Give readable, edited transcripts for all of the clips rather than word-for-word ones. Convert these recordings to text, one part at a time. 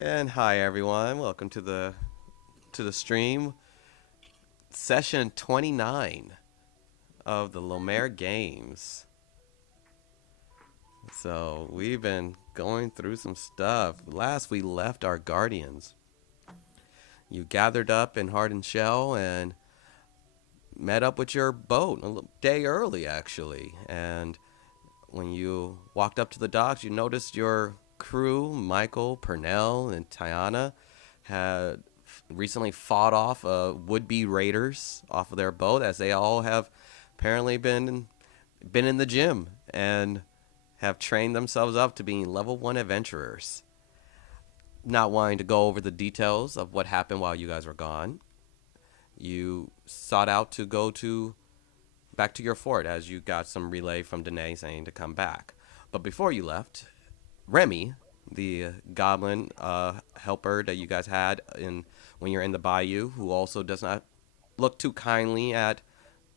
And hi everyone, welcome to the stream, session 29 of the Lomér games. So, we've been going through some stuff. Last we left our guardians. You gathered up in Hardened Shell and met up with your boat day early actually. And when you walked up to the docks, you noticed your crew, Michael, Purnell, and Tiana, had recently fought off would-be raiders off of their boat, as they all have apparently been in the gym and have trained themselves up to being level 1 adventurers. Not wanting to go over the details of what happened while you guys were gone, you sought out to go to back to your fort as you got some relay from Danae saying to come back. But before you left, Remy, the goblin helper that you guys had in when you're in the bayou, who also does not look too kindly at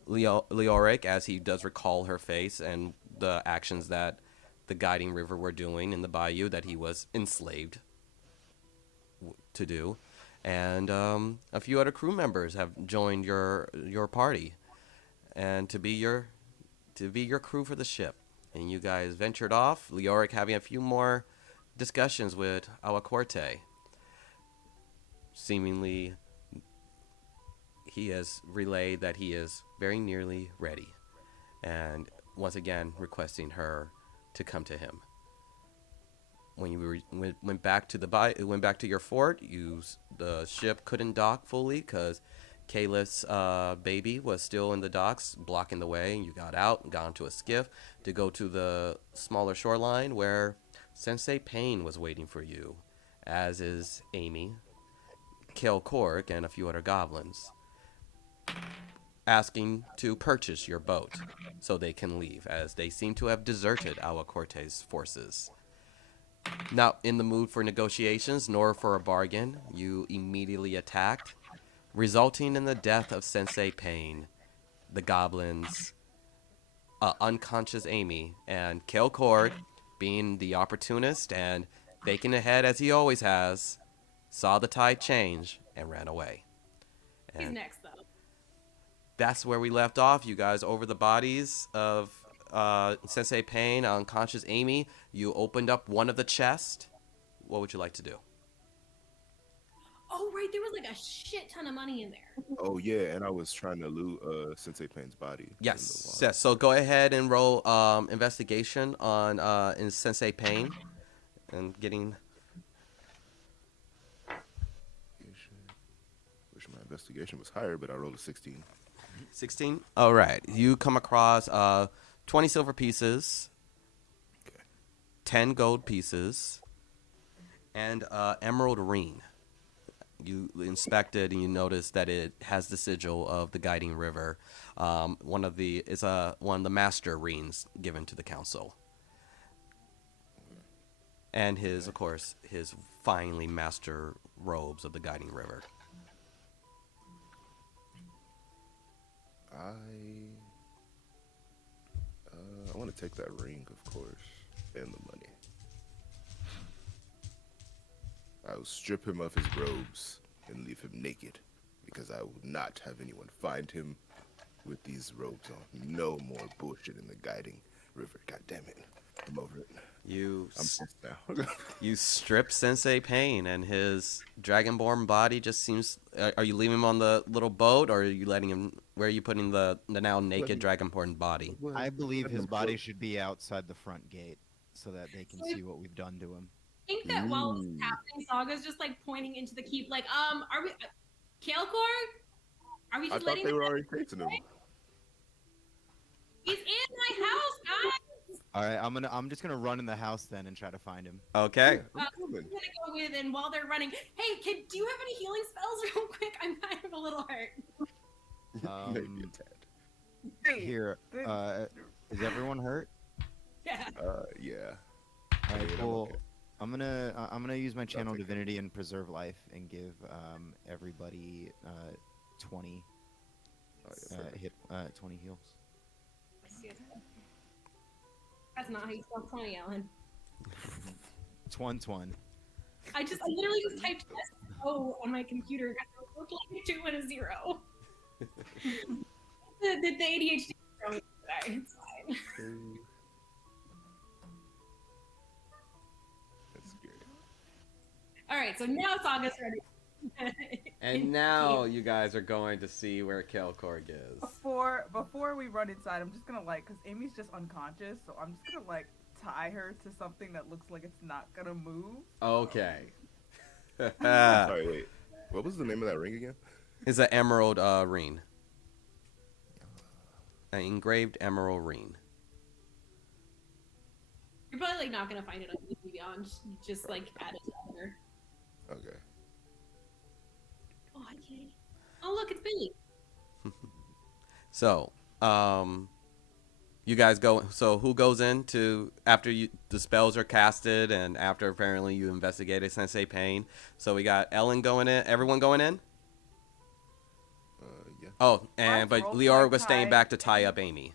Leoric, as he does recall her face and the actions that the guiding river were doing in the bayou that he was enslaved to do. And a few other crew members have joined your party, and to be your crew for the ship. And you guys ventured off, Leoric having a few more discussions with Alacorte. Seemingly, he has relayed that he is very nearly ready, and once again requesting her to come to him. When you went back to went back to your fort, the ship couldn't dock fully because Calith's baby was still in the docks, blocking the way. You got out and got onto a skiff to go to the smaller shoreline where Sensei Payne was waiting for you, as is Amy, Kale Cork, and a few other goblins, asking to purchase your boat so they can leave, as they seem to have deserted Alacorte's forces. Not in the mood for negotiations nor for a bargain, you immediately attacked, resulting in the death of Sensei Payne, the goblins, unconscious Amy, and Kale Korg, being the opportunist and faking ahead as he always has, saw the tide change and ran away. He's And next, though. that's where we left off. You guys over the bodies of Sensei Payne, unconscious Amy. You opened up one of the chests. What would you like to do? Oh, right, there was like a shit ton of money in there. Oh yeah, and I was trying to loot Sensei Payne's body in the Yes, water. yes. So go ahead and roll investigation on in Sensei Payne and getting Wish my investigation was higher, but I rolled a 16. 16. All right. You come across 20 silver pieces, Okay. 10 gold pieces, and emerald ring. You inspected and you notice that it has the sigil of the guiding river. One of the is one of the master rings given to the council, and his, Okay. of course, his finely master robes of the guiding river. I I want to take that ring, of course, and the money. I will strip him of his robes and leave him naked, because I will not have anyone find him with these robes on. No more bullshit in the guiding river. God damn it. I'm over it. You I'm s- pissed now. you strip Sensei Pain, and his dragonborn body just seems. Are you leaving him on the little boat, or are you letting him? Where are you putting the now let naked him, dragonborn body? I believe let his him body float. should be outside the front gate so that they can So I see what we've done to him. think that while this is Ooh. happening, Saga's just like pointing into the keep, like, are we, Kalecore? Are we I just thought letting they this were guy already chasing him. away? He's in my house, guys! All right, I'm just gonna run in the house then and try to find him. Okay. Yeah, I'm I'm coming. gonna go with, and while they're running, hey, kid, do you have any healing spells real quick? I'm kind of a little hurt. Maybe a Um, tad. here, is everyone hurt? Yeah. Yeah. All I right, mean, I'm okay. cool. I'm gonna use my I'll channel take care of it. divinity and preserve life and give everybody 20 Oh, yeah, perfect. hit 20 heals. That's not how you spell 20, Ellen. Twan twan. I literally just typed SO on my computer and it looked like a 2 and a 0. the ADHD today. It's fine. That's great. All right, so now Saga's ready. And now you guys are going to see where Kelkorg is. Before we run inside, I'm just gonna because Amy's just unconscious, so I'm just gonna tie her to something that looks like it's not gonna move. Okay. Sorry, wait. What was the name of that ring again? It's an emerald ring. An engraved emerald ring. You're probably not gonna find it on YouTube Beyond. Just add it together. Okay. Oh, okay. Oh, look, it's Billy. So, you guys go. So, who goes in after the spells are casted and after apparently you investigated Sensei Pain? So we got Ellen going in. Everyone going in? Yeah. Oh, but Leora was staying back to tie up Amy.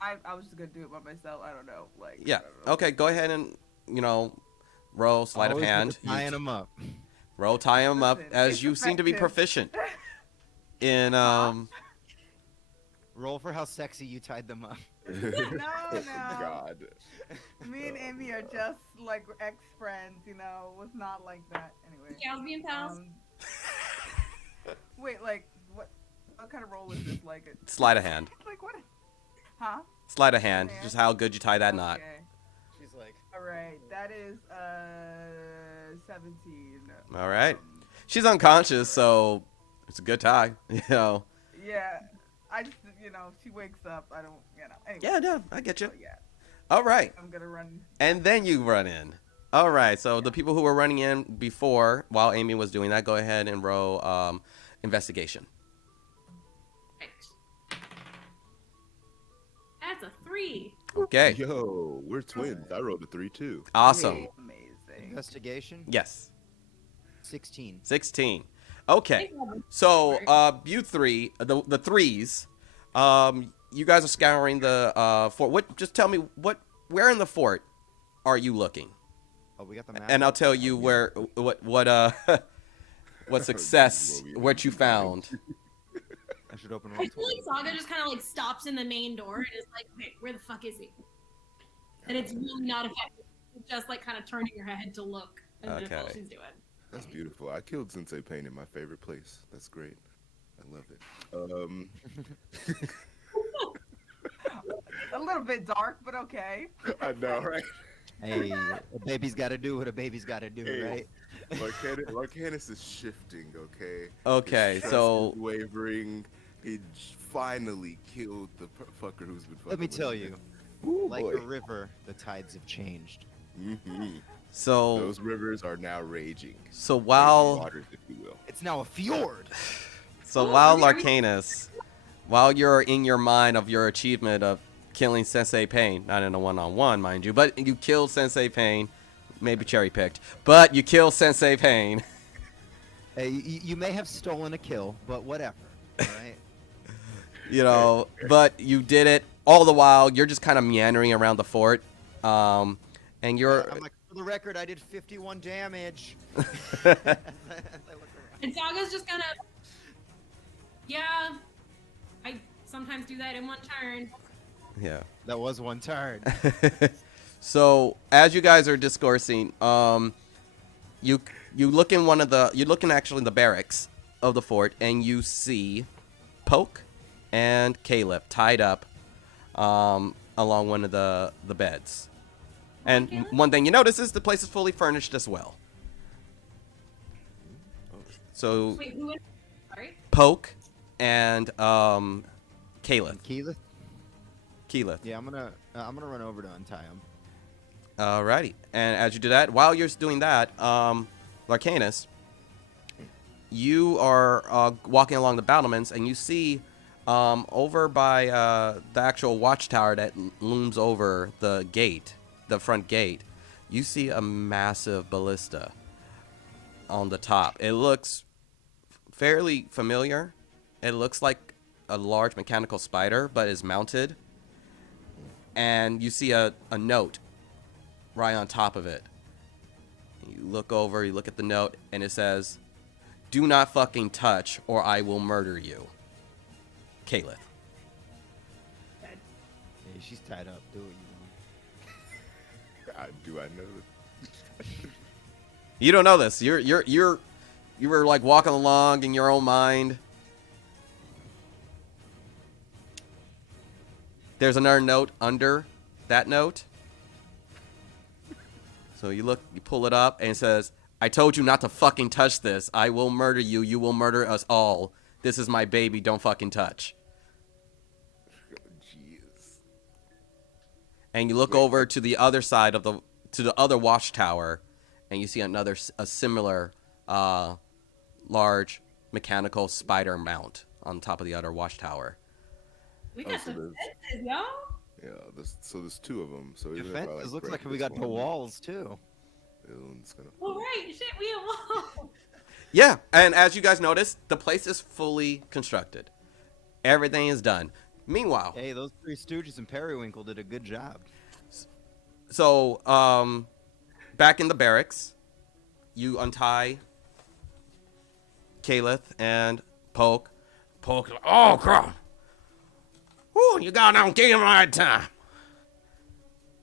I was just gonna do it by myself. I don't know. Yeah. I don't know. Okay. Go ahead and roll sleight of hand. Tying them up. Roll tie him up Listen, as it's you seem to be effective. proficient in Roll for how sexy you tied them up. No. God. Me and Amy are just ex-friends, was not like that. Anyway. Cows being pals. Wait, what kind of roll is this? sleight of hand. What? Huh? Sleight of hand. Just how good you tie that knot. Okay. She's like, All right. That is 17. All right. She's unconscious, so it's a good tie. Yeah. I just, she wakes up. I don't, Anyway. Yeah, I get you. So, yeah. All right. I'm gonna run. And then you run in. All right. So the people who were running in before, while Amy was doing that, go ahead and roll investigation. Right. That's a 3. Okay. Yo, we're twins. I rolled a 3 too. Awesome. Amazing. investigation? Yes. 16. 16. Okay. So, you three, the threes, you guys are scouring the fort. Just tell me where in the fort are you looking? Oh, we got the map. And I'll tell you what success, what you found. I should open I one. feel like Saga just kind of stops in the main door and is like, okay, where the fuck is he? And it's really not effective. It's just kind of turning your head to look. And that's all Okay. she's doing. That's beautiful. I killed Sensei Pain in my favorite place. That's great. I love it. A little bit dark, but okay. I know, right? Hey, a baby's got to do what a baby's got to do, Hey. right? Marcanus is shifting, okay? Okay, His trust so is wavering. He finally killed the fucker who's been fucking Let me with tell him. you, Ooh, like boy. a river, the tides have changed. so Those rivers are now raging. so Raging while waters, if you will. It's now a fjord. Arcanus, while you're in your mind of your achievement of killing Sensei Pain, not in a one-on-one, mind you, but you killed Sensei Pain, maybe cherry-picked, but you kill Sensei Pain. Hey, you may have stolen a kill, but whatever. All right. But you did it. All the while, you're just kind of meandering around the fort, and you're. I'm like, for the record, I did 51 damage. And Saga's just gonna. Yeah, I sometimes do that in one turn. Yeah. That was one turn. So as you guys are discoursing, you look in you're looking actually in the barracks of the fort, and you see Poke and Caleb tied up along one of the beds. And Caleb? one thing you notice is the place is fully furnished as well. So Wait, who is? Sorry. Poke and Caleb. Keyleth? Keyleth. Yeah, I'm gonna run over to untie him. Alrighty. And as you do that, while you're doing that, Larcanus, you are walking along the battlements, and you see over by the actual watchtower that looms over the gate, the front gate, you see a massive ballista on the top. It looks fairly familiar. It looks like a large mechanical spider, but is mounted. And you see a note right on top of it. You look over, you look at the note, and it says, "Do not fucking touch, or I will murder you." Caleb. Hey, she's tied up. Do it, Do I know? You don't know this. You were like walking along in your own mind. There's another note under that note. So you pull it up, and it says, "I told you not to fucking touch this. I will murder you. You will murder us all. This is my baby. Don't fucking touch." Jeez. And you look Wait, over to the other side of to the other watchtower, and you see a similar large mechanical spider mount on top of the other watchtower. We Oh, got so some there's- fences, yo. Yeah, there's two of them. So even if I, Defenses looks break like we this got the one, walls too. the other one's gonna Well, right. Shit, we have. Yeah, and as you guys notice, the place is fully constructed. Everything is done. Meanwhile, Hey, those Three Stooges and Periwinkle did a good job. so back in the barracks, you untie Caleth and Poke. Poke's like, "Oh, crap. Whew, you got on game right time.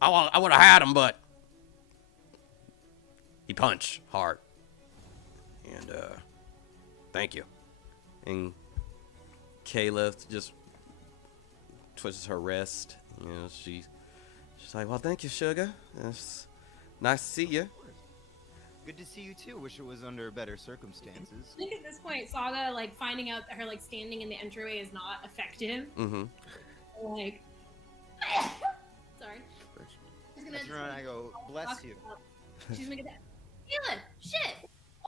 I would have had him, but he punched hard. And, thank you." And Caleth just twists her wrist. You know, she's like, "Well, thank you, sugar. It's nice to see you." Good to see you too. Wish it was under better circumstances. I think at this point, Saga, like, finding out that her, like, standing in the entryway is not effective. Mm-hmm. Like, sorry. She's gonna That's right. I go, bless you. She's gonna get that. Keelan, shit.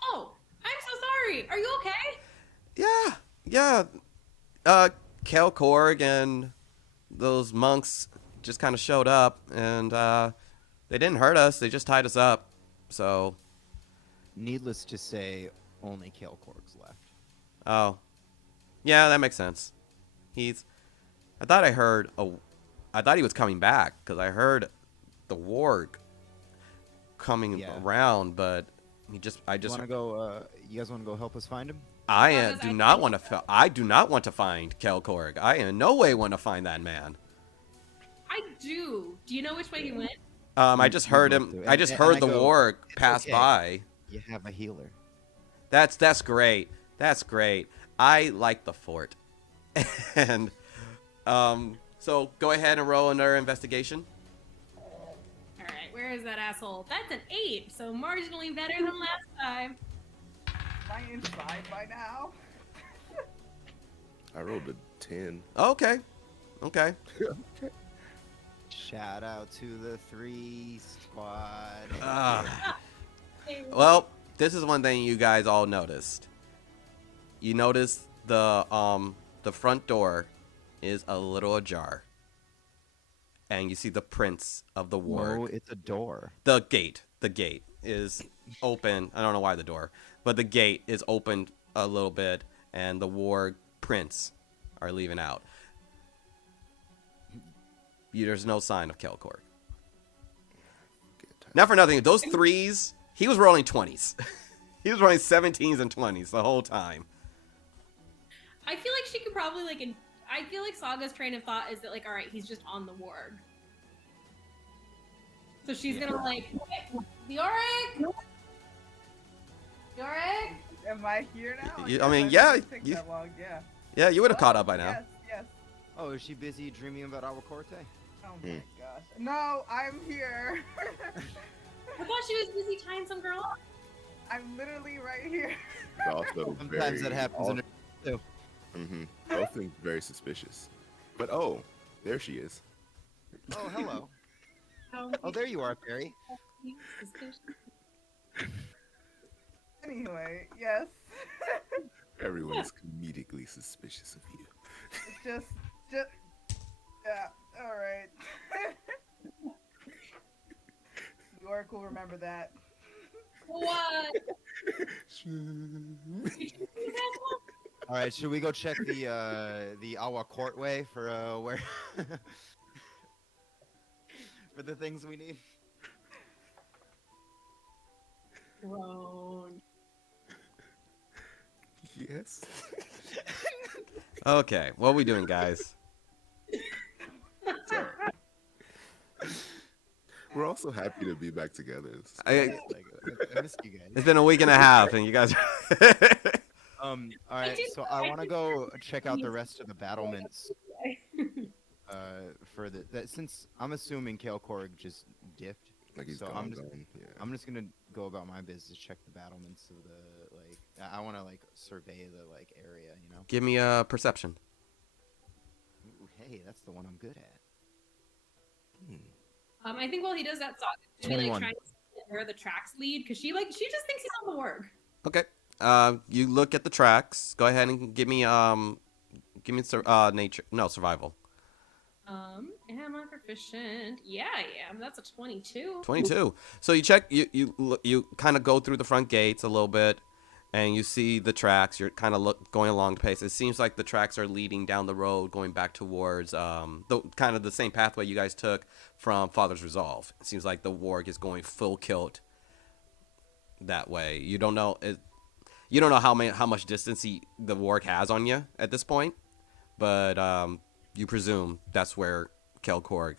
Oh, I'm so sorry. Are you okay? Yeah. Kel Korg and those monks just kind of showed up, and they didn't hurt us. They just tied us up. So, Needless to say, only Kale Korg's left. oh, yeah, that makes sense. I thought he was coming back because I heard the warg coming Yeah. around, but I You just want to go? You guys want to go help us find him? do not want to. I do not want to find Kel Korg. I in no way want to find that man. I do. Do you know which way he went? I just heard both him. do. I just And heard I the go, warg "It's pass okay. by. You have a healer. That's great. That's great. I like the fort. And so go ahead and roll another investigation. All right, where is that asshole? That's an 8, so marginally better than last time. Am I inside by now? I rolled a 10. Okay. Shout out to the 3 squad. Well, this is one thing you guys all noticed. You notice the front door is a little ajar, and you see the prints of the warg. No, it's a door. The gate is open. I don't know why the door, but the gate is opened a little bit, and the warg prints are leaving out. There's no sign of Kelkor. Not for nothing, those threes, he was rolling 20s. He was rolling 17s and 20s the whole time. I feel like she could probably, like, I feel like Saga's train of thought is that, like, all right, he's just on the warg. So she's gonna, like, Yorick? Yorick? Am I here now? I guess mean, didn't yeah, take you- that long, yeah. Yeah, you would have caught up by now. Yes, yes. Oh, is she busy dreaming about Agua Corte? Oh my gosh. No, I'm here. I thought she was busy tying some girl up. I'm literally right here. It's also Sometimes that happens in a... Mm-hmm. Both things very suspicious. But oh, there she is. Oh, hello. Oh, there you are, Perry. Anyway, yes. Everyone is comedically suspicious of you. just, yeah, alright. York will remember that. What? All right, should we go check the Agua Court way for where for the things we need? Grown. Yes. Okay, what are we doing, guys? Sorry. We're also happy to be back together. It's I, great. Like, I miss you guys. it's been a week and a half, and you guys. All right. So I want to go check out the rest of the battlements. For that since I'm assuming Kale Korg just dipped. Like he's So gone. Yeah. I'm just gonna go about my business, check the battlements of the like. I want to like survey the like area, you know. Give me a perception. Ooh, hey, that's the one I'm good at. I think while he does that, Sog is gonna be, 21. trying to see where the tracks lead because she just thinks he's on the work. Okay. You look at the tracks. Go ahead and give me nature. No, survival. Am I proficient? Yeah, I am. That's a 22. 22. So you check. You kind of go through the front gates a little bit, and you see the tracks. You're kind of going along the pace. It seems like the tracks are leading down the road, going back towards the kind of the same pathway you guys took from Father's Resolve. It seems like the warg is going full kilt that way. You don't know how much distance the warg has on you at this point, but you presume that's where Kelkorg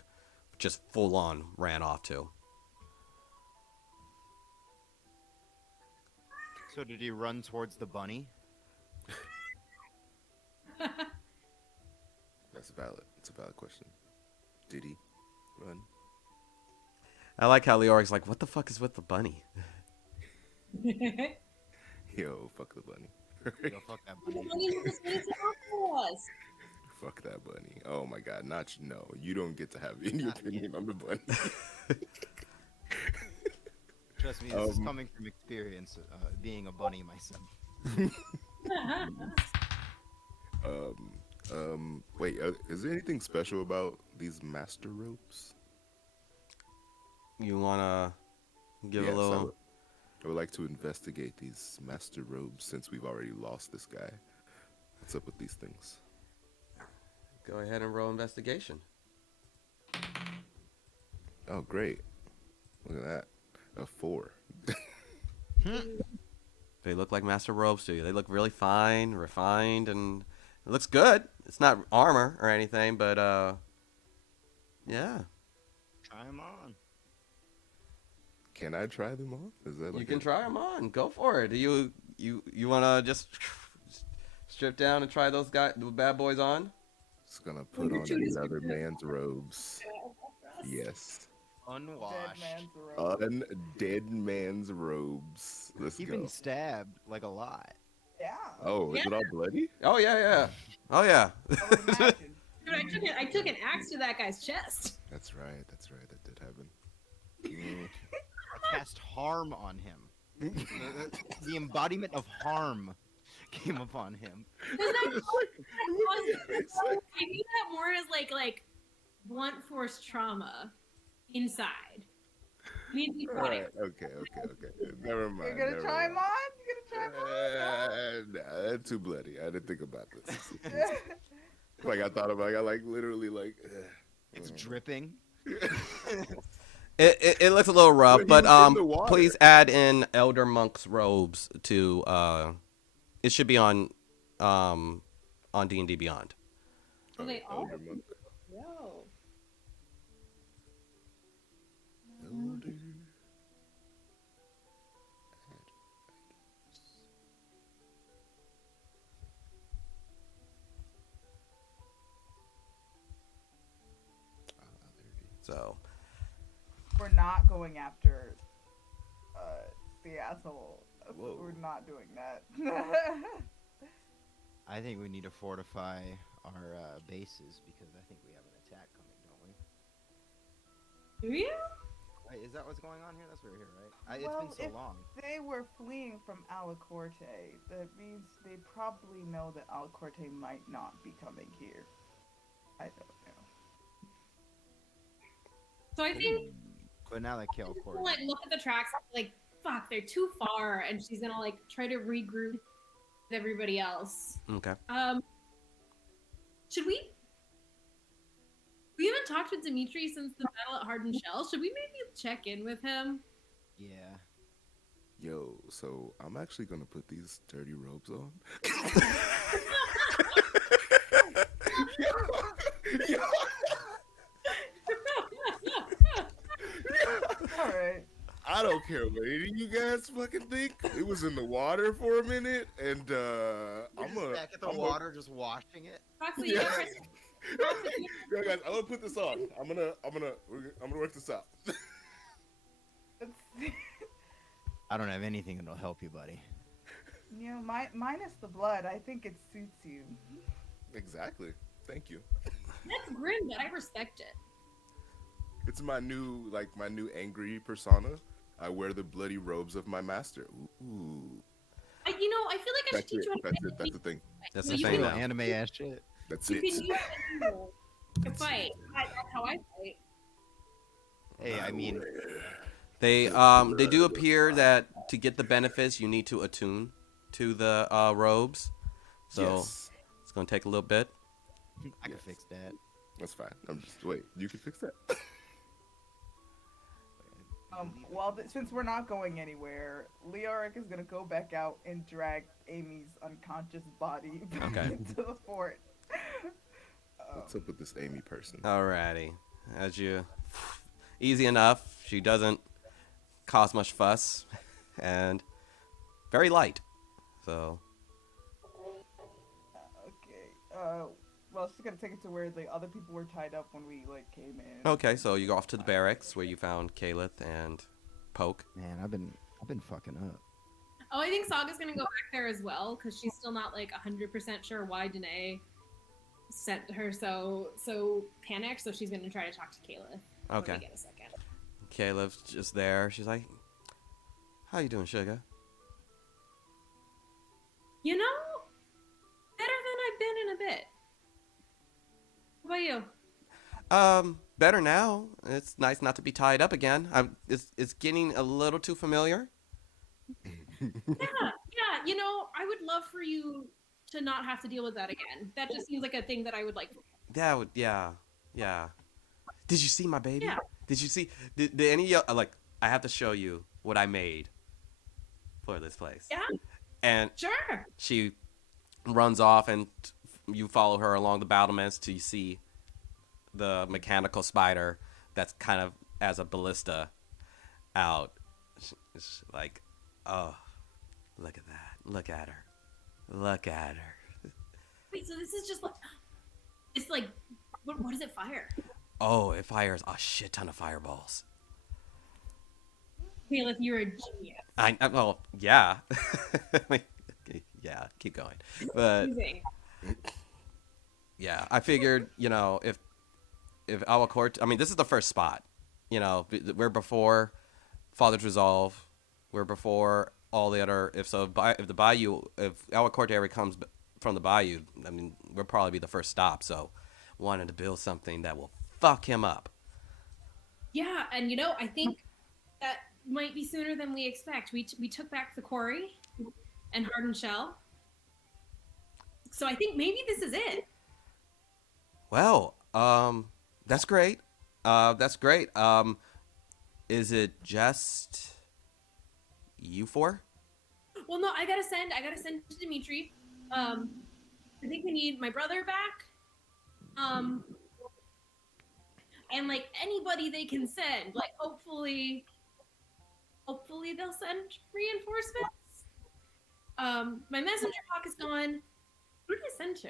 just full on ran off to. So did he run towards the bunny? That's valid. It's a valid question. Did he run? I like how Leoric's like, what the fuck is with the bunny? Yo, fuck the bunny. Yo, fuck that bunny. Fuck that bunny. Oh my god, no. You don't get to have any opinion on the bunny. Trust me, this is coming from experience, being a bunny myself. Wait, is there anything special about these master ropes? You wanna give Yes, a little? I would like to investigate these master robes since we've already lost this guy. What's up with these things? Go ahead and roll investigation. Oh, great. Look at that. A 4. They look like master robes to you. They look really fine, refined, and it looks good. It's not armor or anything, but yeah. Try him on. Can I try them on? Is that like You can try them on. Go for it. You wanna just strip down and try the bad boys on? It's gonna put on another man's robes. Yes. Unwashed. Dead man's robe. Undead man's robes. Let's He's go. been stabbed like a lot. Yeah. Oh, is it all bloody? Oh yeah. Oh yeah. I would imagine. Dude, I took an axe to that guy's chest. That's right. That did happen. I cast harm on him. The embodiment of harm came upon him. I view that more as like blunt force trauma inside. Needs to be funny. Okay. Never mind. You're gonna never try him mind. on? You're gonna try him Nah, that's too bloody. I didn't think about this. Like I thought about it. I like literally like. It's dripping. It looks a little rough, But he but was in the water. please add in Elder Monk's robes to it should be on D&D Beyond. Are they all? Elder monk. Yo. Elder. So We're not going after the asshole. Whoa. We're not doing that. I think we need to fortify our bases because I think we have an attack coming, don't we? Do you? Right, is that what's going on here? That's what we're here, right? It's Well, been so if long. they were fleeing from Alacorte, that means they probably know that Alacorte might not be coming here. I don't know. So I think But now that Kale she'll, Cord. like look at the tracks, like fuck, they're too far, and she's gonna like try to regroup with everybody else. okay. Should we? We haven't talked with Dimitri since the battle at Hardened Shell. Should we maybe check in with him? Yeah. Yo, So I'm actually gonna put these dirty robes on. Yo, All right. I don't care what any of you guys fucking think. It was in the water for a minute, and We're I'm just a, back at the I'm a, water, just washing it. Foxy, you yeah. gotta press Yo, guys, I'm gonna put this on. I'm gonna work this out. It's, I don't have anything that'll help you, buddy. minus the blood, I think it suits you. Exactly. Thank you. That's grim, but I respect it. It's my new angry persona. I wear the bloody robes of my master. Ooh. I feel like I should That's teach it. you how to That's fight. it. That's the thing. That's No, the you thing can- now. Anime ass shit. That's You it. can use it to fight. That's how I fight. Hey, I mean, They do appear that to get the benefits, you need to attune to the robes. So Yes. it's gonna take a little bit. I can fix that. That's fine. I'm just wait. You can fix that. Well, since we're not going anywhere, Leoric is gonna go back out and drag Amy's unconscious body back Okay. into the fort. What's up with this Amy person? Alrighty, as you, easy enough. She doesn't cause much fuss, and very light. So Okay. Well, she's gonna take it to where the other people were tied up when we came in. okay, so you go off to the barracks where you found Kaleth and Poke. Man, I've been fucking up. Oh, I think Saga's gonna go back there as well because she's still not 100% sure why Danae sent her so panicked. So she's gonna try to talk to Kayla. Okay. When we get a second. Kaleth's just there. She's like, "How you doing, sugar?" You know, better than I've been in a bit. What about you? Better now. It's nice not to be tied up again. It's getting a little too familiar. Yeah. You know, I would love for you to not have to deal with that again. That just seems like a thing that I would like. Yeah. Did you see my baby? Yeah. Did you see? Did any of y'all, I have to show you what I made for this place. Yeah. And Sure. she runs off, and you follow her along the battlements till you see the mechanical spider that's kind of as a ballista out. It's like, oh, look at that. Look at her. Look at her. Wait, so this is just it's what does it fire? Oh, it fires a shit ton of fireballs. Caleb, you're a genius. Well, yeah. Yeah, keep going. But Amazing. yeah, I figured, if Alacourt, I mean, this is the first spot. We're before Father's Resolve. We're before all the other. If the Bayou, if Alacourt ever comes from the Bayou, I mean, we'll probably be the first stop. So, wanted to build something that will fuck him up. Yeah, and I think that might be sooner than we expect. We took back the quarry and hardened shell. So I think maybe this is it. Well, that's great. That's great. Is it just you four? Well, no, I gotta send to Dimitri. I think we need my brother back. And anybody they can send. Hopefully they'll send reinforcements. My messenger hawk is gone. Who did I send to?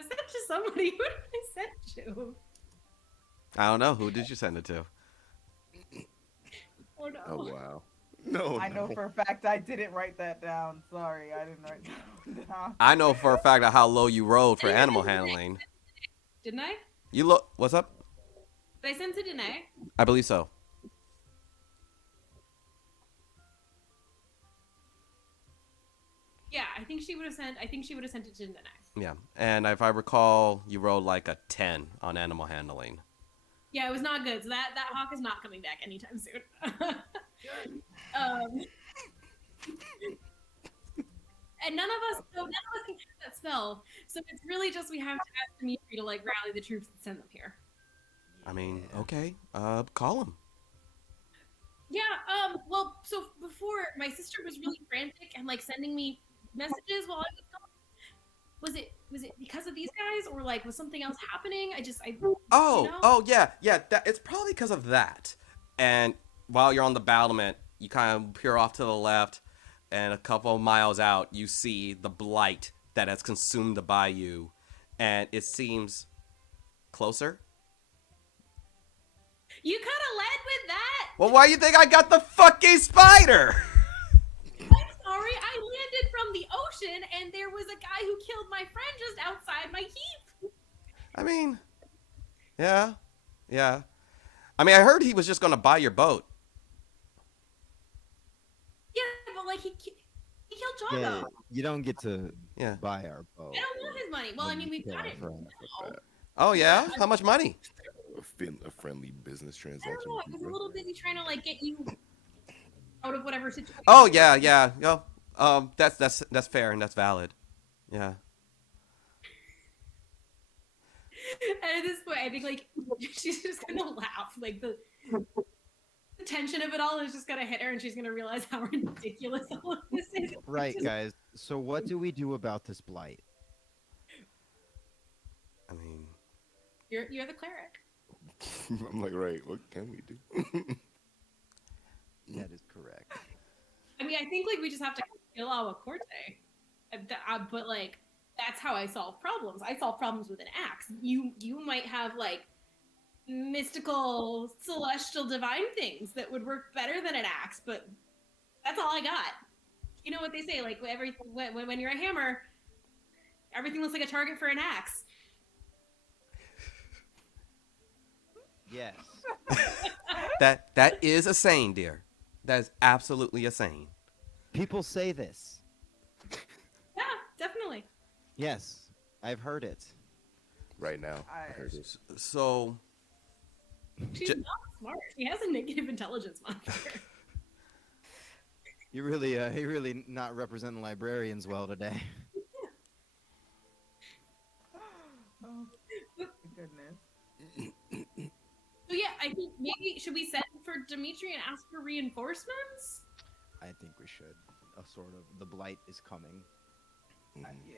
I sent to somebody. Who did I send to? I don't know. Who did you send it to? Oh no. Oh wow. No. I know for a fact I didn't write that down. Sorry, I didn't write that down. I know for a fact of how low you rolled for animal handling. Didn't I? You look. What's up? Did I send to Danae? I believe so. Yeah, I think she would have sent it to Danae. Yeah, and if I recall, you rolled like a 10 on animal handling. Yeah, it was not good. So that hawk is not coming back anytime soon. And none of us can cast that spell. So it's really just we have to ask Dimitri to rally the troops and send them here. I mean, okay, call him. Yeah, my sister was really frantic and like sending me messages while I was gone. Was it because of these guys or like was something else happening? I you Oh, know? oh yeah, yeah. It's probably because of that. And while you're on the battlement, you kind of peer off to the left, and a couple of miles out, you see the blight that has consumed the bayou, and it seems closer. You could have led with that. Well, why do you think I got the fucking spider? I'm sorry, I landed from the ocean and there was a guy who killed my friend just outside my heap. I mean, yeah, yeah. I mean, I heard he was just gonna buy your boat. Yeah, but like he killed Yeah, Jumbo. you don't get to Yeah. buy our boat. I don't want his money. Well, I when mean, you we've kill got our it friend. now. Oh yeah. How much money? A friendly business I don't transaction. know. with I you, was a bro. little busy trying to like get you out of whatever situation. Oh yeah, yeah. Yo, that's fair and that's valid. Yeah. And at this point, I think like she's just gonna laugh. Like the tension of it all is just gonna hit her, and she's gonna realize how ridiculous all of this is. Right, guys. So what do we do about this blight? I mean, You're the cleric. I'm like, right, what can we do? That is correct. I mean, I think like we just have to kill Agua Corte. But like that's how I solve problems. I solve problems with an axe. You might have like mystical, celestial, divine things that would work better than an axe, but that's all I got. You know what they say? Like when you're a hammer, everything looks like a target for an axe. Yes. that is a saying, dear. That is absolutely a saying. People say this. Yeah, definitely. Yes, I've heard it. Right now, I heard it. So, She's not smart. She has a negative intelligence modifier. You're really not representing librarians well today. Oh, my goodness. So yeah, I think maybe should we send for Dimitri and ask for reinforcements? I think we should. A sort of the blight is coming. Mhm. Yeah.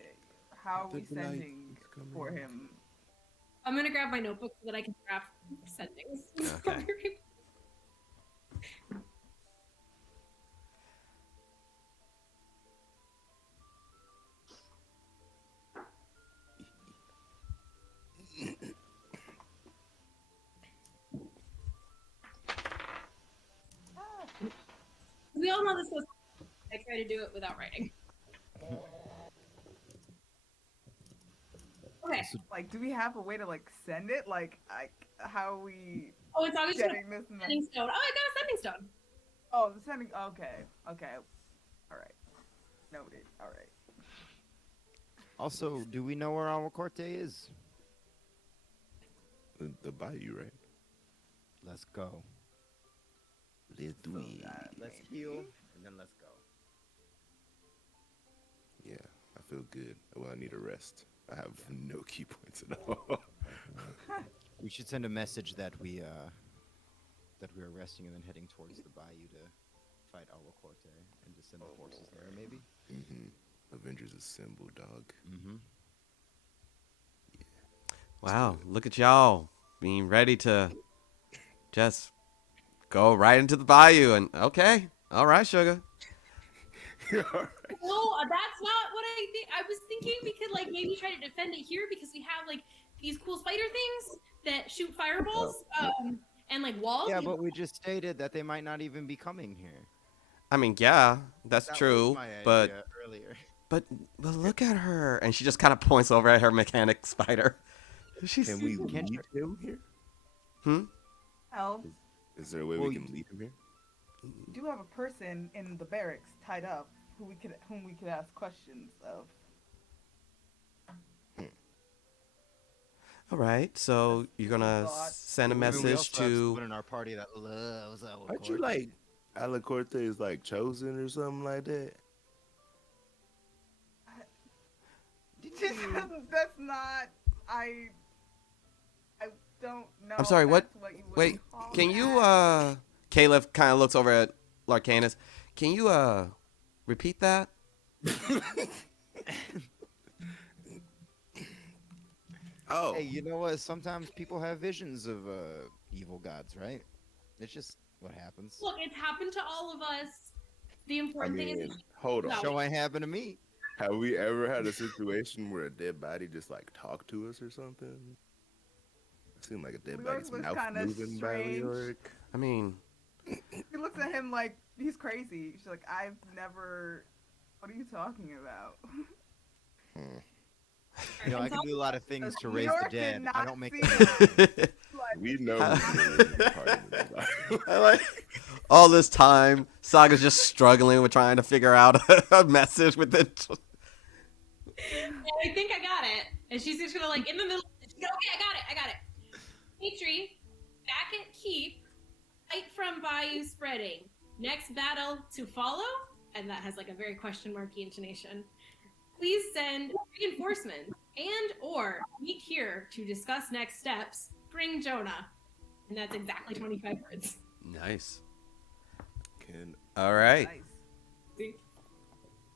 How are we The blight sending is coming. for him? I'm gonna grab my notebook so that I can draft sendings. Okay. We all know this was. I try to do it without writing. Okay. Like, do we have a way to like send it? Like, how are we Oh, it's obviously a getting this? sending stone. Oh, I got a sending stone. Oh, the sending. Okay. Okay. All right. Noted. All right. Also, do we know where Almacorte is? The bayou, right? Let's go. Let's do So it. that Let's maybe- heal and then let's go. Yeah, I feel good. Well, I need a rest. I have no key points at all. We should send a message that we're resting and then heading towards the bayou to fight Almacorte and to send the forces there, maybe. hmm Avengers Assemble, dog. Mm-hmm. wow, look at y'all being ready to just go right into the bayou and okay, all right, sugar. No, that's not what I think. I was thinking we could like maybe try to defend it here because we have like these cool spider things that shoot fireballs and like walls. Yeah, but we just stated that they might not even be coming here. I mean, yeah, that's That was true, my but idea earlier. but look at her, and she just kind of points over at her mechanic spider. She's Can we Can't lead him here? Elves, Is there a way Well, we can lead him here? we do have a person in the barracks tied up whom we could ask questions of. all right. So you're gonna Thought. send a I mean, we message also have to. someone in our party that loves Almacorte. Aren't you like Alacorte is like chosen or something like that? That's not. I don't know. I'm sorry, if what- that's what you would Wait, call can you that. Caleb kind of looks over at Larcanus. Can you repeat that? Oh, Hey, you know what? Sometimes people have visions of evil gods, right? It's just what happens. Look, it's happened to all of us. The I important thing is that mean, hold on. No. Show ain't happened to me. Have we ever had a situation where a dead body just like talked to us or something? It seemed like a dead Leoric body's was mouth kinda moving by strange. Leoric. I mean, He looks at him like he's crazy. She's like, I've never. What are you talking about? You know, I can do a lot of things to raise the Leoric did dead. I not don't make see them. that. Like, We know How- who really is part of it. I like all this time, Saga's just struggling with trying to figure out a message with it. I think I got it. And she's just gonna like in the middle. She's gonna, okay, I got it. Petrie, back at keep, fight from bayou spreading. Next battle to follow, and that has like a very question marky intonation. Please send reinforcements and or meet here to discuss next steps. Bring Jonah. And that's exactly 25 words. Nice. Can All right. nice.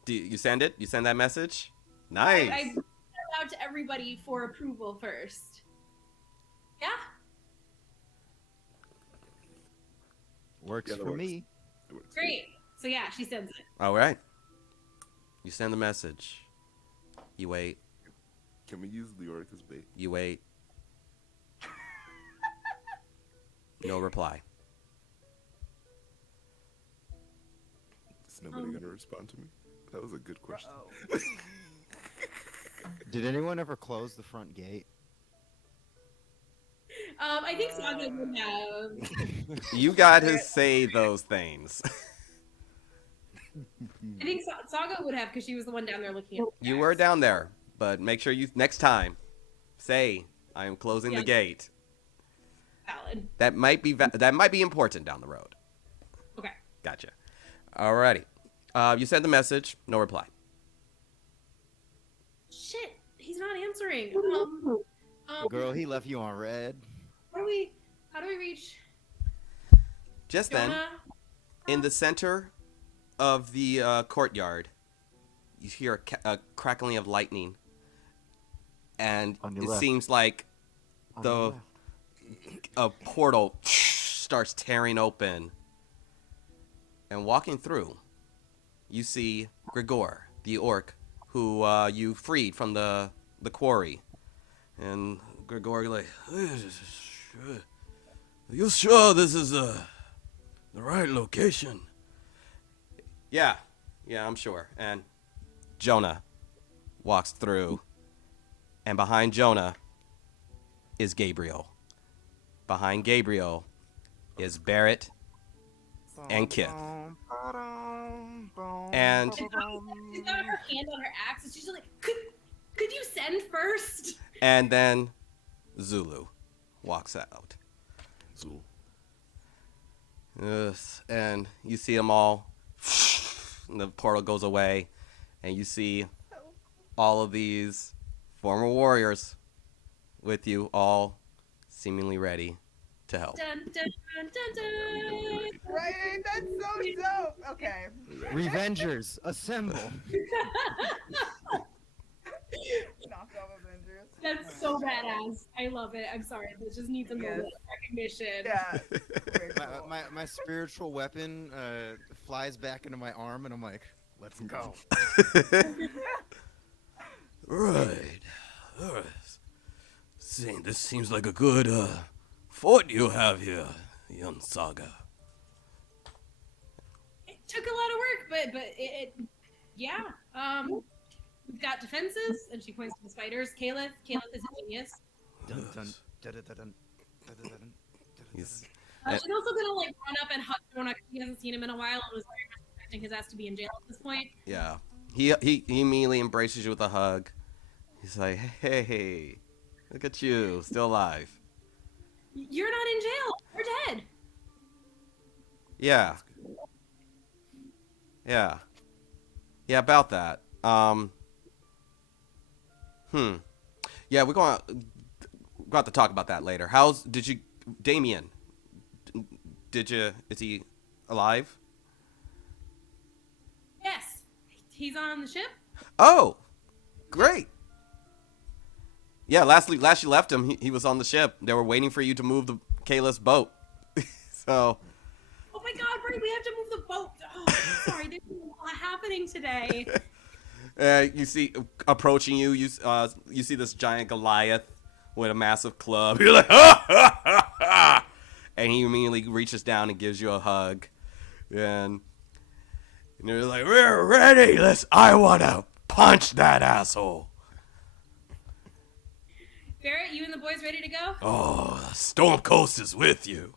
Do you send it? You send that message? Nice. I sent it out to everybody for approval first. Yeah? Works Yeah, that for works. me. it works. Great. So yeah, she sends it. All right. You send the message. You wait. Can we use Leoric as bait? You wait. No reply. Is nobody gonna respond to me? That was a good question. Uh-oh. Did anyone ever close the front gate? I think Saga would have. You got to say those things. I think Saga would have because she was the one down there looking at. You were down there, but make sure you next time say I am closing the Yeah. gate. Valid. That might be important down the road. Okay. Gotcha. Alrighty. You send the message. No reply. Shit, he's not answering. Girl, he left you on red. How do we reach Just then, Jonah? in the center of the courtyard, you hear a crackling of lightning, and On your it left. seems like the a portal starts tearing open, and walking through, you see Grigor, the orc, who you freed from the quarry, and Grigor like, you sure this is the right location? Yeah, I'm sure. And Jonah walks through, and behind Jonah is Gabriel. Behind Gabriel is Barrett and Kith. And She's got her hand on her axe, and she's just like, could you send first? and then Zulu walks out. Zul. Yes, and you see them all. And the portal goes away, and you see all of these former warriors with you, all seemingly ready to help. Dun, dun, dun, dun, dun. Right? That's so dope. Okay. Revengers, assemble. Knockoff Avengers. That's so badass. I love it. I'm sorry. This just needs a moment Yes. of recognition. Yeah. Very My, cool. my spiritual weapon flies back into my arm, and I'm like, let's go. Right. This seems like a good fort you have here, young Saga. It took a lot of work, but yeah. We've got defenses, and she points to the spiders. Caliph is a genius. Dun, dun, dun, dun, dun, dun, dun, dun, dun, He's- She's also gonna like run up and hug Jonah 'cause he hasn't seen him in a while and was very much expecting his ass to be in jail at this point. Yeah. He immediately embraces you with a hug. He's like, hey, look at you, still alive. You're not in jail. You're dead. Yeah. Yeah, about that. Yeah, we're going to have to talk about that later. Damien, is he alive? He's on the ship. Oh, great. Yeah, last you left him, he was on the ship. They were waiting for you to move the Kayla's boat. So, Oh my God, Bray, we have to move the boat. Oh, sorry, there's a lot happening today. you see approaching you, you see this giant Goliath with a massive club. You're like, ha ha ha ha, and he immediately reaches down and gives you a hug, and you're like, we're ready. I wanna punch that asshole. Barrett, you and the boys ready to go? Oh, Storm Coast is with you.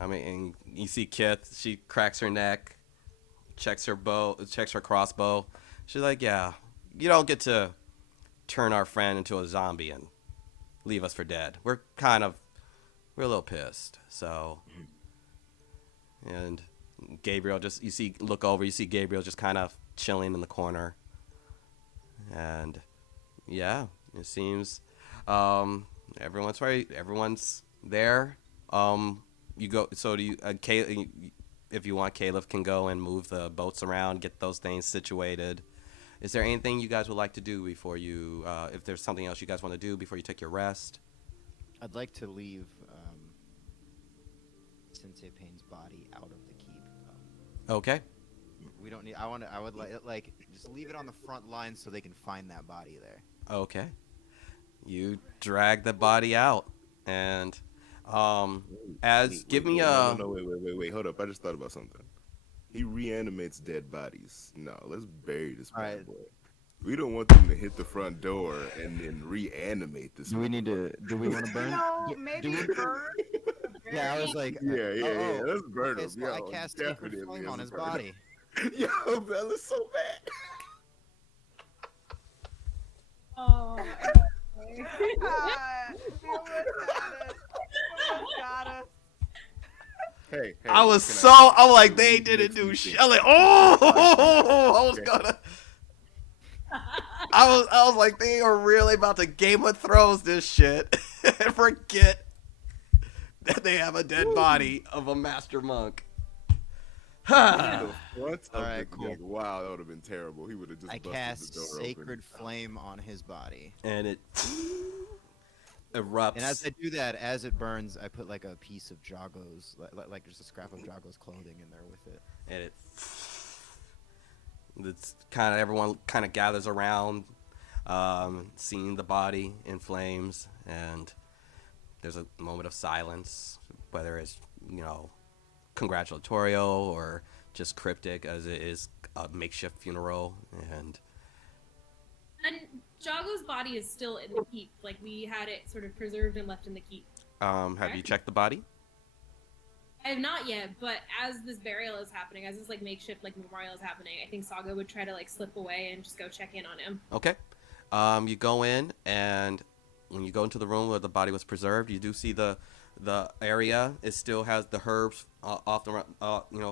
And you see Kith. She cracks her neck, checks her crossbow. She's like, "Yeah, you don't get to turn our friend into a zombie and leave us for dead. We're a little pissed." So, and Gabriel you see Gabriel just kind of chilling in the corner, and yeah, it seems everyone's right. Everyone's there. You go. So do you? If you want, Caleb can go and move the boats around, get those things situated. Is there anything you guys would like to do before you? If there's something else you guys want to do before you take your rest? I'd like to leave Sensei Payne's body out of the keep. Okay. We don't need. I would like just leave it on the front line so they can find that body there. Okay. You drag the body out, and give me a. No, wait, hold up. I just thought about something. He reanimates dead bodies. No, let's bury this bad Alright. boy. We don't want them to hit the front door and then reanimate this. Do we need to? Do we want to burn? No, maybe burn. Yeah, I was like, Yeah. Let's burn okay, him. so I Yo, cast Sacred definitely Flame on let's his burn him. body. Yo, Bella's so bad. Oh. Hey, I'm like, they didn't do shit. I'm like, I was gonna. I was like, they are really about to Game of Thrones this shit and forget that they have a dead body of a master monk. The front of Alright, the cool. like, wow, that would have been terrible. He would have just I busted cast the door Sacred open. Flame on his body. And it erupts. And as I do that, as it burns, I put like a piece of Jago's, like just a scrap of Jago's clothing in there with it. And it's kind of everyone kind of gathers around, seeing the body in flames, and there's a moment of silence, whether it's congratulatorial or just cryptic, as it is a makeshift funeral. And Jago's body is still in the keep. Like, we had it sort of preserved and left in the keep. have you checked the body? I have not yet, but as this burial is happening, as this like makeshift like memorial is happening, I think Saga would try to like slip away and just go check in on him. Okay. You go in, and when you go into the room where the body was preserved, you do see the area. It still has the herbs off the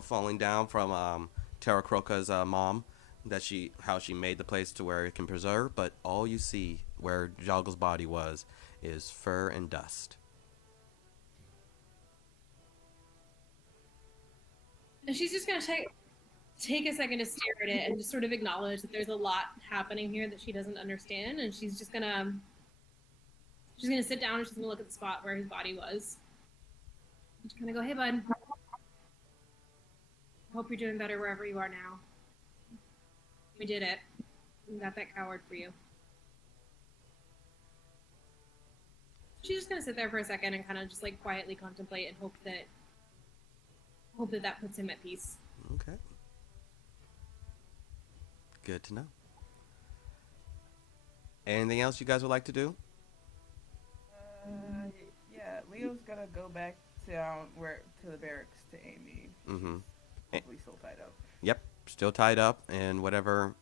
falling down from Tara Croca's mom, how she made the place to where it can preserve. But all you see where Jogle's body was is fur and dust. And she's just gonna take a second to stare at it and just sort of acknowledge that there's a lot happening here that she doesn't understand, and she's gonna sit down and she's gonna look at the spot where his body was. Just kind of go, "Hey, bud. Hope you're doing better wherever you are now. We did it. We got that coward for you." She's just gonna sit there for a second and kind of just like quietly contemplate and hope that puts him at peace. Okay. Good to know. Anything else you guys would like to do? Yeah, Leo's gonna go back down to the barracks to Amy. Mm-hmm. Hopefully still tied up. Yep, still tied up in whatever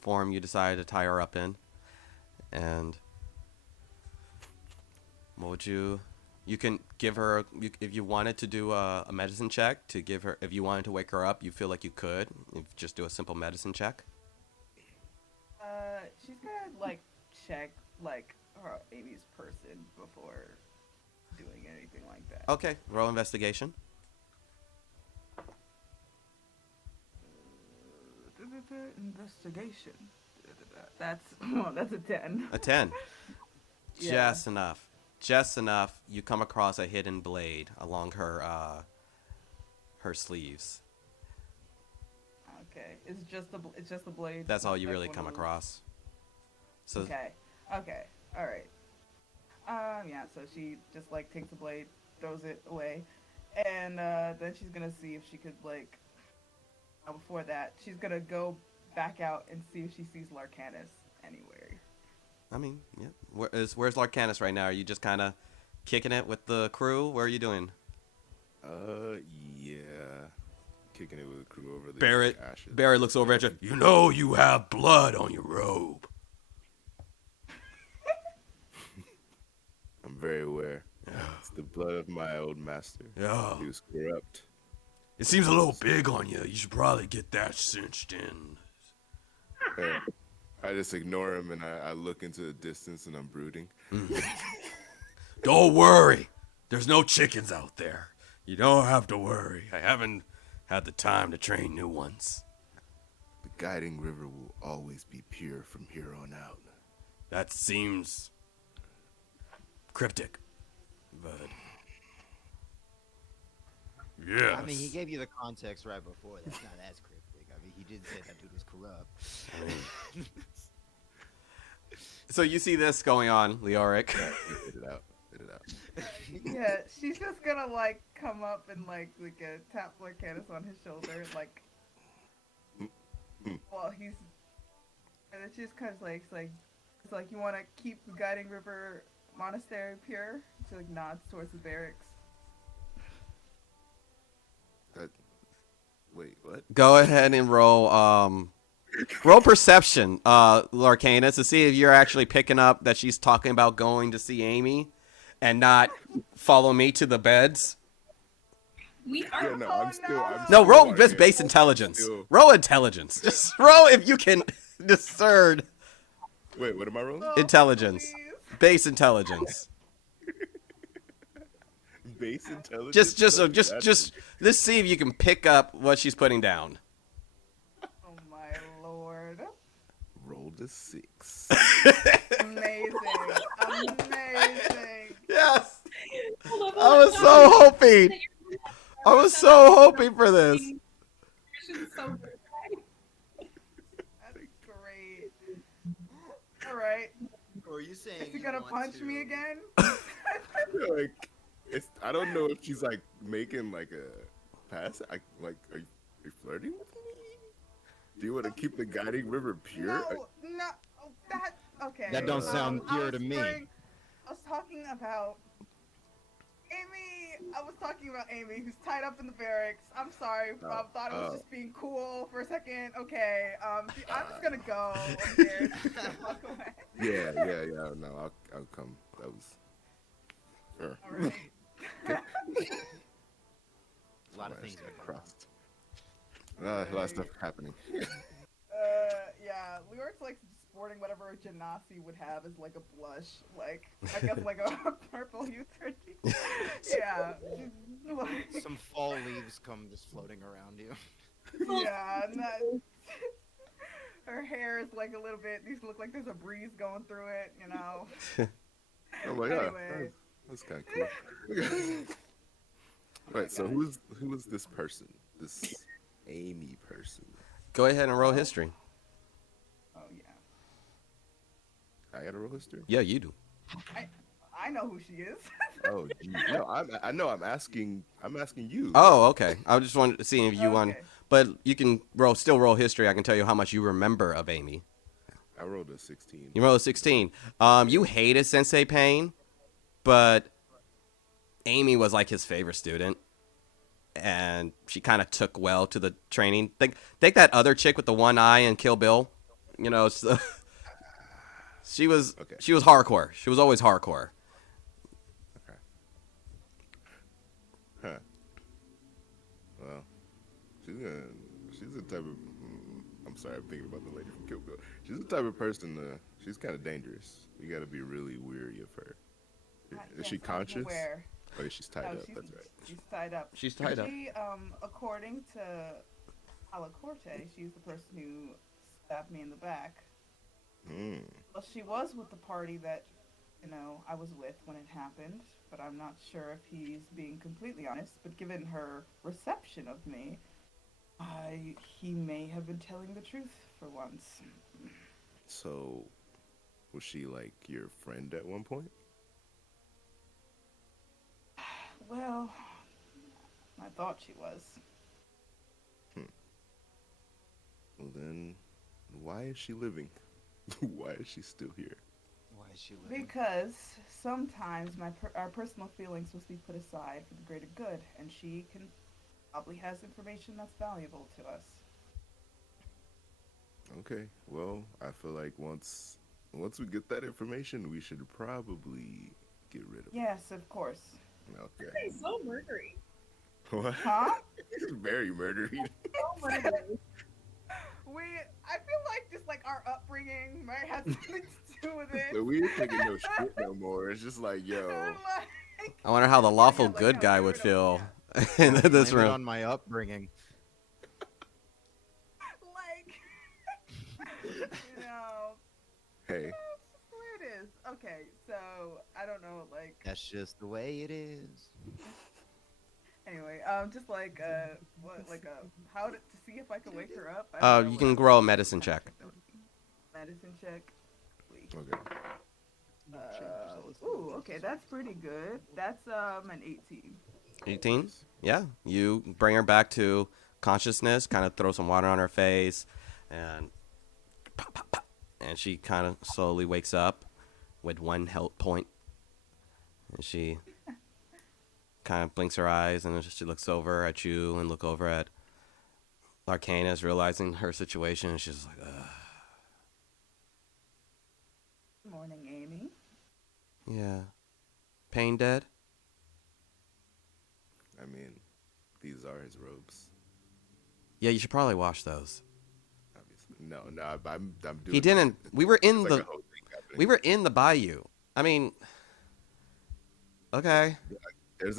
form you decide to tie her up in. And what would you can give her, if you wanted to do a medicine check to give her, if you wanted to wake her up, you feel like you could, just do a simple medicine check. She's gonna like check like Amy's person before doing anything like that. Okay, roll investigation. another investigation. That's well, that's a 10. A 10. Yeah. Just enough. Just enough. You come across a hidden blade along her sleeves. Okay, it's just the blade. That's all not you like really one come of those- across. So Okay. Okay. All right. Yeah. So she just like takes the blade, throws it away, and then she's gonna see if she could like. Before that, she's gonna go back out and see if she sees Larcanus anywhere. I mean, yeah. Where's Larcanus right now? Are you just kind of kicking it with the crew? What are you doing? Yeah. Kicking it with the crew over the Barrett. ashes. Barrett looks over at you. You know you have blood on your robe. I'm very aware. Yeah. It's the blood of my old master. Yeah. He was corrupt. It seems a little big on you. You should probably get that cinched in. Yeah. I just ignore him and I look into the distance and I'm brooding. Don't worry. There's no chickens out there. You don't have to worry. I haven't had the time to train new ones. The guiding river will always be pure from here on out. That seems cryptic, but yes. I mean, he gave you the context right before. That's not as cryptic. I mean, he did say that dude was corrupt. So you see this going on, Leoric. Yeah, hit it out. Hit it out. Yeah, she's just gonna like come up and like tap Larcanus on his shoulder, like while he's, and it's just cause like it's like you want to keep the Guiding River Monastery pure. She like nods towards the barracks. Wait, what? Go ahead and roll perception, Larcanus, to see if you're actually picking up that she's talking about going to see Amy and not follow me to the beds. We are. Yeah, no, Oh, I'm still. no. I'm No, still roll like just it. base intelligence. Still- Roll intelligence. Just roll if you can discern Wait, what am I rolling? intelligence. Please. Base intelligence. Base intelligence. Let's see if you can pick up what she's putting down. Oh my lord! Rolled a 6. Amazing, amazing. Yes. I was so hoping. I was so hoping for this. That's great. All right, Or are you saying is he gonna punch me again? Like, I don't know if she's like making like a pass. Are you flirting with me? Do you want to keep the guiding river pure? No, no, that okay. That don't sound I pure was to me. I was talking about Amy. I was talking about Amy, who's tied up in the barracks. I'm sorry. I thought it was just being cool for a second. Okay. I'm just gonna go. I'm scared. Walk away. Yeah. No, I'll come. That was. Sure. All right. A lot of things are crossed. A lot of stuff happening. Yeah. Leoric's like sporting whatever a Genasi would have as like a blush, like I guess like a purple U30. Yeah. Like, some fall leaves come just floating around you. yeah. And that, her hair is like a little bit. These look like there's a breeze going through it. You know. Oh my god. Anyway. That's kind of cool. Right. So who is this person? This Amy person. Go ahead and roll history. Oh yeah. I got a roll history. Yeah, you do. I know who she is. Oh, geez. No, I know. I'm asking you. Oh, okay. I just wanted to see if you won, Okay. but you can still roll history. I can tell you how much you remember of Amy. I rolled a 16. You rolled a 16. You hated Sensei Payne, but Amy was like his favorite student, and she kind of took well to the training. Think that other chick with the one eye in Kill Bill. You know, she was hardcore. She was always hardcore. Okay. Huh. Well, she's the type of. I'm sorry, I'm thinking about the lady from Kill Bill. She's the type of person. She's kind of dangerous. You got to be really weary of her. Is she Yes, I'm conscious? aware. Oh, yeah, she's tied No, up. That's right. She's tied up. She's tied up. She, according to Alacorte, she's the person who stabbed me in the back. Hmm. Well, she was with the party that, I was with when it happened, but I'm not sure if he's being completely honest. But given her reception of me, he may have been telling the truth for once. So, was she like your friend at one point? Well, I thought she was. Hmm. Well, then, why is she living? Why is she still here? Why is she living? Because sometimes our personal feelings must be put aside for the greater good, and she can probably has information that's valuable to us. Okay. Well, I feel like once we get that information, we should probably get rid of Yes, of course. her. Okay. He's so murdery. What? Huh? Very murdery. So murdery. I feel like just like our upbringing might have something to do with it. So we ain't taking no shit no more. It's just like, And, yo, like, I wonder how the yeah, lawful like, good no, guy get would rid of feel him. in Yeah, this blame it room. on my upbringing. Like, hey, it's just the way it is. Okay, so I don't know, like, That's just the way it is. anyway, just like, how to see if I can wake her up. I don't know You what can grow a medicine check. medicine check. okay. Ooh, okay, that's pretty good. That's an 18. 18? Yeah. You bring her back to consciousness, kind of throw some water on her face, and pop, pop, pop, and she kind of slowly wakes up with one health point. And she kind of blinks her eyes, and then she looks over at you and look over at Arcanus, realizing her situation, and she's like, ugh. Good morning, Amy. Yeah. Pain dead? I mean, these are his robes, Yeah, you should probably wash those. obviously. No, I'm doing. He didn't. We were It's in like a the whole thing happening. we were in the bayou. I mean, okay. There's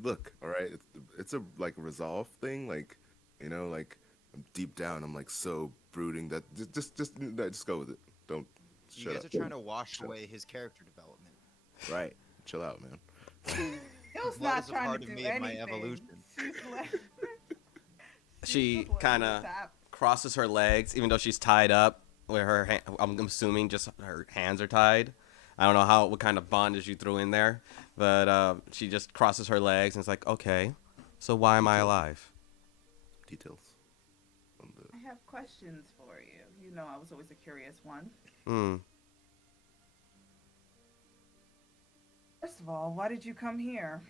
look. All right, it's a like resolve thing. Like, like I'm deep down. I'm like so brooding that just go with it. Don't You shut guys up. are trying to wash away his character development. Right, chill out, man. Hill's Blood not is a trying part to of do me and my anything. evolution. She's like, She just letting kind this of happen. crosses her legs, even though she's tied up. With her, I'm assuming just her hands are tied. I don't know what kind of bondage you threw in there, but she just crosses her legs and it's like, okay, so why am I Details. alive? Details on the. I have questions for you. You know, I was always a curious one. Hmm. First of all, why did you come here?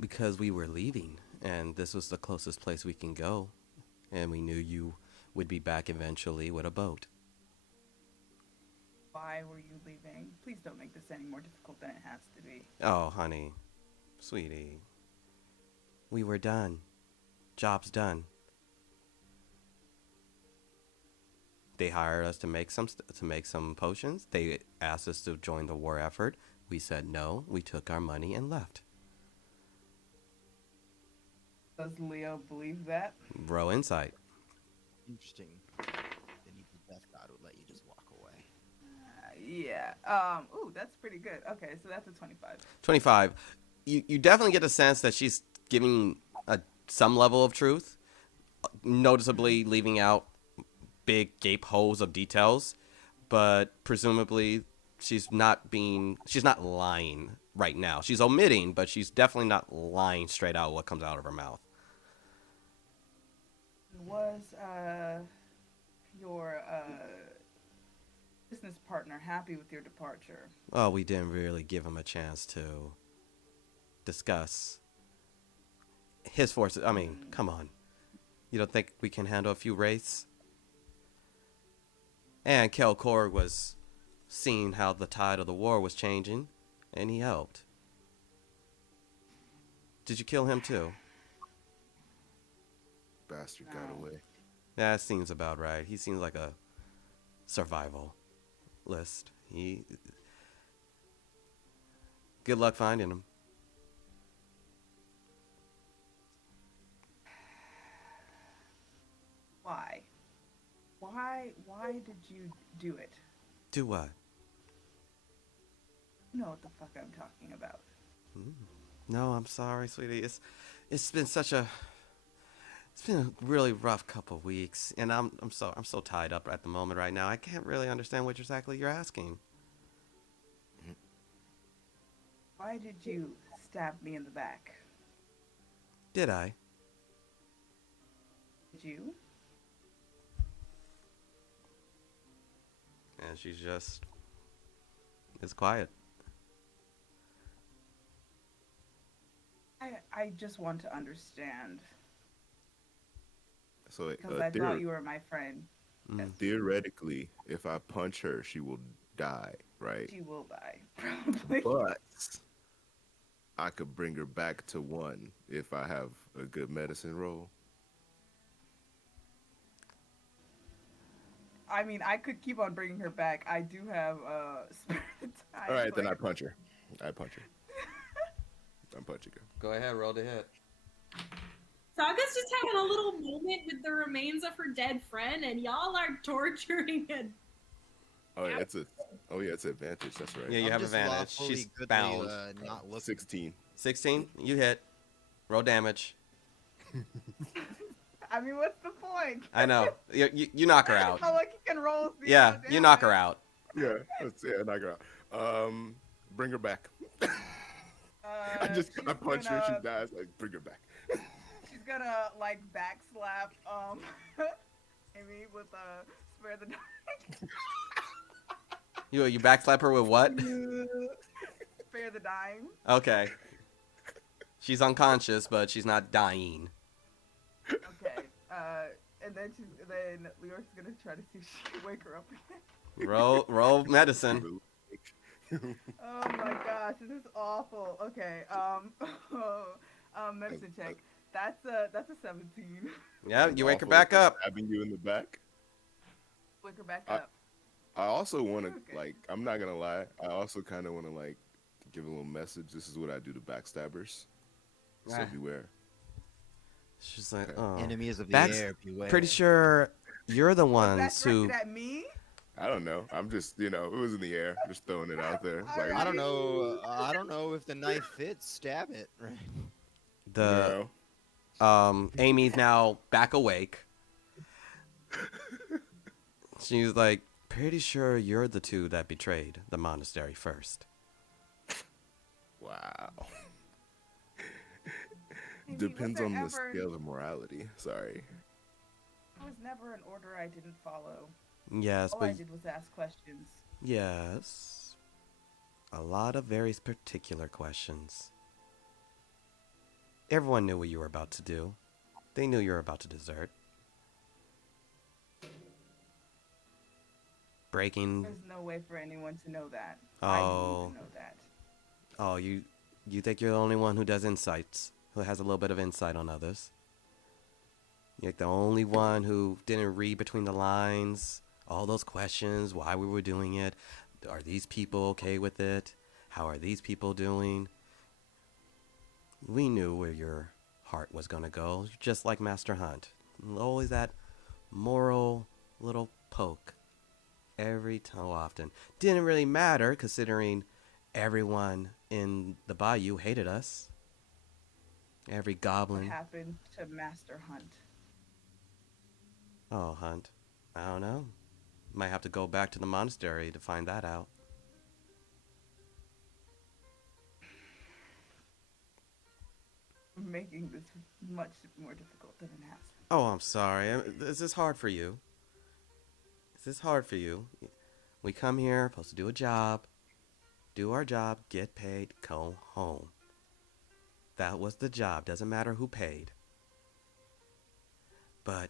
Because we were leaving, and this was the closest place we can go, and we knew you would be back eventually with a boat. Why were you leaving? Please don't make this any more difficult than it has to be. Oh, honey, sweetie, we were done. Job's done. They hired us to make some potions. They asked us to join the war effort. We said no. We took our money and left. Does Leo believe that? Row insight. Interesting. Then even Death God would let you just walk away. Yeah. Ooh, that's pretty good. Okay, so that's a 25. 25. You definitely get the sense that she's giving some level of truth, noticeably leaving out big gape holes of details, but presumably she's not lying right now. She's omitting, but she's definitely not lying straight out what comes out of her mouth. Was your business partner happy with your departure? Well, we didn't really give him a chance to discuss his forces. I mean, come on. You don't think we can handle a few wraiths? And Kelkor was seeing how the tide of the war was changing, and he helped. Did you kill him too? Bastard got No. away. That seems about right. He seems like a survival list. Good luck finding him. why did you do it? Do what? You know what the fuck I'm talking about. No, I'm sorry, sweetie. It's been such a it's been a really rough couple of weeks, and I'm so tied up at the moment right now. I can't really understand what exactly you're asking. Why did you stab me in the back? Did I? Did you? And she's just is quiet. I just want to understand So because I thought you were my friend. Yes, theoretically, if I punch her, she will die, right? she will die probably. But I could bring her back to one if I have a good medicine roll. I mean, I could keep on bringing her back. I do have spare time. All right, then I punch her. I punch her. I'm punching her. Go ahead, roll the hit. Saga's just having a little moment with the remains of her dead friend, and y'all are torturing it. Oh, yeah, it's advantage. That's right. Yeah, you I'm have just advantage. lawfully She's goodly, bound. not looking. 16. 16, you hit. Roll damage. I mean, what's the point? I know. You knock her out. How lucky can roll? Yeah, you knock her out. Yeah, knock her out. Bring her back. I punch her, she dies. Like, bring her back. She's gonna like backslap Amy with spare the dying. You backslap her with what? Spare the dying. Okay. She's unconscious, but she's not dying. Okay. And then Leor's gonna try to see if she can wake her up again. Roll medicine. Oh my gosh, this is awful. Okay. Medicine check. That's a 17. Yeah, you wake her Awful back for up. Stabbing you in the back. Wake her back up. I also want to, Okay. like, I'm not going to lie. I also kind of want to, like, give a little message. This is what I do to backstabbers. So Ah. beware. She's like, Okay. oh. Enemies of the Backs- air, beware. Pretty sure you're the Was that ones who. directed at me? I don't know. I'm just, it was in the air. Just throwing it out there. Like, Alright. I don't know. I don't know if the knife fits. Stab it. Right. The no. Amy's now back awake. She's like, pretty sure you're the two that betrayed the monastery first. Wow. Amy, Depends was on there the ever- scale of morality. Sorry. There was never an order I didn't follow. Yes, All I but did was ask questions. yes, a lot of very particular questions. Everyone knew what you were about to do. They knew you were about to desert. Breaking. There's no way for anyone to know that. Oh. I didn't even know that. Oh, you think you're the only one who does insights, who has a little bit of insight on others. You're the only one who didn't read between the lines. All those questions, why we were doing it. Are these people okay with it? How are these people doing? We knew where your heart was going to go, just like Master Hunt. Always that moral little poke every so often. Didn't really matter considering everyone in the bayou hated us. Every What goblin. happened to Master Hunt? Oh, Hunt. I don't know. Might have to go back to the monastery to find that out. Making this much more difficult than it has. Oh, I'm sorry. Is this hard for you? Is this hard for you? We come here, supposed to do a job, do our job, get paid, go home. That was the job. Doesn't matter who paid. But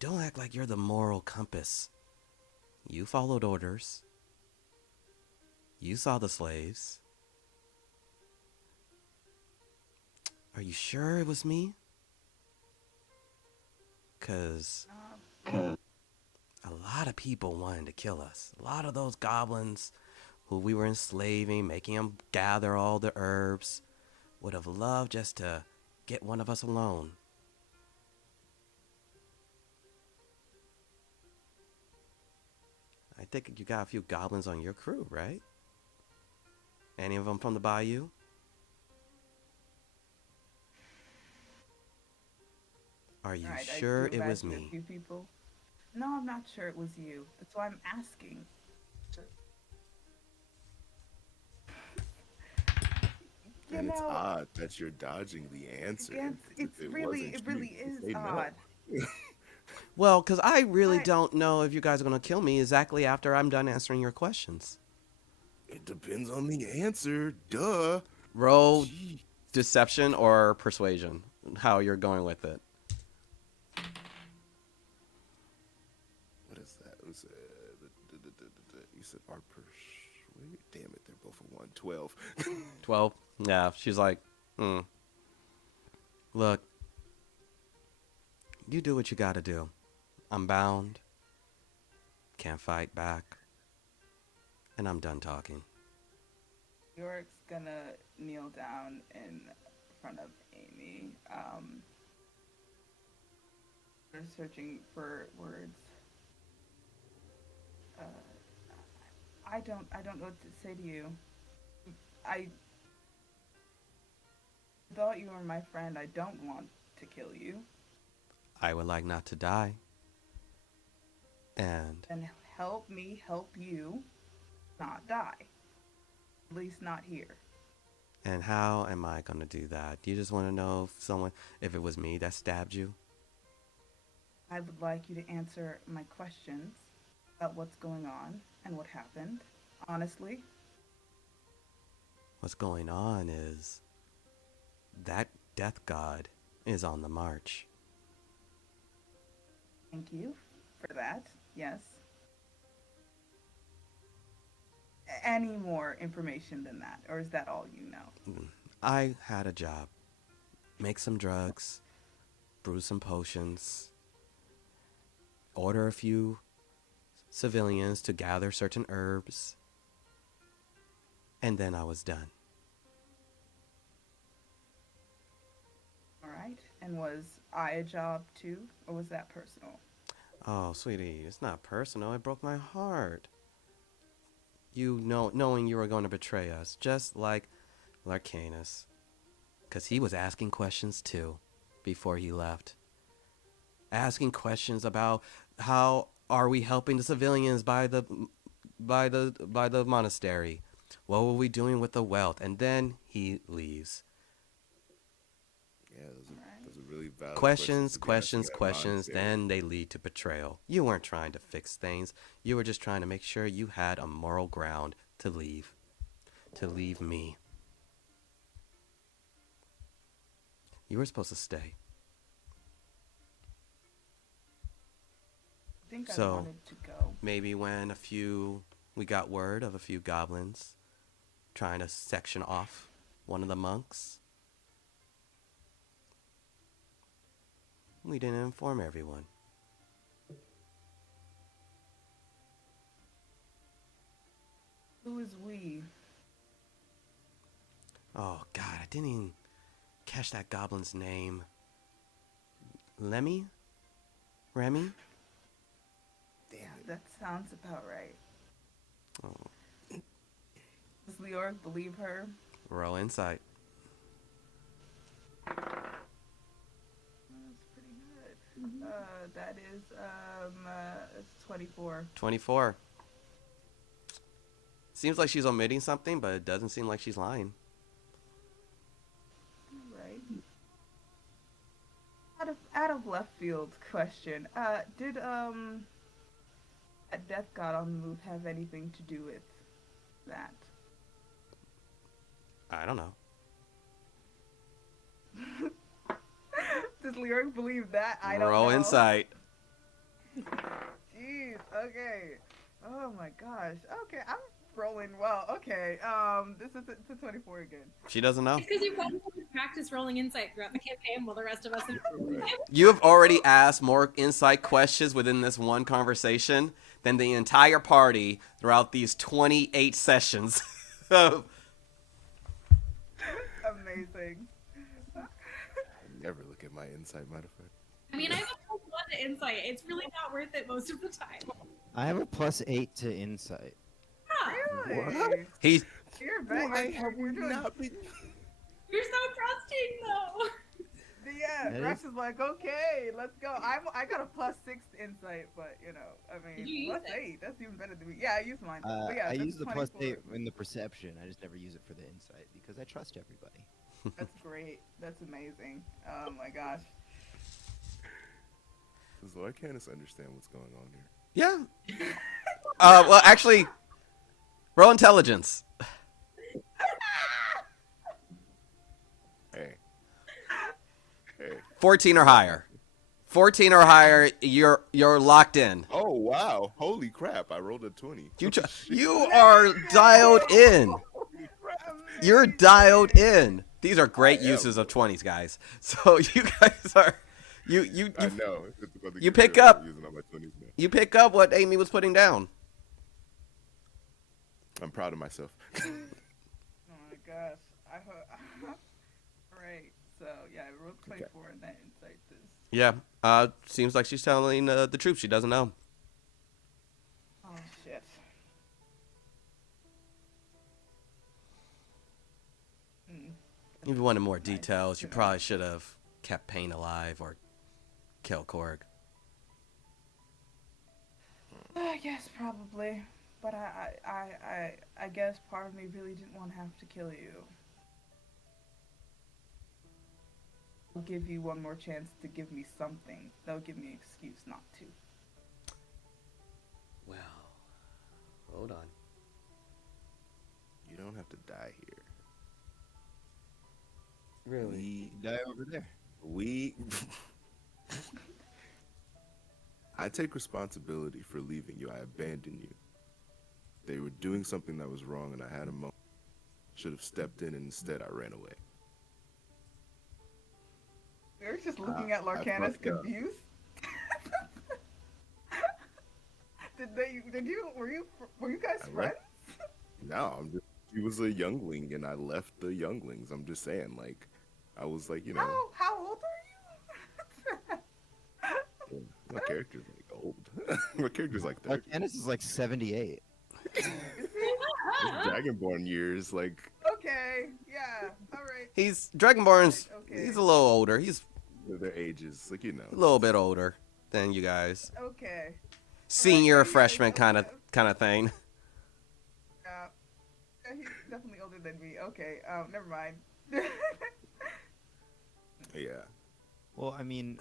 don't act like you're the moral compass. You followed orders. You saw the slaves. Are you sure it was me? 'Cause a lot of people wanted to kill us. A lot of those goblins who we were enslaving, making them gather all the herbs, would have loved just to get one of us alone. I think you got a few goblins on your crew, right? Any of them from the bayou? Are you Alright, I sure do it was imagine a me? few people. No, I'm not sure it was you. That's why I'm asking. You And it's know, odd that you're dodging the answer. against If it's it really wasn't it you, really you is say no. odd. Well, because I really I don't know if you guys are going to kill me exactly after I'm done answering your questions. It depends on the answer. Duh. Roll Gee. deception or persuasion, how you're going with it. What is that? It was, you said our persuade? Damn it, they're both a 1. 12. 12? Yeah, she's like, hmm. Look, you do what you got to do. I'm bound, can't fight back, and I'm done talking. York's gonna kneel down in front of Amy. They're searching for words. Uh, I don't know what to say to you. I thought you were my friend. I don't want to kill you. I would like not to die. And Then help me help you not die. At least not here. how am I gonna do that? You just want to know if it was me that stabbed you? I would like you to answer my questions about what's going on and what happened. Honestly, What's going on is that death god is on the march. thank you for that. Yes. Any more information than that, or is that all you know? I had a job. Make some drugs, brew some potions, order a few civilians to gather certain herbs, and then I was done. All right. And was I a job too, or was that personal? Oh, sweetie, it's not personal. It broke my heart. Knowing you were going to betray us, just like Larcanus. Because he was asking questions too before he left. Asking questions about how are we helping the civilians by the monastery? What were we doing with the wealth? And then he leaves. Yeah, All right. those are really valid questions Questions, to be asking questions, at a questions, monastery. then they lead to betrayal. You weren't trying to fix things. You were just trying to make sure you had a moral ground to leave. To leave me. You were supposed to stay. I think I So wanted to go. maybe when we got word of a few goblins trying to section off one of the monks, we didn't inform everyone. Who is we? Oh God, I didn't even catch that goblin's name. Lemmy? Remy? Damn Yeah, it. that sounds about right. Oh, Does Leoric believe her? roll insight. That's pretty good. That is it's 24. 24. Seems like she's omitting something, but it doesn't seem like she's lying. Right. Out of left field question. Did a death god on the move have anything to do with that? I don't know. Does Lyric believe that? I don't Roll know. insight. Jeez. Okay. Oh my gosh. Okay, I'm rolling well. Okay. This is it's a 24 again. She doesn't know. It's because you've gotten to practice rolling insight throughout the campaign while the rest of us have. You have already asked more insight questions within this one conversation than the entire party throughout these 28 sessions. Amazing. I never look at my insight modifier. I mean, I have a +1 to insight. It's really not worth it most of the time. I have a +8 to insight. Really? He's You're back. Why have we You're doing. not been? You're so trusting, though. Yeah, That Rex is- is like, okay, let's go. I got a +6 to insight, but I Did mean, you use it? +8. That's even better than me. Yeah, I used mine. But yeah, I that's use the 24. +8 in the perception. I just never use it for the insight because I trust everybody. That's great. That's amazing. Oh my gosh. So I can't understand what's going on here. yeah. Well, actually, roll intelligence. Hey. Hey. 14 or higher. 14 or higher, you're locked in. Oh wow! Holy crap! I rolled a 20. You are dialed in. You're dialed in. These are great I am. uses of 20s, guys. So you guys are you I know. It's about to you get pick real. up- I'm using all my 20s now. you pick up what Amy was putting down. I'm proud of myself. Oh my gosh. Right. So yeah, I rolled 24 and that insight is. Yeah. Seems like she's telling the truth. She doesn't know. Oh shit. Hmm. If you wanted more Nice. details, you probably should have kept Payne alive or killed Korg. I guess probably, but I guess part of me really didn't want to have to kill you. I'll give you one more chance to give me something. That'll give me an excuse not to. Well, hold on. You don't have to die here. Really? Die over there. We I take responsibility for leaving you. I abandoned you. They were doing something that was wrong and I had a moment. Should have stepped in and instead I ran away. You're just looking at I Larcanus fucked up. confused. Were you guys I friends? No, he was a youngling and I left the younglings. I'm just saying, like, I was like, you know, How old are you? my character's like old. My character's like 30. Arcanus is like 78. It's Dragonborn years, like, Okay, yeah, all right. He's Dragonborn's. Okay. He's a little older. He's their ages, like, you know. a little bit older than you guys. Okay. Senior, yeah, freshman yeah, kind of thing. Yeah. Yeah, he's definitely older than me. Okay, never mind. Yeah. Well, I mean,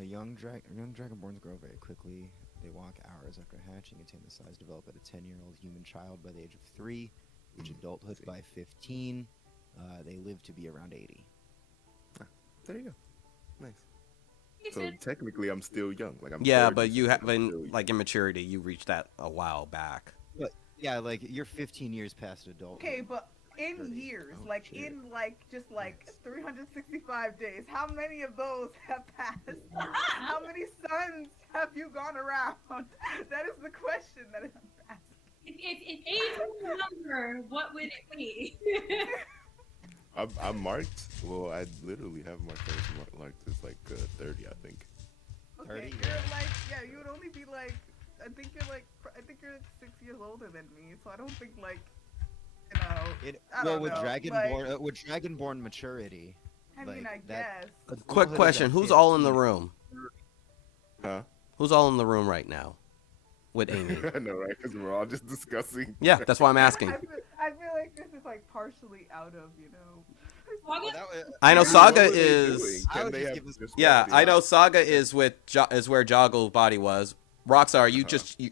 young dragonborns grow very quickly. They walk hours after hatching, attain the size developed at a 10-year-old human child by the age of 3, reach adulthood by 15. They live to be around 80. There you go. Nice. You So said- technically, I'm still young. Like, I'm Yeah, 30, but you so have I'm been still young. like in maturity. You reached that a while back. But yeah, like you're 15 years past adulthood. Okay, but in 30. years, Oh, like shit. in just 365 days, how many of those have passed? How many suns have you gone around? That is the question that I'm asking. If age was a number, what would it be? I'm marked. Well, I literally have my face marked as like 30, I think. Okay, 30, you're like, yeah, you would only be like, I think you're 6 years older than me, so I don't think like, you know, I Well, don't with know, dragonborn, with dragonborn maturity. I mean, like, I that- guess. Quick adulthood is question: at who's all in the 15. room? Huh? Who's all in the room right now with Amy? I know, right? Because we're all just discussing. Yeah, that's why I'm asking. I feel like this is like partially out of, you know. Saga? Well, that was- I know What Saga were they is. doing? I Can would they just have give this- just Yeah, walked I in? know Saga is is where Joggle's body was. Roxa, are you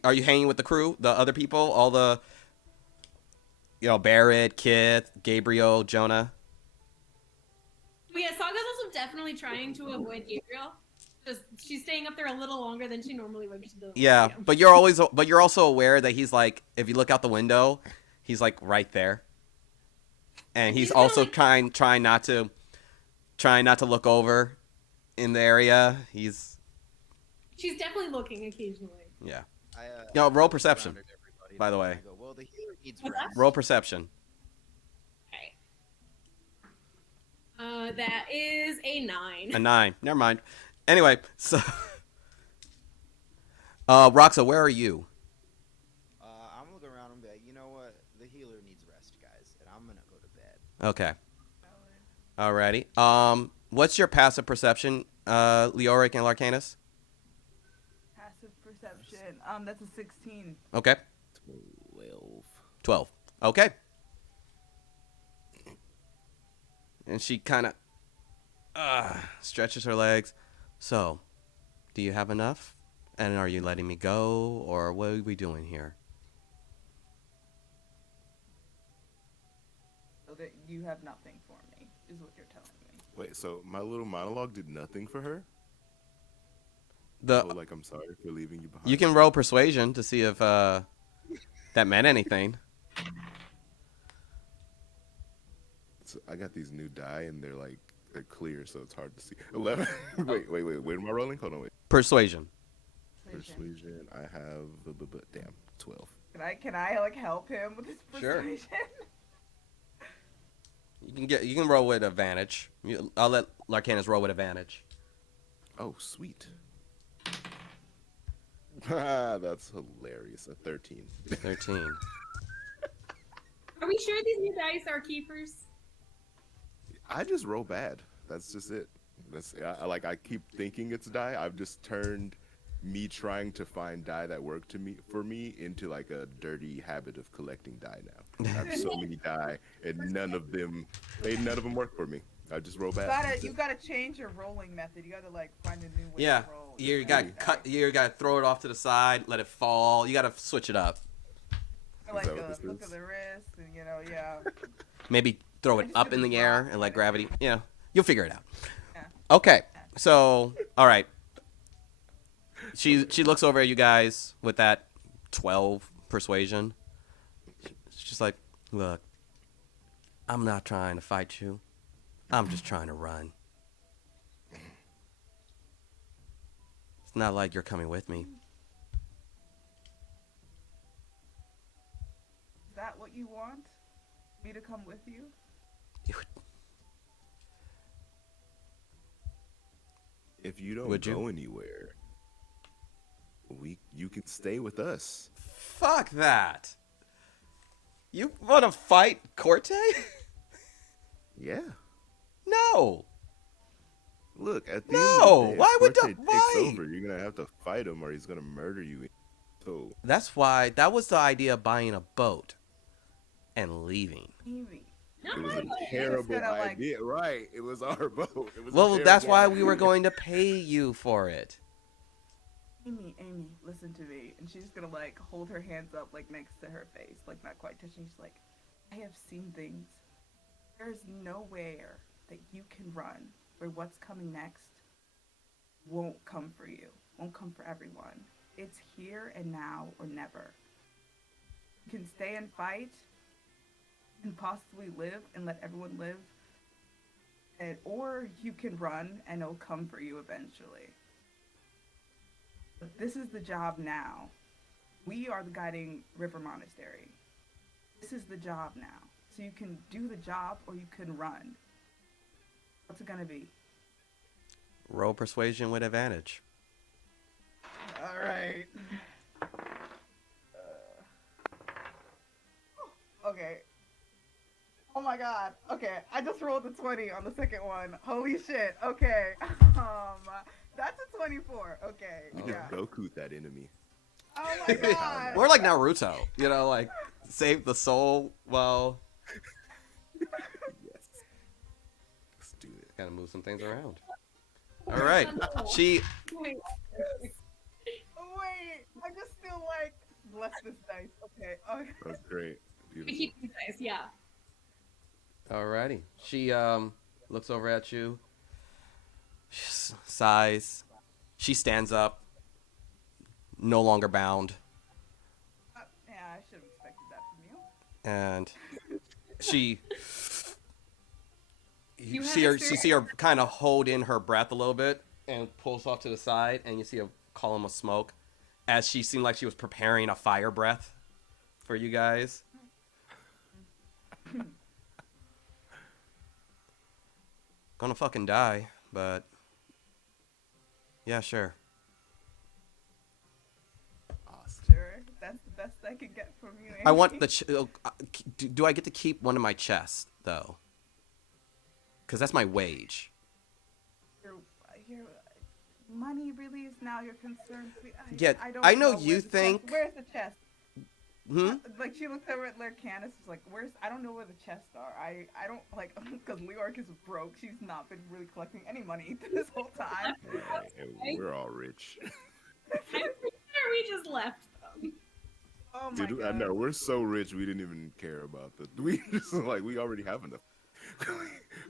are you hanging with the crew, the other people, all the, Barrett, Kith, Gabriel, Jonah? But yeah, Saga's also definitely trying to avoid Gabriel. Just she's staying up there a little longer than she normally would. Just to Yeah, see him. but you're also aware that he's like, if you look out the window, he's like right there, and he's He's also going- trying not to look over in the area. He's She's definitely looking occasionally. yeah. I, Roll perception, surrounded everybody, by the and way. I go, well, the healer needs What's rest. Roll perception. Okay. That is a 9. A 9. Never mind. Anyway, so Roxa, where are you? I'm looking around and be like, you know what? The healer needs rest, guys, and I'm gonna go to bed. Okay. Alrighty. What's your passive perception, Leoric and Larcanus? Passive perception. That's a 16. Okay. 12. 12. Okay. And she kind of stretches her legs. So, do you have enough? And are you letting me go? Or what are we doing here? So that you have nothing for me, is what you're telling me. Wait, so my little monologue did nothing for her? The Oh, like, I'm sorry for leaving you behind. You can roll persuasion to see if that meant anything. So I got these new die, and they're clear, so it's hard to see. 11. wait. Where am I rolling? Hold on, wait. Persuasion. Persuasion. I have, damn, 12. Can I like help him with his Sure. persuasion? You can roll with advantage. I'll let Larcanus roll with advantage. Oh, sweet. That's hilarious. A 13. 13. Are we sure these new dice are keepers? I just roll bad. That's just it. I keep thinking it's die. I've just turned me trying to find die that work for me into like a dirty habit of collecting die now. I have so many die, and none of them work for me. I just roll bad. You gotta change your rolling method. You gotta like find a new way Yeah. to roll. You got to cut. You got to throw it off to the side, let it fall. You got to switch it up. I like Is that what a this flick is? of the wrist, and yeah. Maybe throw I it just up in didn't the air drop and let it. gravity. You'll figure it out. Yeah. Okay. So, all right. She looks over at you guys with that 12 persuasion. She's just like, look, I'm not trying to fight you. I'm just trying to run. It's not like you're coming with me. Is that what you want? Me to come with you? If you don't Would you? go anywhere, you can stay with us. Fuck that. You want to fight Corte? Yeah. No. Look, at the No, end of the day, if why would Corte the- takes why? over, you're gonna have to fight him, or he's gonna murder you. So That's why that was the idea of buying a boat and leaving. Amy. Not it was my a boat. terrible Just gotta, like- idea, right? It was our boat. It was a Well, that's terrible why we idea. were going to pay you for it. Amy, listen to me. And she's gonna like hold her hands up like next to her face, like not quite touching. She's like, I have seen things. There's nowhere that you can run where what's coming next won't come for you, won't come for everyone. It's here and now or never. You can stay and fight and possibly live and let everyone live, or you can run and it'll come for you eventually. But this is the job now. We are the guiding river monastery. This is the job now. So you can do the job or you can run. What's it gonna be? Roll persuasion with advantage. All right. Okay. Oh my god. Okay, I just rolled a 20 on the second one. Holy shit. Okay. That's a 24. Okay. You Yeah. can Goku that enemy. Oh my god. More like Naruto, like save the soul while Yes. Let's do it. kind of move some things around. All right, she Wait. Wait, I just feel like bless this dice. Okay. Okay. That's great. We Beautiful. keep these dice, yeah. Alrighty. She looks over at you. She sighs. She stands up. No longer bound. Yeah, I should have expected that from you. And she You see have her see her kind of hold in her breath a little bit and pulls off to the side, and you see a column of smoke as she seemed like she was preparing a fire breath for you guys. Gonna fucking die, but yeah, sure. best I can get from you. I want Amy. the. Do I get to keep one of my chests though? Because that's my wage. Your, your money really is now your concern. Yeah, I I don't know know you where the think. chest. Where's the chest? Hmm. Like she looked over at Candace, was like, "Where's? I don't know where the chests are. I don't like because Leork is broke. She's not been really collecting any money this whole time. Hey, we're all rich. I'm pretty sure we just left them. Oh my Dude, I god. know we're so rich we didn't even care about the. We just like we already have enough.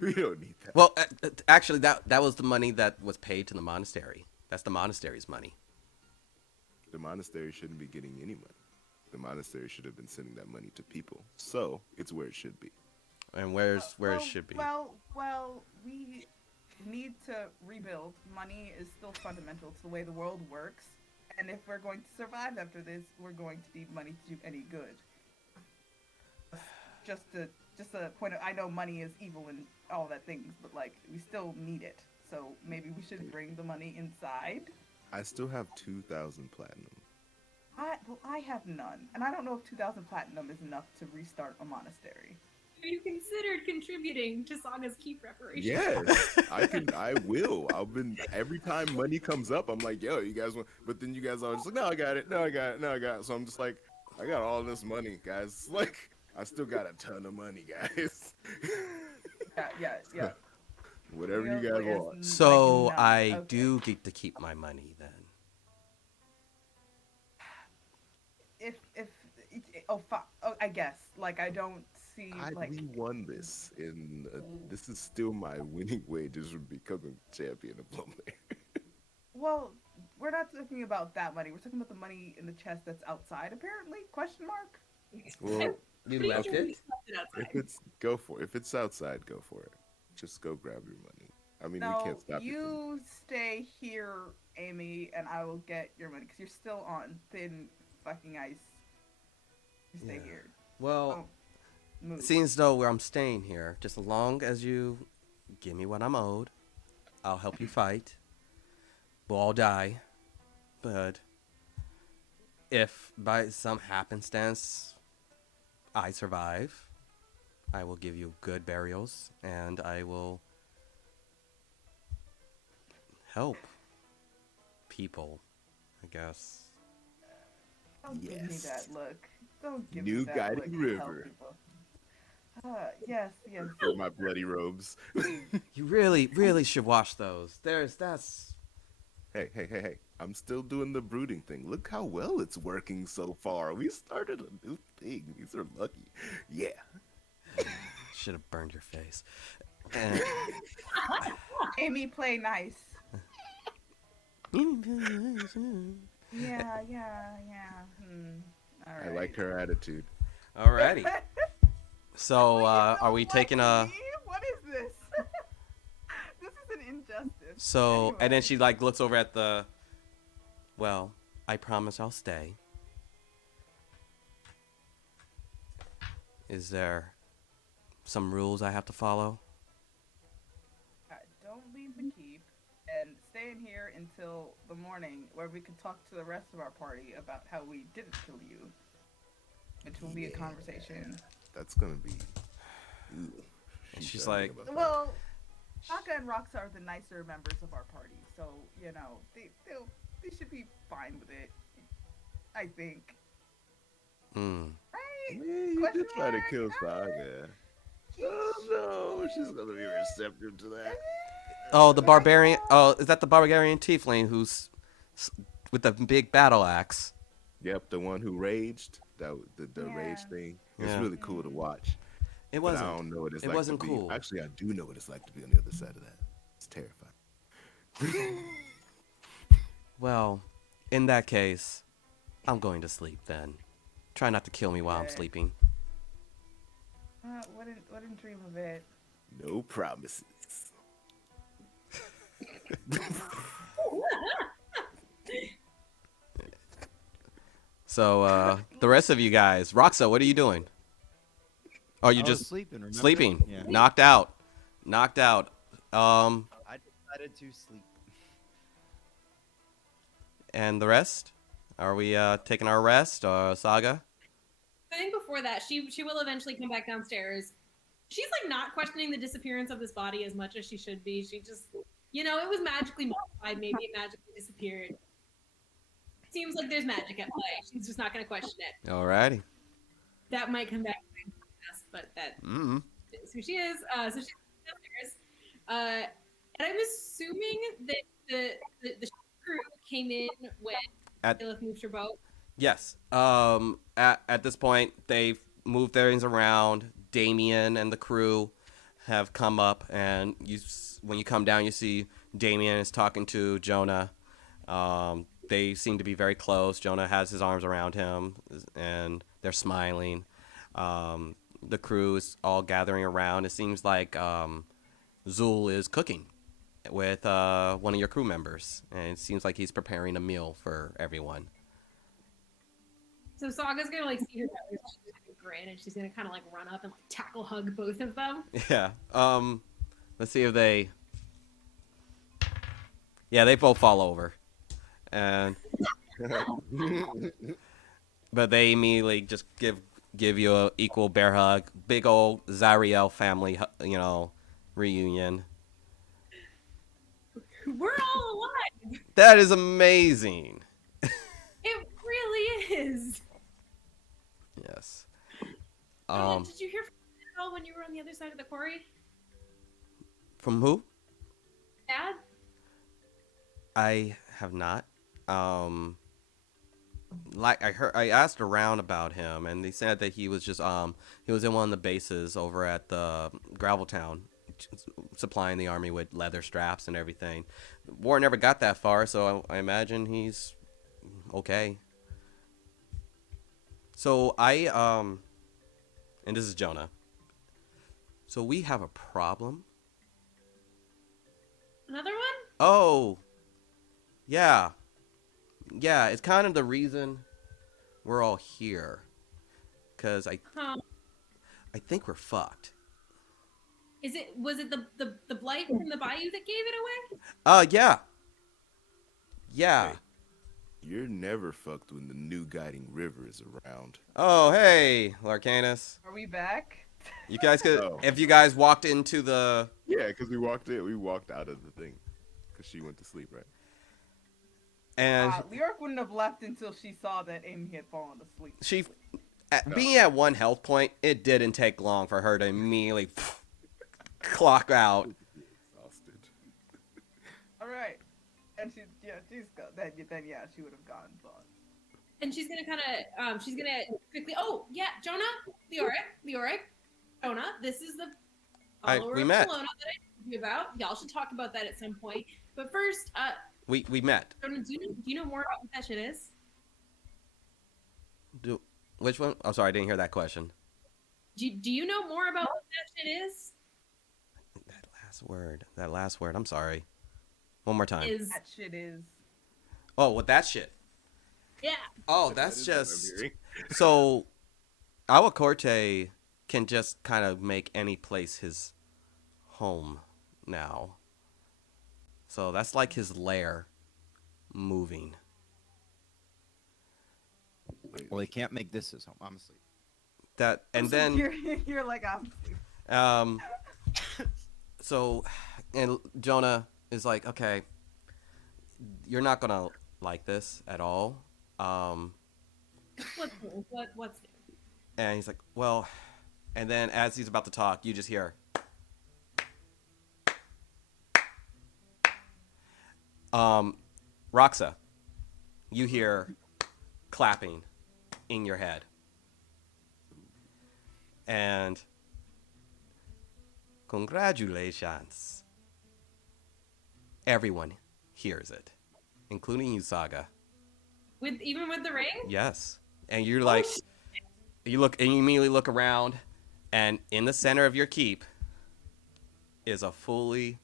We don't need that. Well, actually, that was the money that was paid to the monastery. That's the monastery's money. The monastery shouldn't be getting any money. The monastery should have been sending that money to people. So it's where it should be. And where it well, should be. well, we need to rebuild. Money is still fundamental to the way the world works, and if we're going to survive after this, we're going to need money to do any good. Just a point of, I know money is evil and all that things, but like we still need it. So maybe we should bring the money inside. I still have 2,000 platinum. I have none, and I don't know if 2,000 platinum is enough to restart a monastery. Have you considered contributing to Saga's keep reparations? Yes, I will. I've been every time money comes up, I'm like, yo, you guys want? But then you guys are just like, no, I got it. No, I got it. No, I got it. So I'm just like, I got all this money, guys. Like, I still got a ton of money, guys. Yeah. Whatever you guys want. So Like, I okay. do get to keep my money then. If I guess like I don't see like We won this, and this is still my winning wages from becoming champion of Lomér. well, we're not talking about that money. We're talking about the money in the chest that's outside. Apparently? Question mark. Well, You Pretty left sure it? we left it outside. if it's outside, go for it. Just go grab your money. I mean, we No, can't stop you. you stay here, Amy, and I will get your money because you're still on thin fucking ice. You stay Yeah. here. Well, Move. it seems though where I'm staying here, just as long as you give me what I'm owed, I'll help you fight. We'll all die. But if by some happenstance I survive, I will give you good burials and I will help people, I guess. Don't give me Yes. that look. Don't give New me that guiding look. Help river. people. Yes. For my bloody robes. You really should watch those. That's Hey. I'm still doing the brooding thing. Look how well it's working so far. We started a new thing. These are lucky. Yeah. should have burned your face. And Amy, play nice. Yeah. All right. I like her attitude. Alrighty. So, are we Like taking a? me? What is this? This is an injustice. So, and then Anyway. she like looks over at the. Well, I promise I'll stay. Is there some rules I have to follow? Don't leave the keep and stay in here until the morning where we can talk to the rest of our party about how we didn't kill you. Which will be a conversation. That's gonna be. Ooh. And she's telling me like- about that. Well, Shaka and Roxa are the nicer members of our party, so they should be fine with it. I think. Hmm. Right? Yeah, you Question did try to mark? kill Saga. Oh no, she's gonna be receptive to that. Oh, the barbarian. Oh, is that the barbarian tiefling who's with the big battle axe? Yep, the one who raged. The rage Yeah. thing. It's Yeah. really cool to watch. It But wasn't. I don't know what it's It like wasn't to be. cool. Actually, I do know what it's like to be on the other side of that. It's terrifying. Well, in that case, I'm going to sleep then. Try not to kill me while I'm Okay. sleeping. Wouldn't dream of it. No promises. So, the rest of you guys, Roxa, what are you doing? Oh, you I was just sleeping. Remember? sleeping. Yeah. Knocked out. I decided to sleep. And the rest? Are we taking our rest, Saga? I think before that, she will eventually come back downstairs. She's like not questioning the disappearance of this body as much as she should be. She just, it was magically modified. Maybe it magically disappeared. Seems like there's magic at play. She's just not going to question it. Alrighty. That might come back to us, but that Mm. is who she is. So she's downstairs. And I'm assuming that the crew came in when At Lilith moved her boat. Yes. At this point, they've moved things around. Damien and the crew have come up, and when you come down, you see Damien is talking to Jonah. They seem to be very close. Jonah has his arms around him, and they're smiling. The crew is all gathering around. It seems like Zul is cooking with one of your crew members, and it seems like he's preparing a meal for everyone. So Saga's gonna like see her brothers, she's gonna grin, and she's gonna kind of like run up and like tackle hug both of them. Yeah. Let's see if they. Yeah, they both fall over, and but they immediately just give you a equal bear hug. Big old Zariel family, reunion. We're all alive. That is amazing. It really is. Yes. Did you hear from Dad at all when you were on the other side of the quarry? From who? Dad? I have not. Like I asked around about him, and they said that he was just he was in one of the bases over at the Gravel Town, supplying the army with leather straps and everything. War never got that far, so I imagine he's okay. So and this is Jonah. So we have a problem. Another one? Oh, yeah. Yeah, it's kind of the reason we're all here. Because I think we're fucked. Was it the blight from the bayou that gave it away? Yeah. Yeah. Wait. You're never fucked when the new guiding river is around. Oh, hey, Larcanus. Are we back? You guys could, Oh. if you guys walked into the, Yeah, because we walked out of the thing. Because she went to sleep, right? and Lyric wouldn't have left until she saw that Amy had fallen asleep. she, being at 1 health point, it didn't take long for her to immediately clock out. Exhausted. All right, and she's gone. Then she would have gone. But And she's gonna she's gonna quickly. Oh yeah, Jonah, Leoric, Jonah. This is the follower we of met. Kelowna that I told you about. Y'all should talk about that at some point. But first, We met. Jonah, do you know more about what that shit is? Which one? I'm sorry, I didn't hear that question. Do you know more about what that shit is? That last word. I'm sorry. One more time. that shit is. Oh, what that shit? Yeah. Oh, that's That is what I'm just hearing. so. Awacorte can just kind of make any place his home now. So that's like his lair moving. Well, they can't make this his home, honestly. That and So then you're like I'm. so and Jonah is like, okay, you're not gonna like this at all. What's new? And he's like, well, and then as he's about to talk, you just hear. Roxa, you hear clapping in your head. And congratulations. Everyone hears it, including you, Saga. Even with the ring? Yes. And you're like, you immediately look around, and in the center of your keep is a fully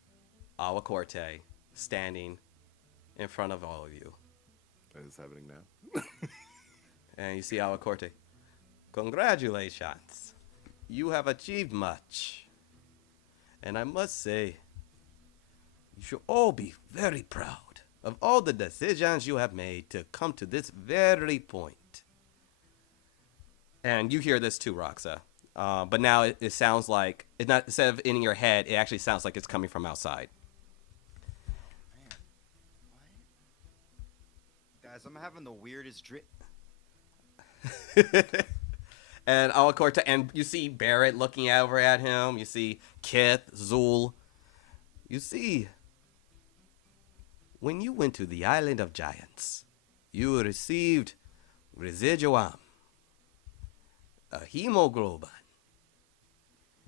Awacorte standing in front of all of you. That is happening now. And you see Awacorte. Congratulations. You have achieved much. And I must say, you should all be very proud of all the decisions you have made to come to this very point. And you hear this too, Roxa. But now it sounds like it not instead of in your head, it actually sounds like it's coming from outside. Man, what? Guys, I'm having the weirdest dream. And and you see Barrett looking over at him. You see Kith, Zul. You see, when you went to the island of giants, you received residuum, a hemoglobin.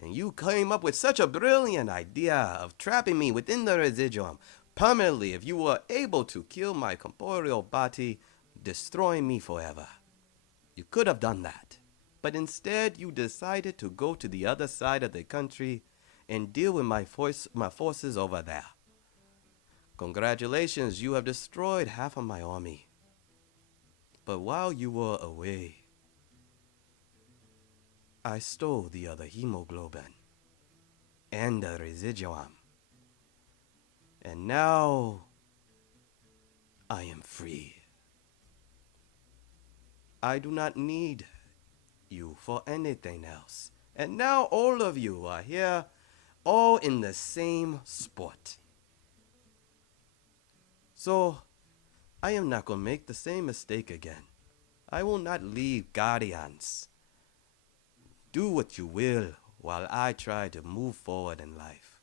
And you came up with such a brilliant idea of trapping me within the residuum permanently if you were able to kill my corporeal body, destroying me forever. You could have done that. But instead, you decided to go to the other side of the country and deal with my forces over there. Congratulations, you have destroyed half of my army. But while you were away, I stole the other hemoglobin and the residuum. And now I am free. I do not need you for anything else. And now all of you are here, all in the same spot. So, I am not going to make the same mistake again. I will not leave guardians. Do what you will while I try to move forward in life.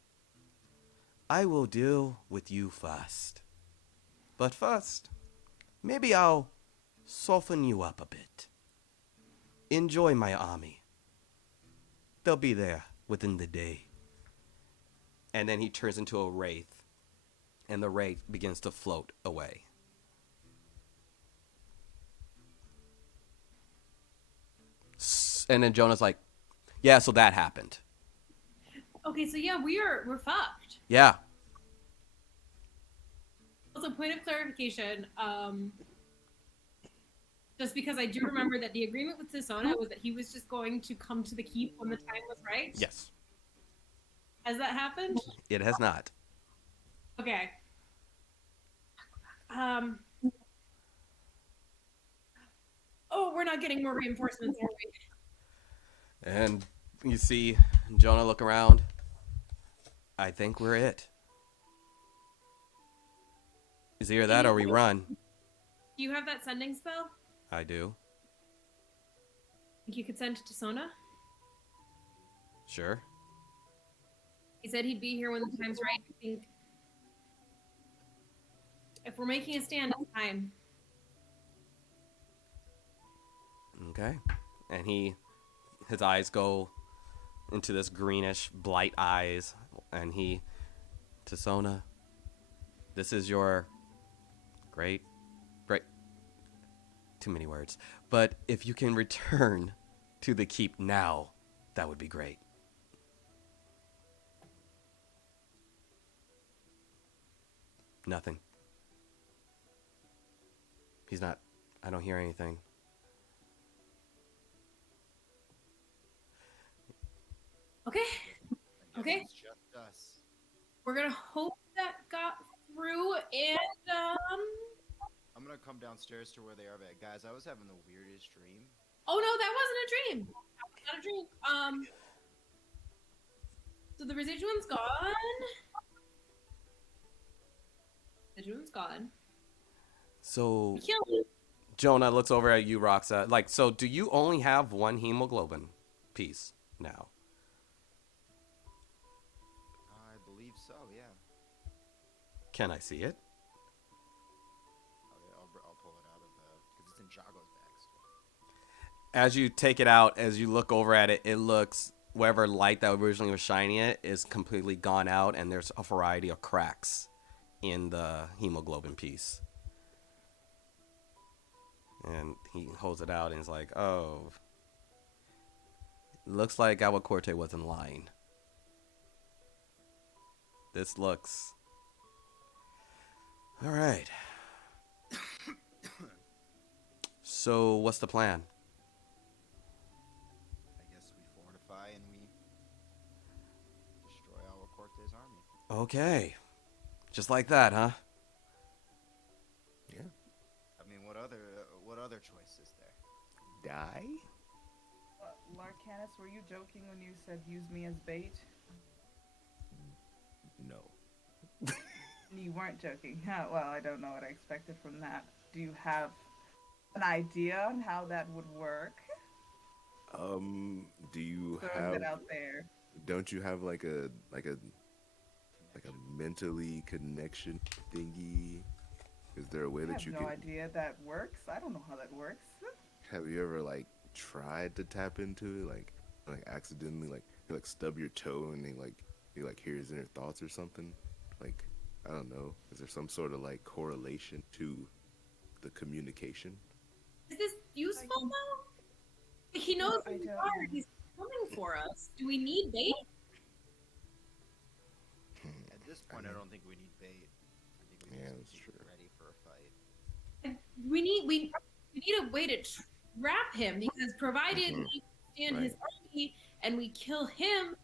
I will deal with you first. But first, maybe I'll soften you up a bit. Enjoy my army. They'll be there within the day. And then he turns into a wraith, and the wraith begins to float away. And then Jonah's like, yeah, so that happened. Okay, so yeah, we're fucked. Yeah. Also, point of clarification, just because I do remember that the agreement with Sisona was that he was just going to come to the keep when the time was right. Yes. Has that happened? It has not. Okay. Oh, we're not getting more reinforcements, are we? And you see Jonah look around. I think we're it. It's either that or we run. Do you have that sending spell? I do. Think you could send it to Sona? Sure. He said he'd be here when the time's right. I think if we're making a stand, it's time. Okay. And his eyes go into this greenish blight eyes, and he, to Sona, this is your great, too many words, but if you can return to the keep now, that would be great. Nothing. He's not, I don't hear anything. Okay. I guess Okay. It's just us. We're gonna hope that got through, and I'm gonna come downstairs to where they are. But guys, I was having the weirdest dream. oh no, that wasn't a dream. That was not a dream. So the residuum's gone. Residuum's gone. So We killed it. Jonah looks over at you, Roxa. Like, so do you only have one hemoglobin piece now? I believe so. Yeah. Can I see it? Oh, yeah, I'll pull it out of because it's in Jago's bag still. As you take it out, as you look over at it, it looks, whatever light that originally was shining it is completely gone out, and there's a variety of cracks in the hemoglobin piece. And he holds it out and is like, oh, looks like our Corte wasn't lying. This looks... All right. So, what's the plan? I guess we fortify and we destroy our Corte's army. Okay. Just like that, huh? other choice is there? Die? Larcanus, were you joking when you said use me as bait? No. You weren't joking. Yeah, well, I don't know what I expected from that. Do you have an idea on how that would work? Do you Throwing have? that out there. Don't you have like a mentally connection thingy? Is there a way I that have you no can? idea that works. I don't know how that works. Have you ever like tried to tap into it, like accidentally, like you like stub your toe and you like hear his inner thoughts or something? Like I don't know. Is there some sort of like correlation to the communication? Is this useful though? He knows I who we don't are. know. He's coming for us. Do we need bait? At this point, I don't think we need bait. I think we Yeah, just that's need to true. be ready for a fight. We need a way to trap him because provided Mhm. we stand Right. his army and we kill him,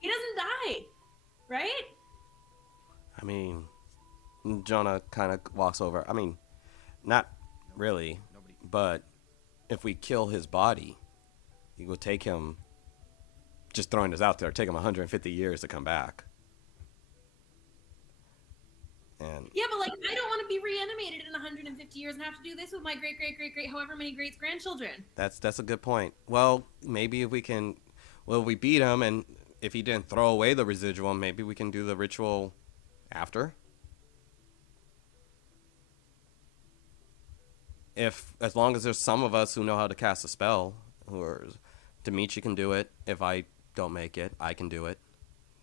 he doesn't die, right? I mean, Jonah kind of walks over. I mean, not really, Nobody. but if we kill his body, it will take him, just throwing this out there, take him 150 years to come back. And Yeah, but like I don't want to be reanimated in 150 years and have to do this with my great great great great however many great grandchildren. that's a good point. Well, maybe if we can, well, we beat him, and if he didn't throw away the residual, maybe we can do the ritual after. If as long as there's some of us who know how to cast a spell, who are Dimitri can do it. If I don't make it, I can do it.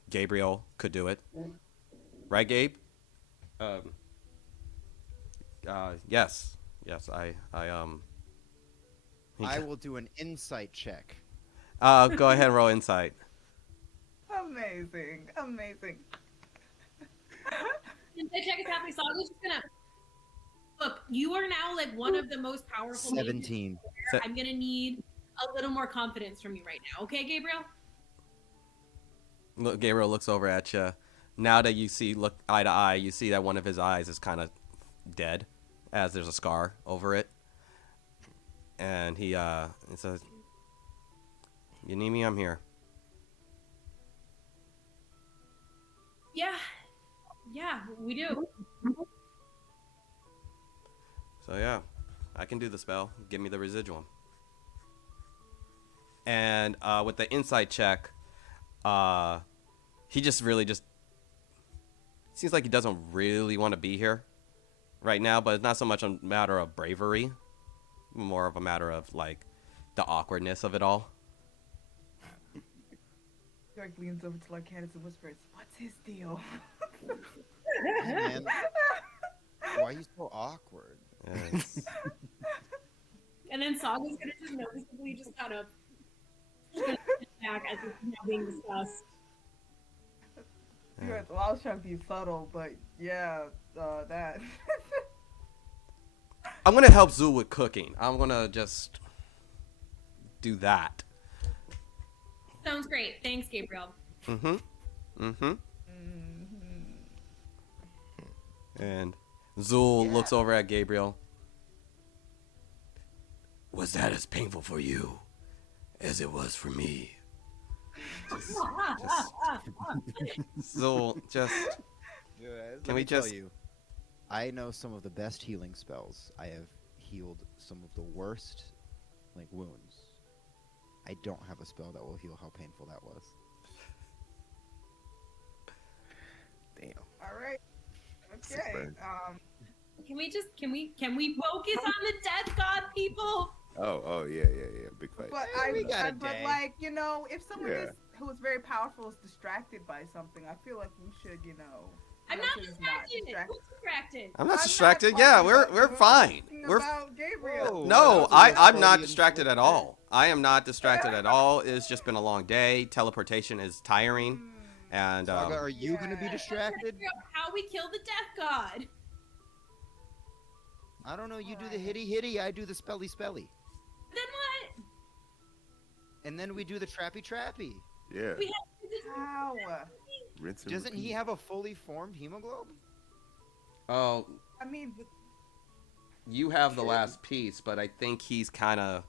Gabriel could do it. Right, Gabe? Um, yes. Yes, I will do an insight check. Go ahead and roll insight. Amazing. Amazing. And the check is happening, so I'm just gonna look. You are now like one of the most powerful. mages 17. there. I'm gonna need a little more confidence from you right now, okay, Gabriel? Look, Gabriel looks over at you. Now that you see, look eye to eye, you see that one of his eyes is kind of dead, as there's a scar over it. And he says, "You need me? I'm here." Yeah, we do. So yeah, I can do the spell. Give me the residuum. And with the insight check, he just really just seems like he doesn't really want to be here right now. But it's not so much a matter of bravery, more of a matter of like the awkwardness of it all. York leans over to Larcanus and whispers, "What's his deal?" Hey, man. Why are you so awkward? It's- And then Saga's gonna just noticeably just kind of sit back as it's now being discussed. Yeah, well, I was trying to be subtle, but yeah, that. I'm gonna help Zul with cooking. I'm gonna just do that. Sounds great. Thanks, Gabriel. Mm-hmm. Mm-hmm. Mhm. And Zul Yeah. looks over at Gabriel. Was that as painful for you as it was for me? Zul, just Can we tell just- you? I know some of the best healing spells. I have healed some of the worst, like, wounds. I don't have a spell that will heal how painful that was. Damn. All right. Okay. Burn. Can we focus on the death god, people? Oh yeah. Big fight. But We got a but day. like, you know, if someone Yeah. who is very powerful is distracted by something, I feel like we should, I'm make not sure he's distracted. Who's distracted? I'm not I'm distracted. not Yeah, talking we're about fine. you, I'm We're about Gabriel. Whoa. no, That's a I'm not Freudian distracted slip at all. I am not distracted at all. It's just been a long day. Teleportation is tiring, Hmm. and Saga, are you going to be Yeah. distracted? Figure out how we kill the death god. I don't know. You do the Alright. hitty hitty. I do the spelly spelly. Then what? And then we do the trappy trappy. Yeah. We have to do this. How? Rinse and Doesn't he repeat. have a fully formed hemoglobin? oh, I mean, You have the last piece, but I think he's kind of.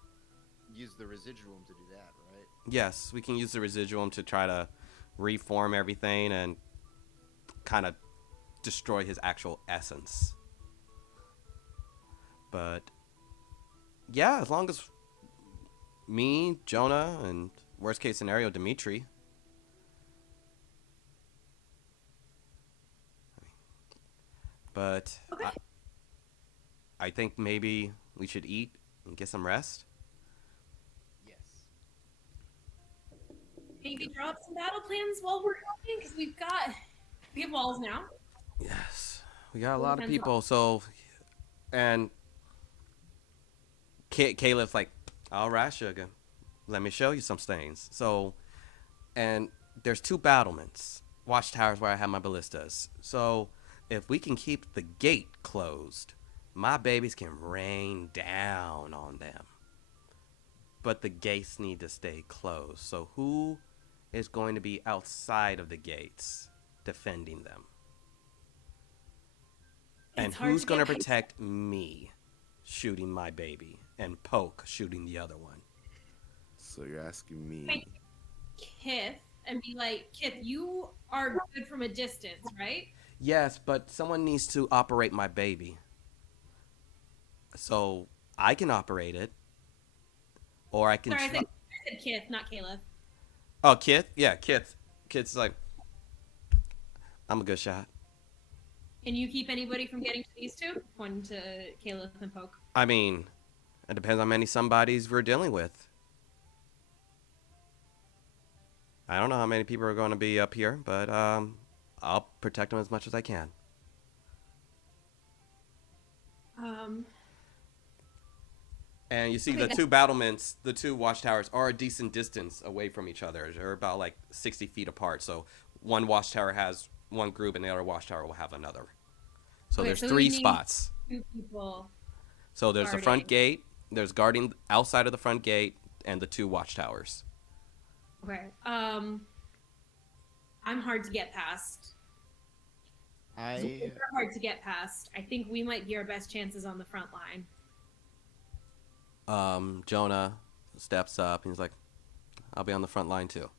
Use the residuum to do that, right? Yes, we can use the residuum to try to reform everything and kind of destroy his actual essence. But yeah, as long as me, Jonah, and worst case scenario, Dimitri. But Okay. I think maybe we should eat and get some rest. Yes. Maybe draw up some battle plans while we're going because we have walls now. Yes, we got a Well, lot of depends on. people. So, and Caleb's like, all right, sugar, let me show you some things. So, and there's two battlements, watchtowers where I have my ballistas. So, if we can keep the gate closed, my babies can rain down on them. But the gates need to stay closed. So, who is going to be outside of the gates defending them? And It's hard who's to going to get protect me shooting my baby and Poke shooting the other one? So you're asking me? Wait. Kith and be like, Kith, you are good from a distance, right? Yes, but someone needs to operate my baby. So I can operate it, or I can. Sorry, I said Kith, not Caleb. Oh, Kith? Yeah, Kith. Kith's like, I'm a good shot. Can you keep anybody from getting to these two? One to Caleb and Poke. I mean, it depends on how many somebodies we're dealing with. I don't know how many people are going to be up here, but I'll protect them as much as I can. Um, And you see Okay, the that's- two battlements, the two watchtowers are a decent distance away from each other. They're about like 60 feet apart. So one watchtower has one group and the other watchtower will have another. So Okay, there's so we three need- spots. 2 people. So there's the front guarding. gate, there's guarding outside of the front gate, and the two watchtowers. Okay. I'm hard to get past. I They're hard to get past. I think we might be our best chances on the front line. Jonah steps up and he's like, I'll be on the front line too.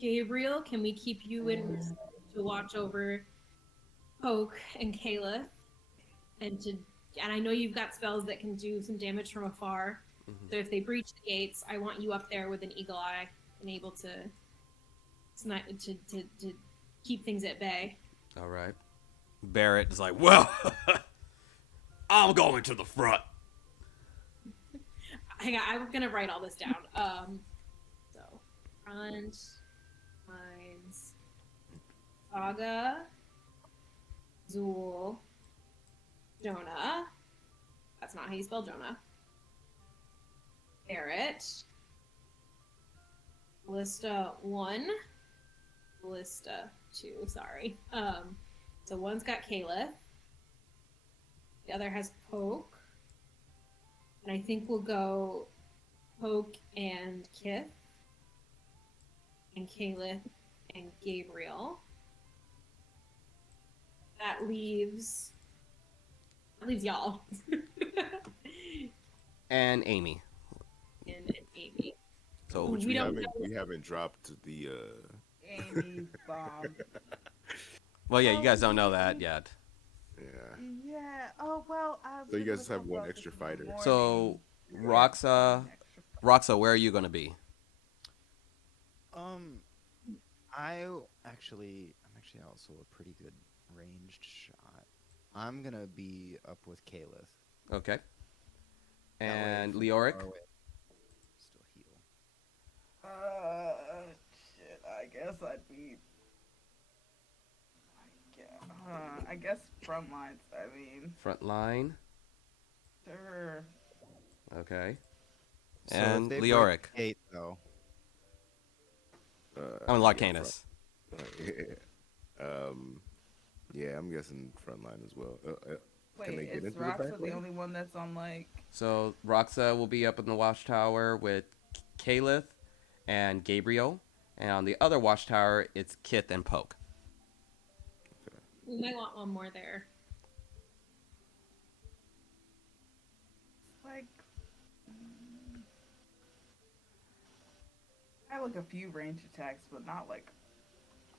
Gabriel, can we keep you in to watch over Poke and Kayla? And I know you've got spells that can do some damage from afar. So if they breach the gates, I want you up there with an eagle eye and able to keep things at bay. All right. Barrett is like, well, I'm going to the front. Hang on, I'm gonna write all this down. So front lines, Saga, Zool, Jonah. That's not how you spell Jonah. Barrett. Ballista 1. Ballista 2, sorry. So one's got Caliph. The other has Poke. And I think we'll go Poke and Kith. And Caliph and Gabriel. That leaves y'all. And Amy. And Amy. So Ooh, Which we we don't haven't know. we haven't dropped the Amy bomb. well, yeah, you guys don't know that yet. yeah. Yeah. Oh well. So you guys have one extra fighter. So Roxa, where are you going to be? I'm actually also a pretty good ranged shot. I'm gonna be up with Caliph. Okay. That way, And from Leoric? far away, still heal. Shit. I guess I'd be. I guess front lines. I mean, Front line. sure. Okay. So if And they break Leoric. the gate, though. I'm Larcanus. Yeah, I'm guessing frontline as well. Wait, Can they get is into the Roxa back the lane? only one that's on like? So Roxa will be up in the watchtower with Caliph and Gabriel. And on the other watchtower, it's Kith and Poke. We might want one more there. like I have like a few range attacks, but not like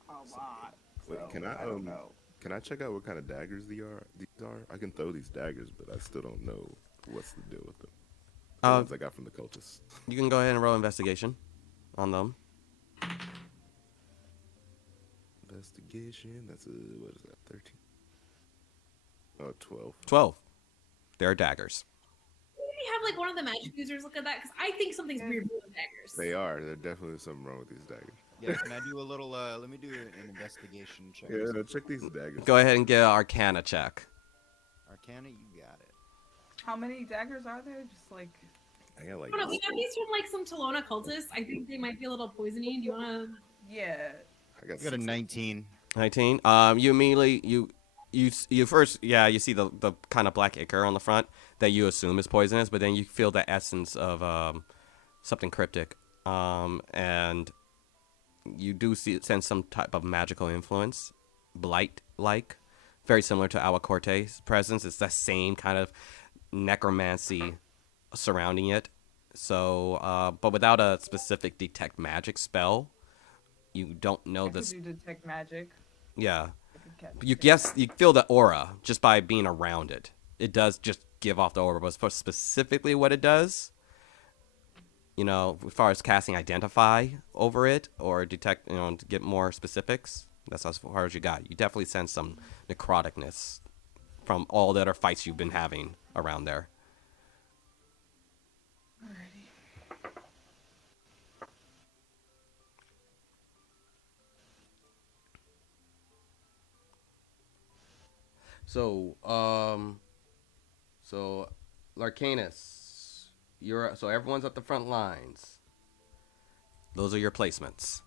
a lot. Wait, So I don't know. can I check out what kind of daggers these are? I can throw these daggers, but I still don't know what's the deal with them. The Uh, ones I got from the cultists. you can go ahead and roll investigation on them. Investigation. That's a what is that? 13. Oh, 12. 12. They're daggers. Maybe have like one of the magic users look at that because I think something's weird with daggers. They are. There's definitely something wrong with these daggers. Yeah, can I do a little? Let me do an investigation check. or Yeah, no, something. check these daggers. Go ahead and get an Arcana check. Arcana, you got it. How many daggers are there? Just like I got like. I don't know. We got these from like some Talona cultists. I think they might be a little poisony. Do you want to? yeah. I got, I got a 6. 19. 19. You immediately you first you see the kind of black ichor on the front that you assume is poisonous, but then you feel the essence of something cryptic, and you do sense some type of magical influence, blight like, very similar to Alacorte's presence. It's that same kind of necromancy surrounding it. So, but without a specific detect magic spell, you don't know I could this. do detect magic. Yeah. I could catch You it. guess you feel the aura just by being around it. It does just give off the aura, but for specifically what it does, as far as casting identify over it or detect, to get more specifics, that's as far as you got. You definitely sense some necroticness from all the other fights you've been having around there. Alrighty. So Larcanus, so everyone's at the front lines. Those are your placements.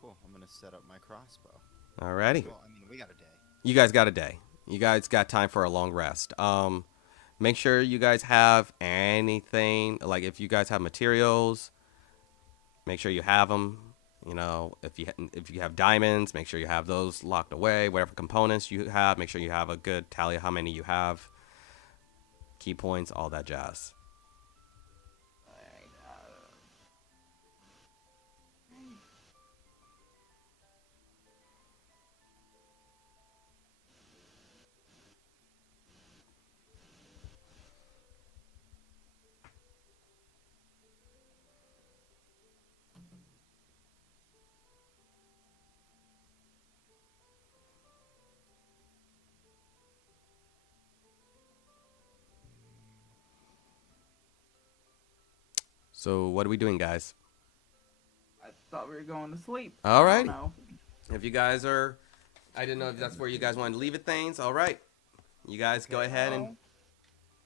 Cool. I'm gonna set up my crossbow. Alrighty. Well, I mean, we got a day. You guys got a day. You guys got time for a long rest. Make sure you guys have anything, like if you guys have materials, make sure you have them. If you have diamonds, make sure you have those locked away. Whatever components you have, make sure you have a good tally of how many you have. Key points, all that jazz. Alright, So what are we doing, guys? I thought we were going to sleep. All I right. don't know. If you guys are, I didn't know if that's where you guys wanted to leave it. Things. All right. You guys go ahead and.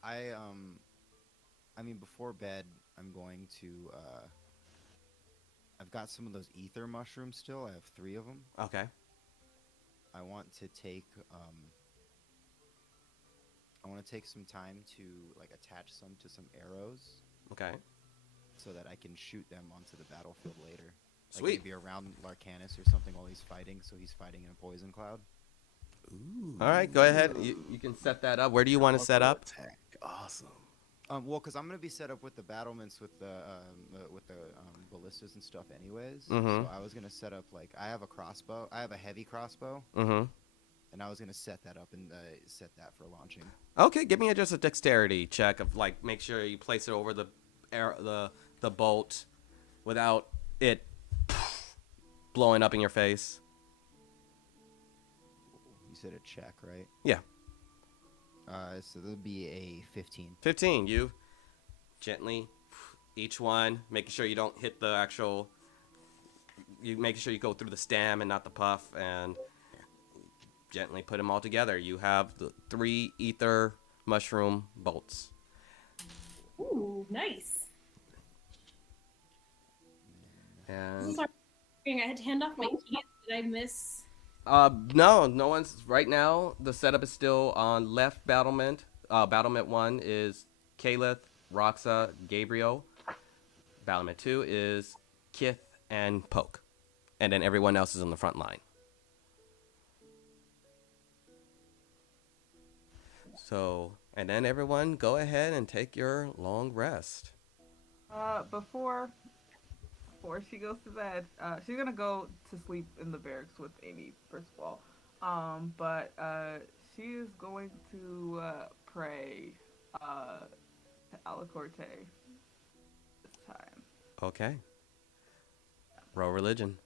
I mean, before bed, I'm going to. I've got some of those ether mushrooms still. I have 3 of them. Okay. I want to take. I want to take some time to like attach some to some arrows, Okay. so that I can shoot them onto the battlefield later. Like Sweet. maybe around Larcanus or something while he's fighting, so he's fighting in a poison cloud. Ooh. All right. Go ahead. You can set that up. Where do you want to set up? Attack. Awesome. Well, because I'm gonna be set up with the battlements with the ballistas and stuff, anyways. Mhm. So I was gonna set up like I have a crossbow. I have a heavy crossbow, Mm-hmm. and I was gonna set that up and set that for launching. Okay. Give me just a dexterity check of like make sure you place it over the the bolt without it blowing up in your face. You said a check, right? Yeah. So that'll be a 15. 15. You gently, each one, making sure you don't hit the actual. You making sure you go through the stem and not the puff, and gently put them all together. You have the 3 ether mushroom bolts. Ooh, nice. This And is our thing. I had to hand off my keys. Did I miss? no one's right now. The setup is still on left battlement. Battlement 1 is Caleth, Roxa, Gabriel. Battlement 2 is Kith and Poke, and then everyone else is on the front line. So, and then everyone go ahead and take your long rest. Before she goes to bed, she's gonna go to sleep in the barracks with Amy first of all. But she is going to pray to Alacorte this time. Okay. Roll religion.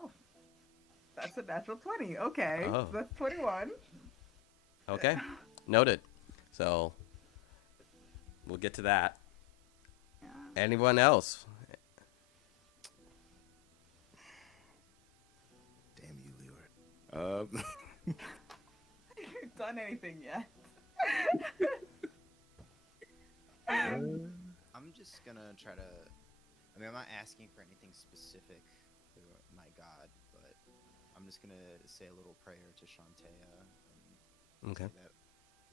Oh, that's a natural 20. Okay, Oh. that's 21. Okay. Noted. So, we'll get to that. Yeah. Anyone else? Damn you, Leor. Done anything yet? I'm just gonna try to. I mean, I'm not asking for anything specific to my god, but I'm just gonna say a little prayer to Shantea and Okay. say that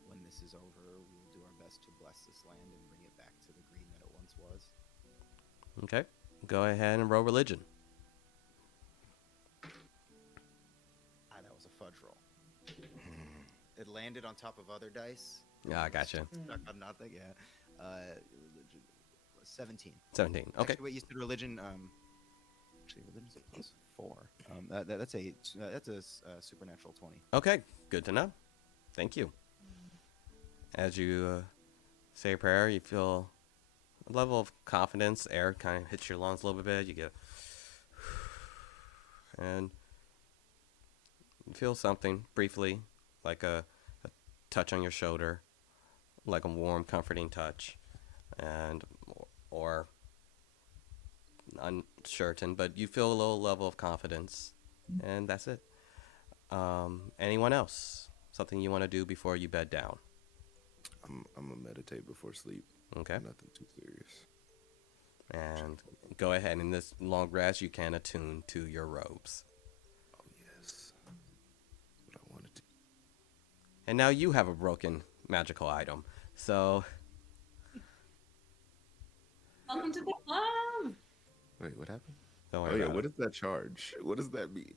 when this is over, we will do our best to bless this land and bring it back to the green that it once was. Okay. Go ahead and roll religion. Ah, that was a fudge roll. It landed on top of other dice. Yeah, I gotcha. Stuck on nothing. Yeah. Religion. 17. 17. Okay. Actually, wait, you said religion. Actually, religion's a +4. That's a supernatural 20. Okay. Good to know. Thank you. As you say a prayer, you feel a level of confidence. Air kind of hits your lungs a little bit. You get, and you feel something briefly, like a touch on your shoulder, like a warm, comforting touch, and or uncertain, but you feel a little level of confidence, and that's it. Anyone else? Something you want to do before you bed down? I'm gonna meditate before sleep. Okay. Nothing too serious. And go ahead. In this long rest, you can attune to your robes. Oh yes, what I wanted to. And now you have a broken magical item. So, Welcome to the club. Wait, what happened? don't Oh worry yeah, about what it. is that charge? What does that mean?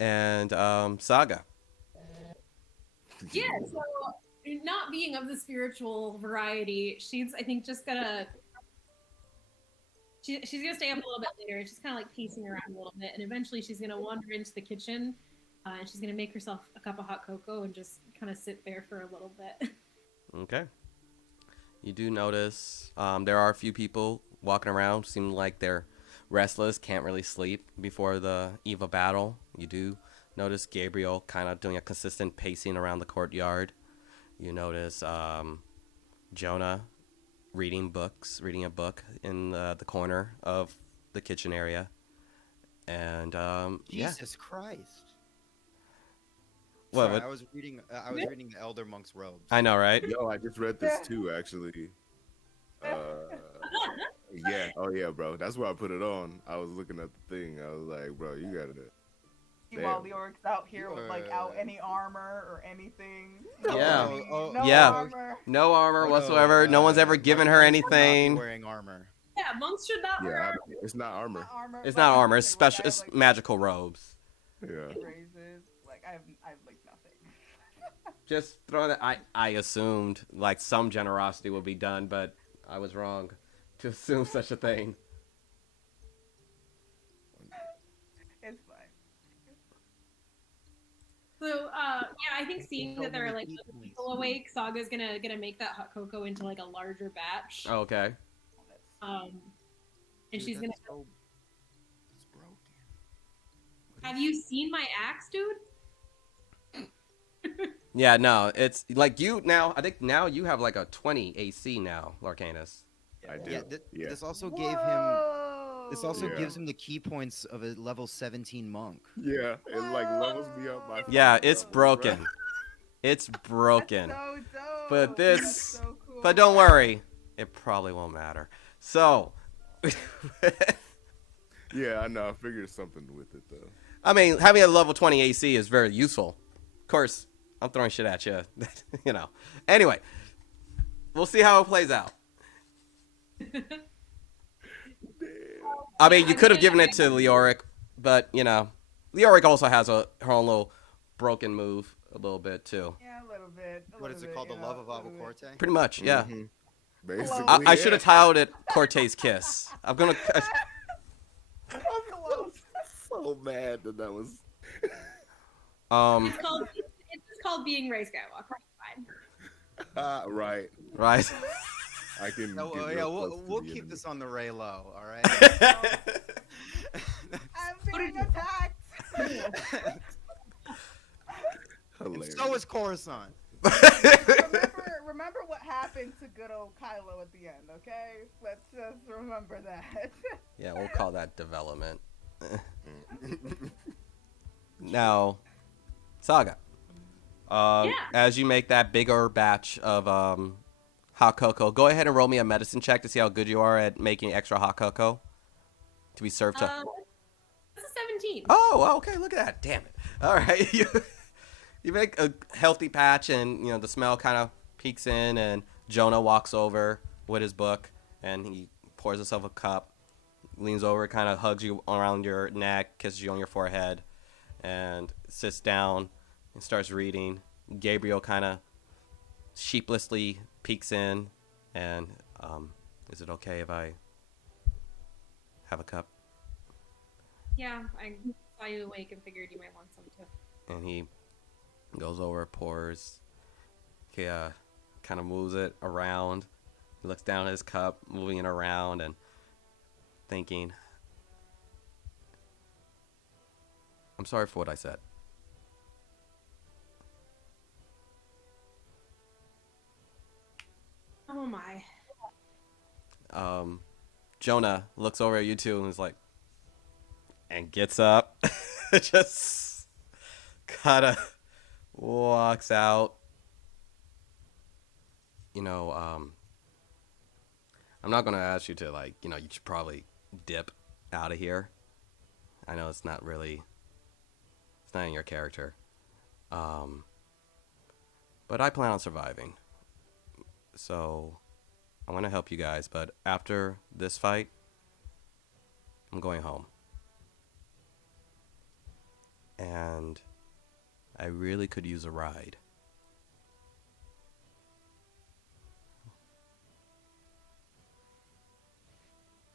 And Saga. Yeah, so not being of the spiritual variety, she's I think just gonna she's gonna stay up a little bit later. She's kind of like pacing around a little bit, and eventually she's gonna wander into the kitchen, and she's gonna make herself a cup of hot cocoa and just kind of sit there for a little bit. Okay. You do notice there are a few people walking around, seem like they're restless, can't really sleep before the eve of battle. You do notice Gabriel kind of doing a consistent pacing around the courtyard. You notice Jonah reading a book in the corner of the kitchen area. And yeah. Jesus Christ. What? Sorry, I was reading. I was reading the Elder Monk's robes. I know, right? Yo, I just read this too, actually. Yeah. Oh yeah, bro. That's where I put it on. I was looking at the thing. I was like, bro, you gotta. While Damn. Leoric's out here without any armor or anything. Yeah. No Yeah. armor. No armor Oh, whatsoever. No one's ever monks given her should not be anything. wearing armor. Yeah, monks should not wear Yeah, armor. it's not armor. It's but not I'm armor. It's just saying, special. like, I It's have, like, magical robes. Yeah. Raises. Like I have like nothing. Just throw that. I assumed like some generosity would be done, but I was wrong to assume such a thing. It's fine. So yeah, I think seeing So that there are many like people. other people awake, Saga's gonna make that hot cocoa into like a larger batch. Okay. And Dude, she's gonna. that's so- It's broken. Have you seen my axe, dude? Yeah. No. It's like you now. I think now you have like a 20 AC now, Larcanus. I do. Yeah, Yeah. this also gave him. Whoa! This also Yeah. gives him the key points of a level 17 monk. Yeah, it like levels me up by. Yeah. 5 It's levels, broken. bro. It's broken. That's so dope. But this- That's so cool. But don't worry. It probably won't matter. So. Yeah, I know. I figured something with it though. I mean, having a level 20 AC is very useful. Of course, I'm throwing shit at you. You know. Anyway, we'll see how it plays out. I mean, you could have given it to Leoric, but, you know, Leoric also has her own little broken move a little bit too. Yeah, a little bit. A What little is it bit, called? you The know, love of a little bit. Albuquerque? Pretty much, yeah. Mm-hmm. Hello. Basically, I should yeah. have titled it Corte's Kiss. I'm gonna. Close. So mad that was. Um. It's just called being Ray Skywalker. It's fine. Right. Right. I can No, get yeah, real close to we'll the keep enemy. this on the Ray low. All right. I'm being attacked. Hilarious. So is Coruscant. Remember what happened to good old Kylo at the end, okay? Let's just remember that. Yeah, we'll call that development. Now, Saga. Yeah. As you make that bigger batch of hot cocoa, go ahead and roll me a medicine check to see how good you are at making extra hot cocoa to be served to. This is 17. Oh, well, okay. Look at that. Damn it. All right. You make a healthy patch, and the smell kind of peeks in, and Jonah walks over with his book, and he pours himself a cup, leans over, kind of hugs you around your neck, kisses you on your forehead, and sits down and starts reading. Gabriel kind of sheepishly peeks in, and is it okay if I have a cup? Yeah, I saw you awake and figured you might want some too. And he goes over, pours. He kind of moves it around. He looks down at his cup, moving it around, and thinking, I'm sorry for what I said. Oh my. Jonah looks over at you two and is like, and gets up, just kind of walks out. I'm not gonna ask you to you should probably dip out of here. I know it's not in your character. But I plan on surviving. So I want to help you guys, but after this fight, I'm going home. And I really could use a ride.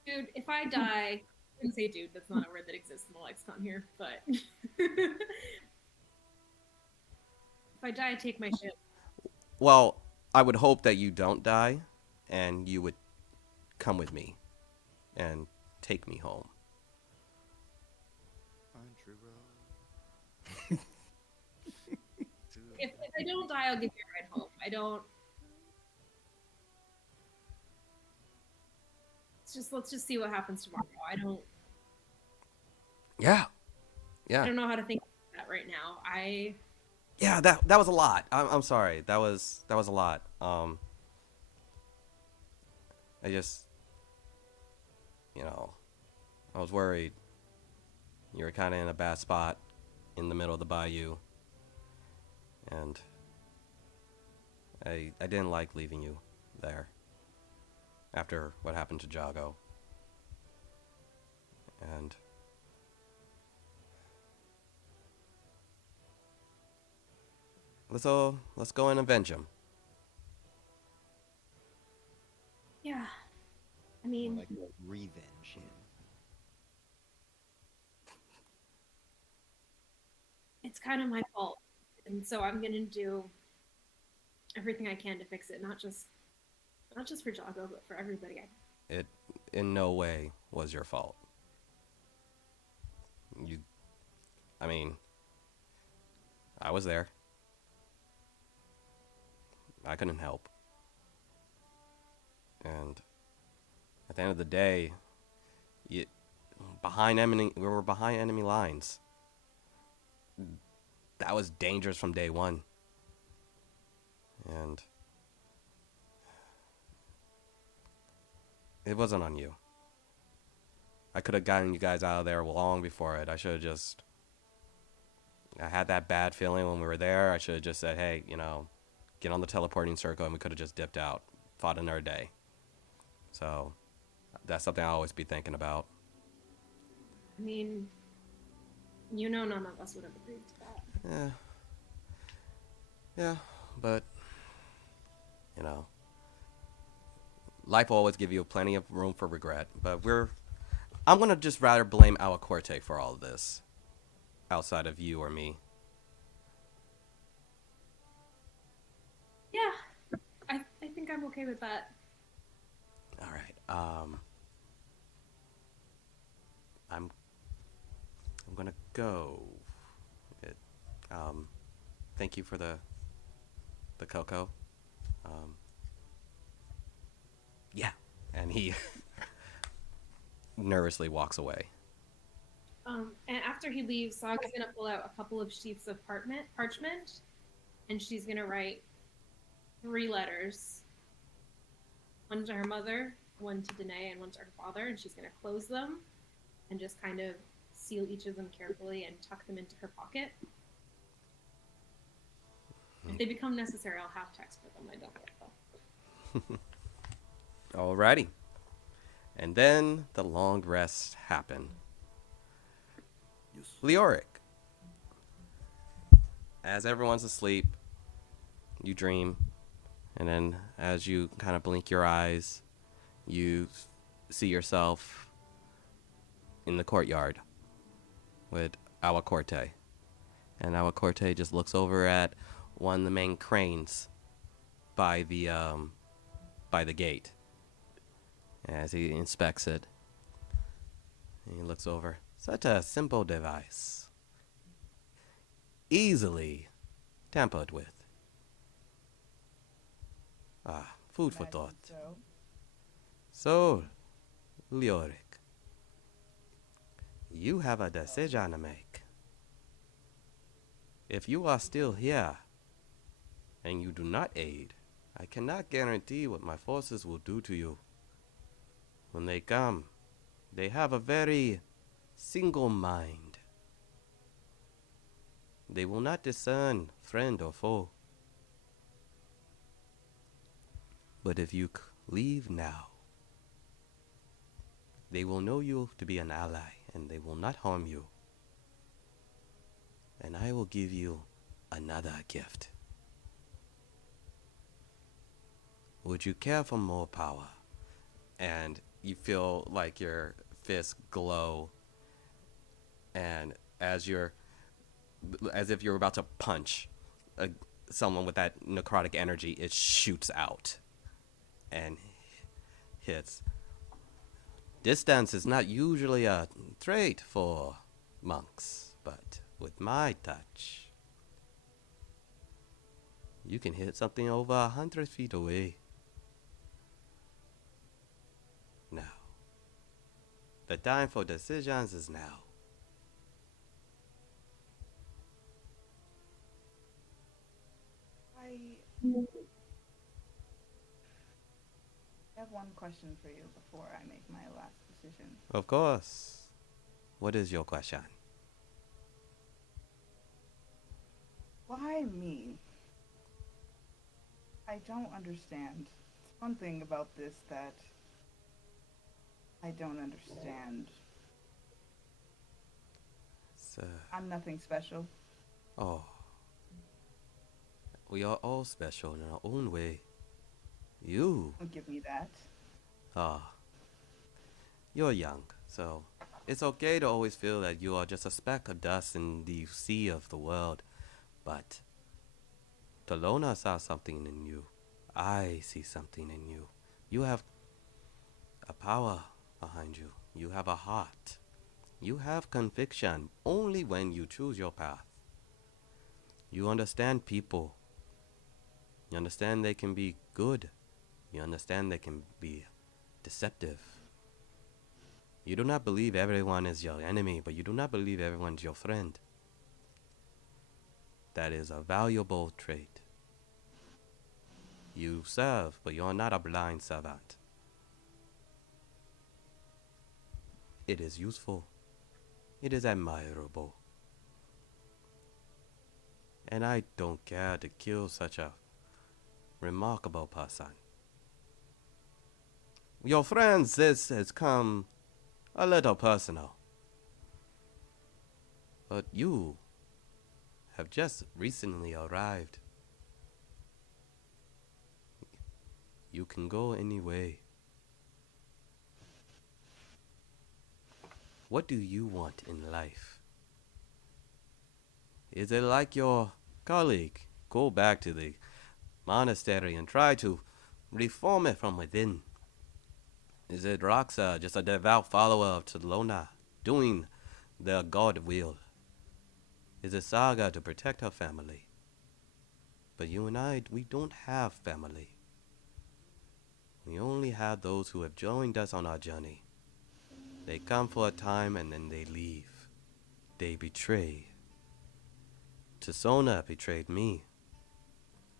Dude, if I die, I wouldn't say dude, that's not a word that exists in the lexicon here, but if I die, I take my ship. Well, I would hope that you don't die and you would come with me and take me home. Country road. If I don't die, I'll give you a ride home. I don't. Let's just see what happens tomorrow. Yeah. I don't know how to think of that right now. Yeah, that was a lot. I'm sorry. That was a lot. I just, I was worried. You were kind of in a bad spot in the middle of the bayou, and I didn't like leaving you there after what happened to Jago. And let's go and avenge him. Yeah. I More mean, like revenge him. it's kind of my fault, and so I'm gonna do everything I can to fix it. Not just for Jago, but for everybody. It in no way was your fault. I mean, I was there. I couldn't help. And at the end of the day, we were behind enemy lines. That was dangerous from day one. And it wasn't on you. I could have gotten you guys out of there long before it. I had that bad feeling when we were there. I should have just said, hey, get on the teleporting circle, and we could have just dipped out, fought another day. So that's something I'll always be thinking about. I mean, You know none of us would have agreed to that. Yeah. Yeah, but, you know, life will always give you plenty of room for regret. But I'm going to just rather blame Alacorte for all of this, outside of you or me. Yeah, I think I'm okay with that. All right. I'm going to go. It, um, thank you for the cocoa. Um, yeah. And he nervously walks away. And after he leaves, Saga's gonna pull out a couple of sheets of parchment, and she's gonna write 3 letters: one to her mother, one to Danae, and one to her father. And she's gonna close them and just kind of seal each of them carefully and tuck them into her pocket. If they become necessary, I'll have text for them. I don't get though. Alrighty. And then the long rests happen. Yes. Leoric, as everyone's asleep, you dream, and then as you kind of blink your eyes, you see yourself in the courtyard with Alacorte. And Alacorte just looks over at one of the main cranes by the gate as he inspects it. And he looks over. Such a simple device. Easily tampered with. Ah, food for Imagine thought. so. So, Leoric, you have a decision to make. If you are still here and you do not aid, I cannot guarantee what my forces will do to you. When they come, they have a very single mind. They will not discern friend or foe. But if you leave now, they will know you to be an ally, and they will not harm you. And I will give you another gift. Would you care for more power? And you feel like your fists glow, and as if you're about to punch someone with that necrotic energy, it shoots out and hits. Distance is not usually a trait for monks, but with my touch, you can hit something over 100 feet away. Now, the time for decisions is now. I have one question for you before I make my last decision. Of course. What is your question? Why me? I don't understand. It's one thing about this that I don't understand. So, I'm nothing special. oh, we are all special in our own way. You, Don't give me that. ah, you're young, so it's okay to always feel that you are just a speck of dust in the sea of the world. But Tolona saw something in you. I see something in you. You have a power behind you. You have a heart. You have conviction only when you choose your path. You understand people. You understand they can be good. You understand they can be deceptive. You do not believe everyone is your enemy, but you do not believe everyone's your friend. That is a valuable trait. You serve, but you are not a blind servant. It is useful. It is admirable. And I don't care to kill such a remarkable person. Your friends, this has come a little personal. But you have just recently arrived. You can go any way. What do you want in life? Is it like your colleague? Go back to the monastery and try to reform it from within. Is it Roxa, just a devout follower of Tolona, doing the God will? Is it Saga to protect her family? But you and I, we don't have family. We only have those who have joined us on our journey. They come for a time and then they leave. They betray. Tsona betrayed me,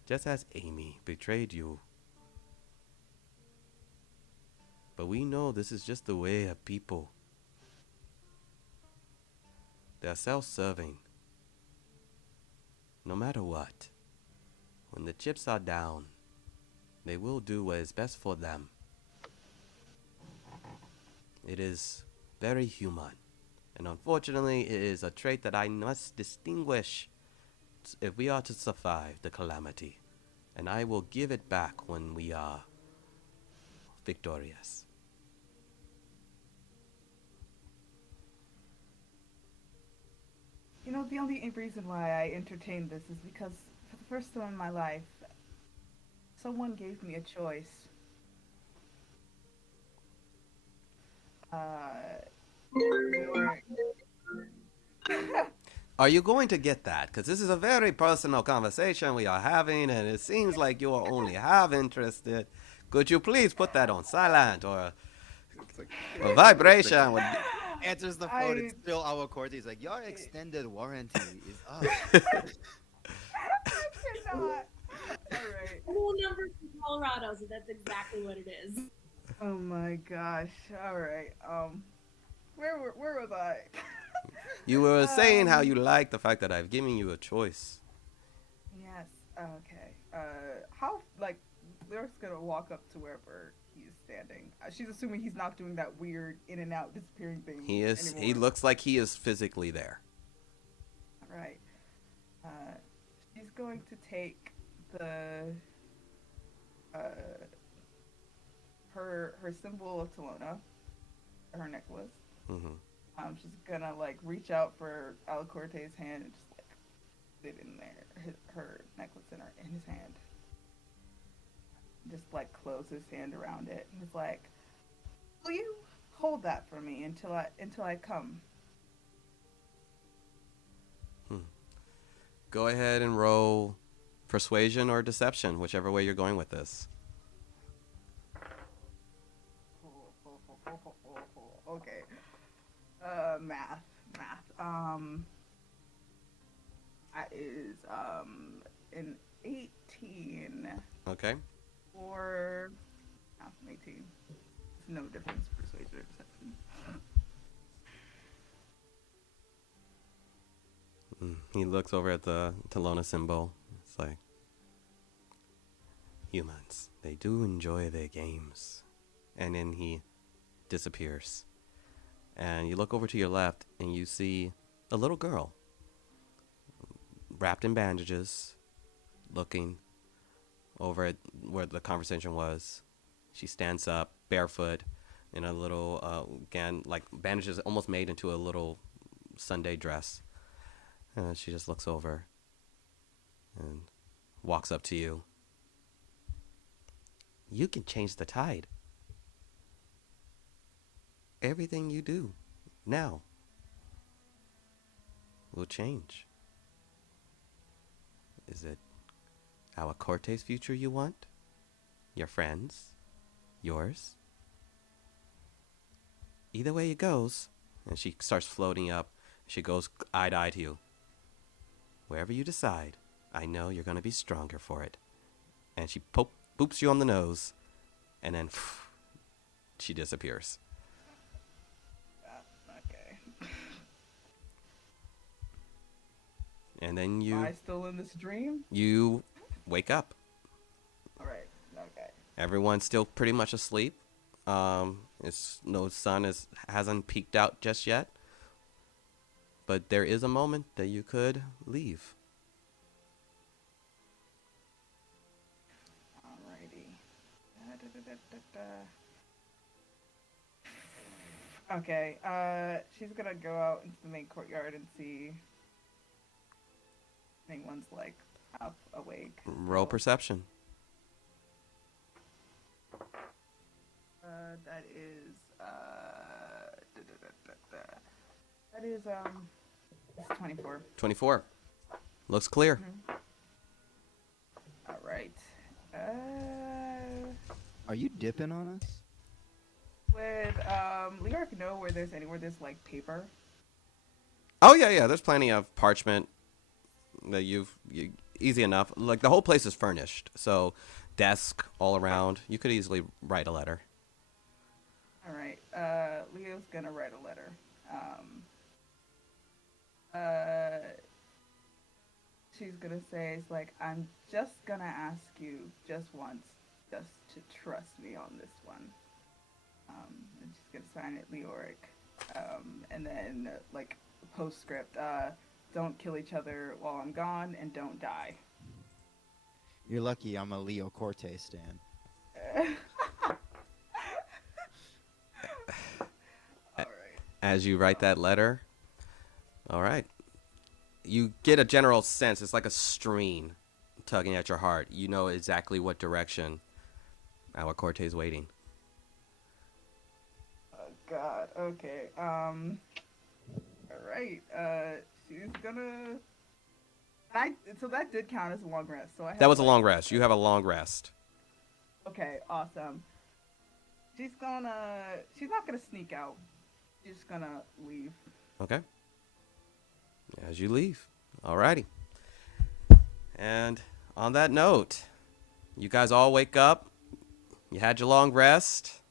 just as Amy betrayed you. But we know this is just the way of people. They're self-serving. No matter what, when the chips are down, they will do what is best for them. It is very human, and unfortunately it is a trait that I must distinguish if we are to survive the calamity, and I will give it back when we are victorious. You know, the only reason why I entertained this is because for the first time in my life, someone gave me a choice. Or Are you going to get that? Because this is a very personal conversation we are having, and it seems like you are only half interested. Could you please put that on silent, or It's like, a vibration would be. Answers the phone. It's still our court. He's like, your extended warranty is up. I cannot. All right. Whole number from Colorado, so that's exactly what it is. Oh my gosh. All right. Where was I? You were saying how you like the fact that I've given you a choice. Yes. Okay. How like Lyric's gonna walk up to wherever he's standing. She's assuming he's not doing that weird in and out disappearing thing. He is. Anymore. He looks like he is physically there. All right. She's going to take the her symbol of Tolona, her necklace. Hmm. She's gonna like reach out for Alacorte's hand and just like put it in there, her necklace in his hand. Just like close his hand around it, and it's like, "Will you hold that for me until I come?" Go ahead and roll persuasion or deception, whichever way you're going with this. Okay. Math. That is an 18 Okay. or 18. It's no difference, persuasion or deception. He looks over at the Talona symbol. It's like, humans, they do enjoy their games. And then he disappears. And you look over to your left and you see a little girl wrapped in bandages, looking over at where the conversation was. She stands up, barefoot, in a little, again, like bandages almost made into a little Sunday dress. And she just looks over and walks up to you. You can change the tide. Everything you do now will change. Is it our Corte's future you want? Your friends? Yours? Either way it goes. And she starts floating up. She goes eye to eye to you. Wherever you decide, I know you're going to be stronger for it. And she boops you on the nose. And then she disappears. Okay. And then Am I still in this dream? you wake up. All right. Okay. Everyone's still pretty much asleep. It's no sun hasn't peeked out just yet. but there is a moment that you could leave. Alrighty. Okay, she's gonna go out into the main courtyard and see if anyone's like up awake. Roll perception. That is that is it's 24. 24. Looks clear. All right. Are you dipping on us? Would Leoric know where there's anywhere there's like paper? Oh yeah. There's plenty of parchment that easy enough. Like the whole place is furnished, so desk all around. You could easily write a letter. All right. Leo's gonna write a letter. She's gonna say, it's like, I'm just gonna ask you just once, just to trust me on this one. And she's gonna sign it Leoric. And then, like, postscript, don't kill each other while I'm gone, and don't die. You're lucky I'm a Leo Corte stan. Alright. As you write that letter, all right, you get a general sense. It's like a stream tugging at your heart. You know exactly what direction our Corte's waiting. Oh god, okay. Alright, she's gonna... So that did count as a long rest, so I have That was a like- long rest. You have a long rest. Okay, awesome. She's not gonna sneak out. She's just gonna leave. Okay. As you leave. Alrighty. And on that note, you guys all wake up. You had your long rest.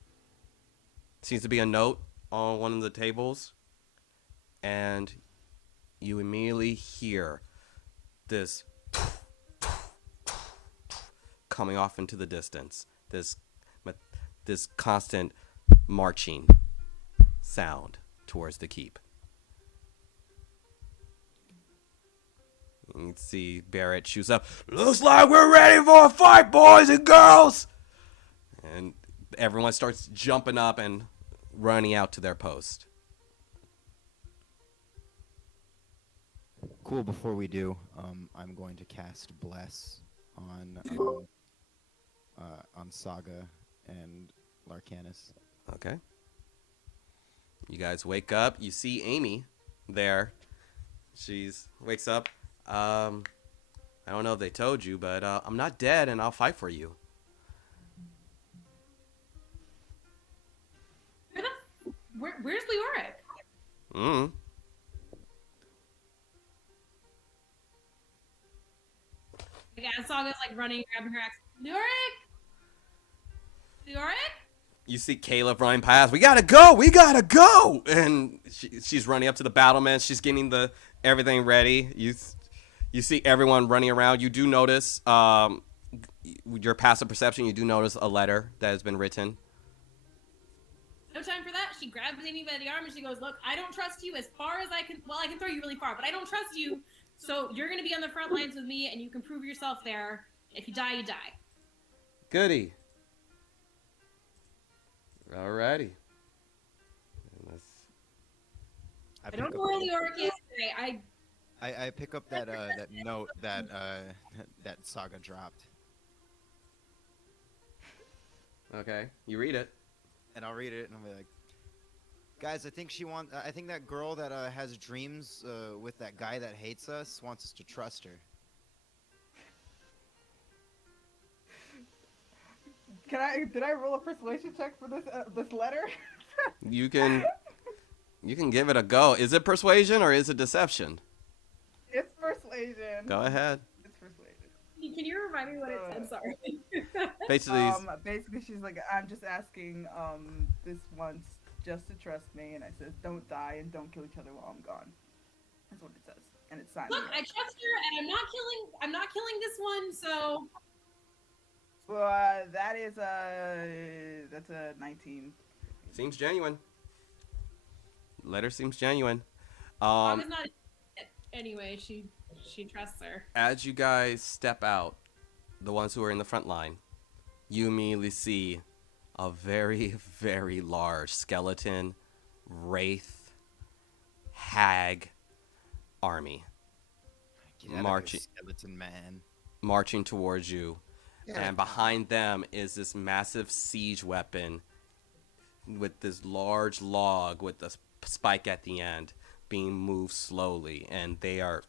Seems to be a note on one of the tables. And you immediately hear this coming off into the distance. This constant marching sound towards the keep. You can see Barrett shoots up. Looks like we're ready for a fight, boys and girls. And everyone starts jumping up and running out to their post. Cool. Before we do, I'm going to cast Bless on Saga and Larcanus. Okay. You guys wake up. You see Amy there. She's wakes up. I don't know if they told you, but I'm not dead, and I'll fight for you. Where's Leoric? Mm. Like, as Saga's like running, grabbing her axe. Leoric? You see Caleb running past. We gotta go. We gotta go. And she's running up to the battlement. She's getting everything ready. You see everyone running around. You do notice your passive perception. You do notice a letter that has been written. No time for that. She grabs Amy by the arm and she goes, "Look, I don't trust you as far as I can. Well, I can throw you really far, but I don't trust you. So you're going to be on the front lines with me, and you can prove yourself there. If you die, you die." Goody. Alrighty. I I don't pick know up- where Leoric is today. I pick up that that note that that Saga dropped, Okay. You read it. and I'll read it, and I'll be like, guys, I think that girl that has dreams with that guy that hates us wants us to trust her. Did I roll a persuasion check for this letter? You can give it a go. Is it persuasion or is it deception? It's persuasion. Go ahead. It's persuasion. Can you remind me what it said? Sorry. Basically, She's like, I'm just asking this once just to trust me, and I says, don't die and don't kill each other while I'm gone. That's what it says, and it's signed. Look, I trust her, and I'm not killing this one. So Well, that's a 19. seems genuine. Letter seems genuine. Aga's not anyway. She trusts her. As you guys step out, the ones who are in the front line, you immediately see a very, very large skeleton, wraith, hag army Get out of marching here, skeleton man. marching towards you. Yeah. And behind them is this massive siege weapon with this large log with a spike at the end being moved slowly, and they are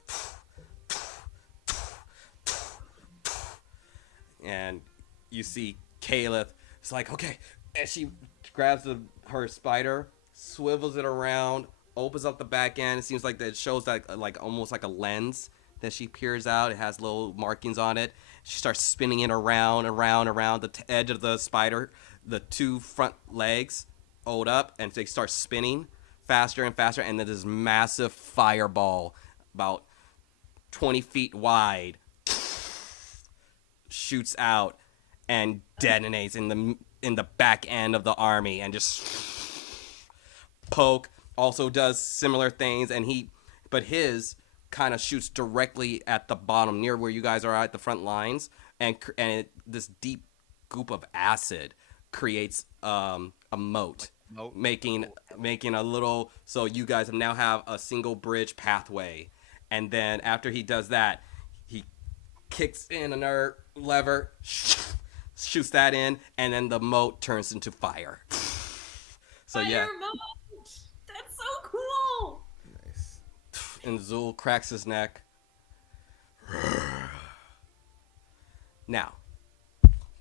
and you see Caleb. It's like, okay, and she grabs her spider, swivels it around, opens up the back end. It seems like that it shows like almost like a lens that she peers out. It has little markings on it. She starts spinning it around the edge of the spider. The two front legs hold up, and they start spinning faster and faster. And then this massive fireball, about 20 feet wide, shoots out and detonates in the back end of the army, and just Poke also does similar things, and his kind of shoots directly at the bottom near where you guys are at the front lines, and this deep goop of acid creates a moat, making a little, so you guys now have a single bridge pathway. And then after he does that, he kicks in another lever, shoots that in, and then the moat turns into fire. So Fire yeah, moat! That's so cool! Nice. and Zul cracks his neck. Now,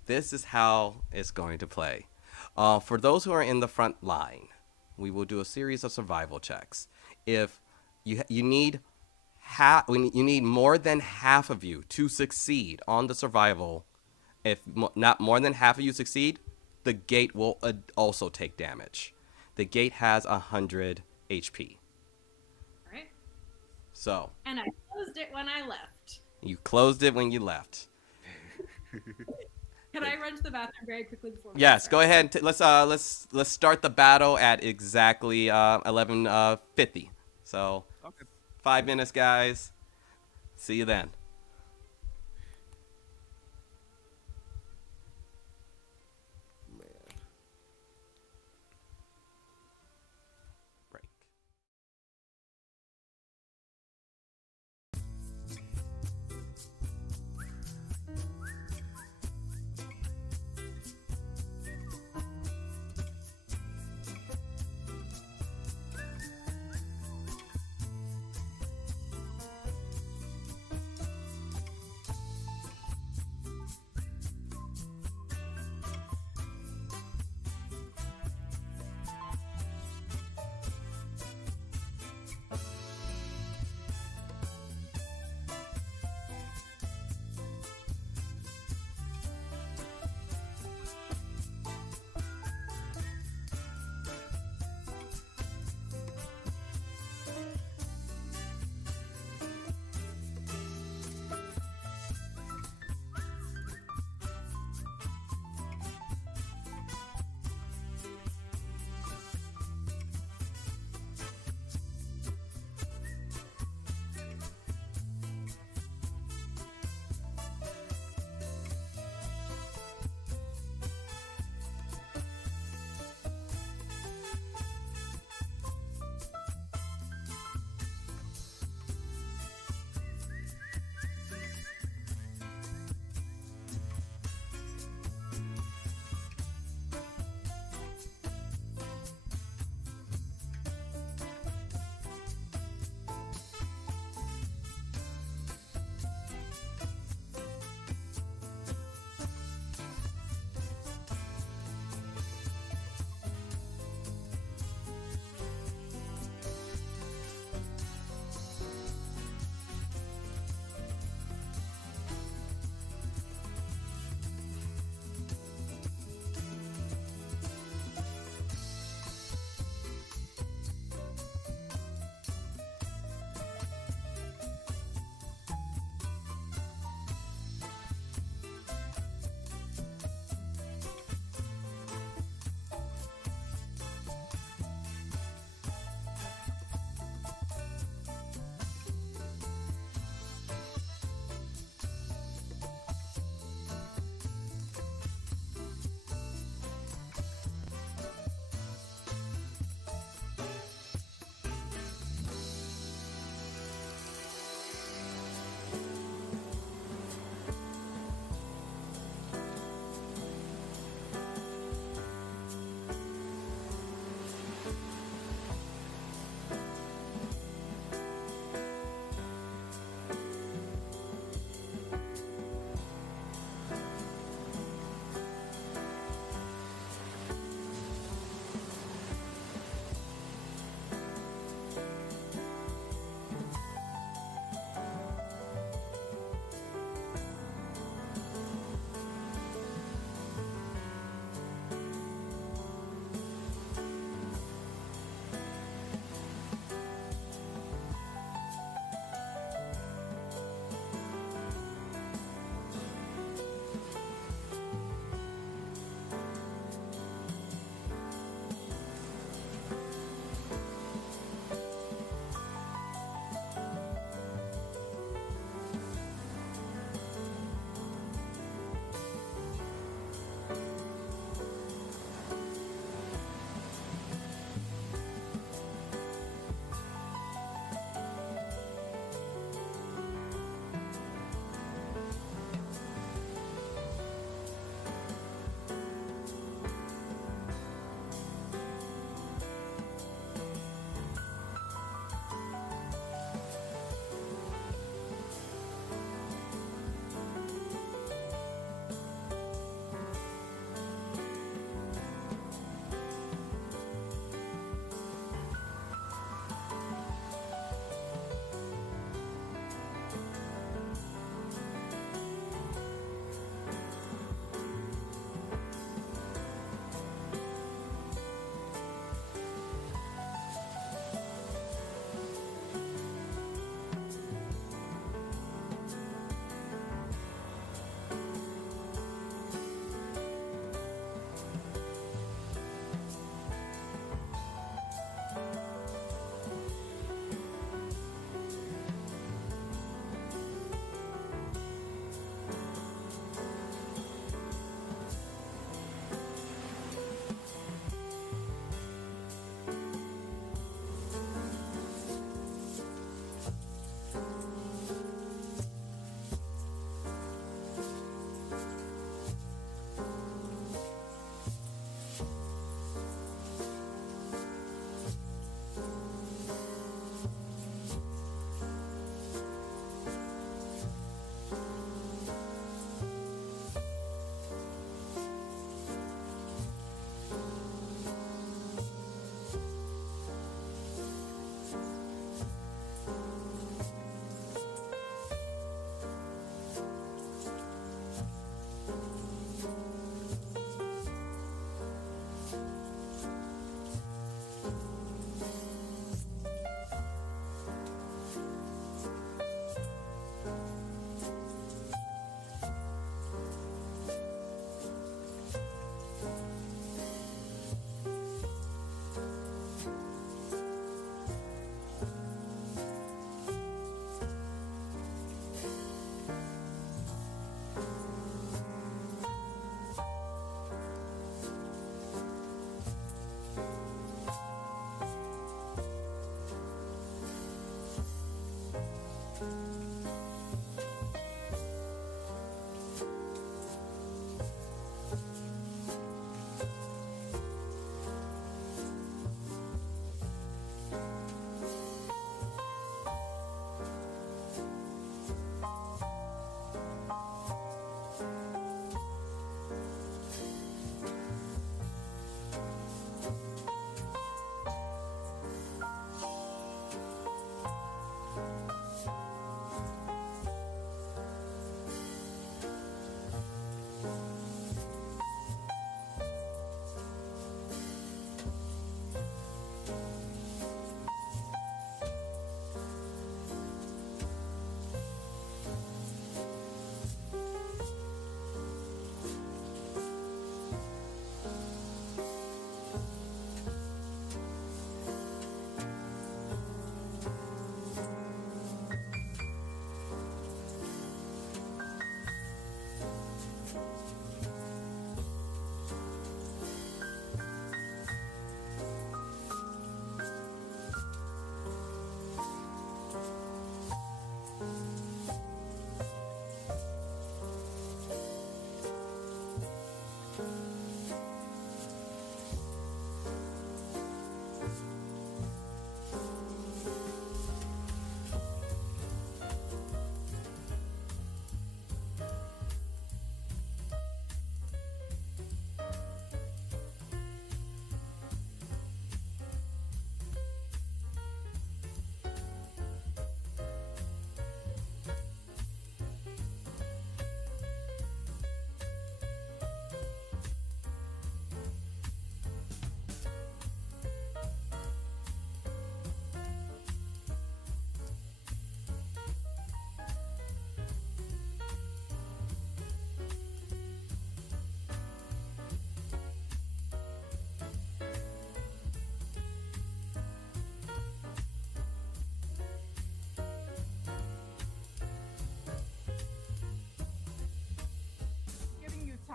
this is how it's going to play. For those who are in the front line, we will do a series of survival checks. If you need you need more than half of you to succeed on the survival. If not more than half of you succeed, the gate will also take damage. The gate has 100 HP. Alright. So And I closed it when I left. you closed it when you left. Can I run to the bathroom very quickly before we Yes, start? go ahead. Let's start the battle at exactly 11:50. So Okay. 5 minutes, guys. See you then. Man. Break.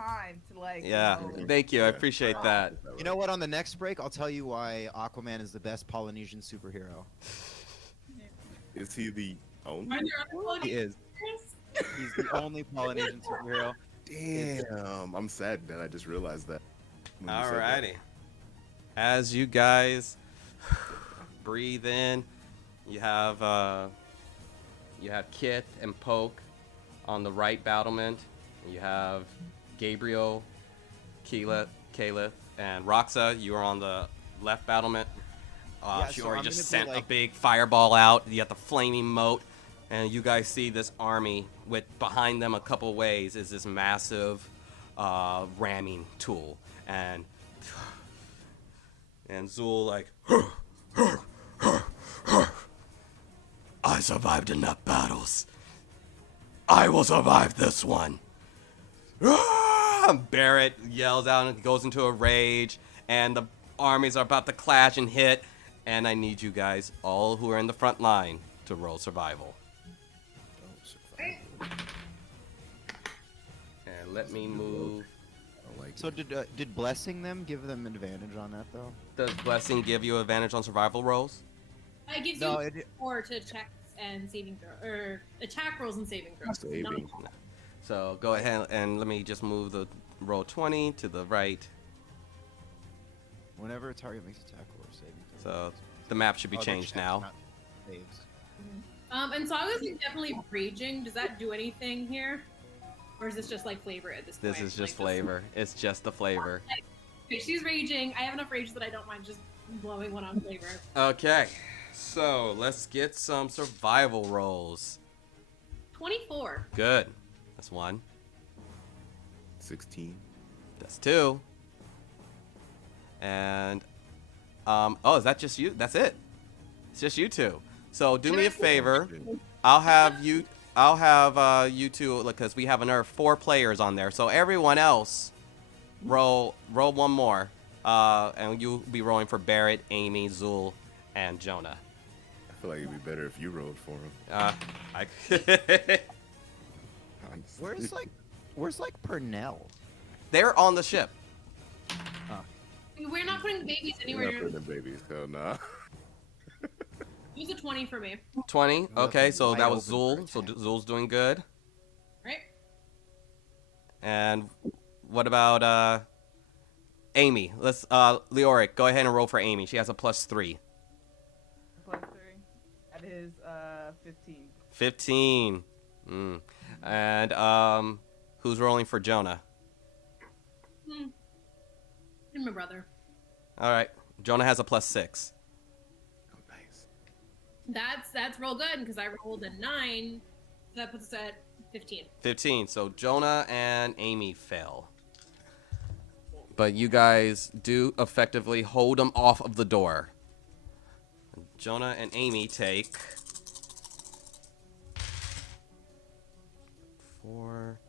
time to like. Yeah, You know, thank you. I appreciate that. You know what? On the next break, I'll tell you why Aquaman is the best Polynesian superhero. Is he the only? Are there other qualities? He is. He's the only Polynesian superhero. Damn, I'm sad that I just realized that. when you said that. Alrighty. As you guys breathe in, you have Kith and Poke on the right battlement. You have Gabriel, Caleb, and Roxa. You are on the left battlement. Yeah, She so already I'm just gonna sent do, a like- big fireball out. You got the flaming moat, and you guys see this army with behind them a couple ways is this massive ramming tool, and Zul like, I survived enough battles. I will survive this one. Barrett yells out and goes into a rage, and the armies are about to clash and hit. And I need you guys, all who are in the front line, to roll survival. And let me move. I like So did blessing them give them advantage on that though? Does Blessing give you advantage on survival rolls? It gives No, you it- 4 to checks and saving throw, or attack rolls and saving throws. Saving. So go ahead and let me just move the roll 20 to the right. Whenever a target makes attack or saving throw. So the map should be Oh, they're changed checks, now. not saves. And so I was definitely raging. Does that do anything here? Or is this just like flavor at this point? This is just Like, flavor. It's just the flavor. Okay, she's raging. I have enough rage that I don't mind just blowing one on flavor. Okay, so let's get some survival rolls. 24. Good. That's 1. 16. That's 2. And oh, is that just you? That's it. It's just you two. So do me a favor. I'll have you two, because we have another 4 players on there. So everyone else, roll one more, and you'll be rolling for Barrett, Amy, Zul, and Jonah. I feel like it'd be better if you rolled for him. Where's Purnell? They're on the ship. We're not putting babies You're anywhere. not putting them babies. Hell nah. Use a 20 for me. 20. Okay, so wide that was open Zul. So attack. Zul's doing good. Right? And what about Amy? Let's Leoric, go ahead and roll for Amy. She has a +3. +3. That is 15. 15. And who's rolling for Jonah? And my brother. All right. Jonah has a +6. Oh, nice. That's real good because I rolled a 9. So that puts us at 15. 15. So Jonah and Amy fail. But you guys do effectively hold them off of the door. Jonah and Amy take 4,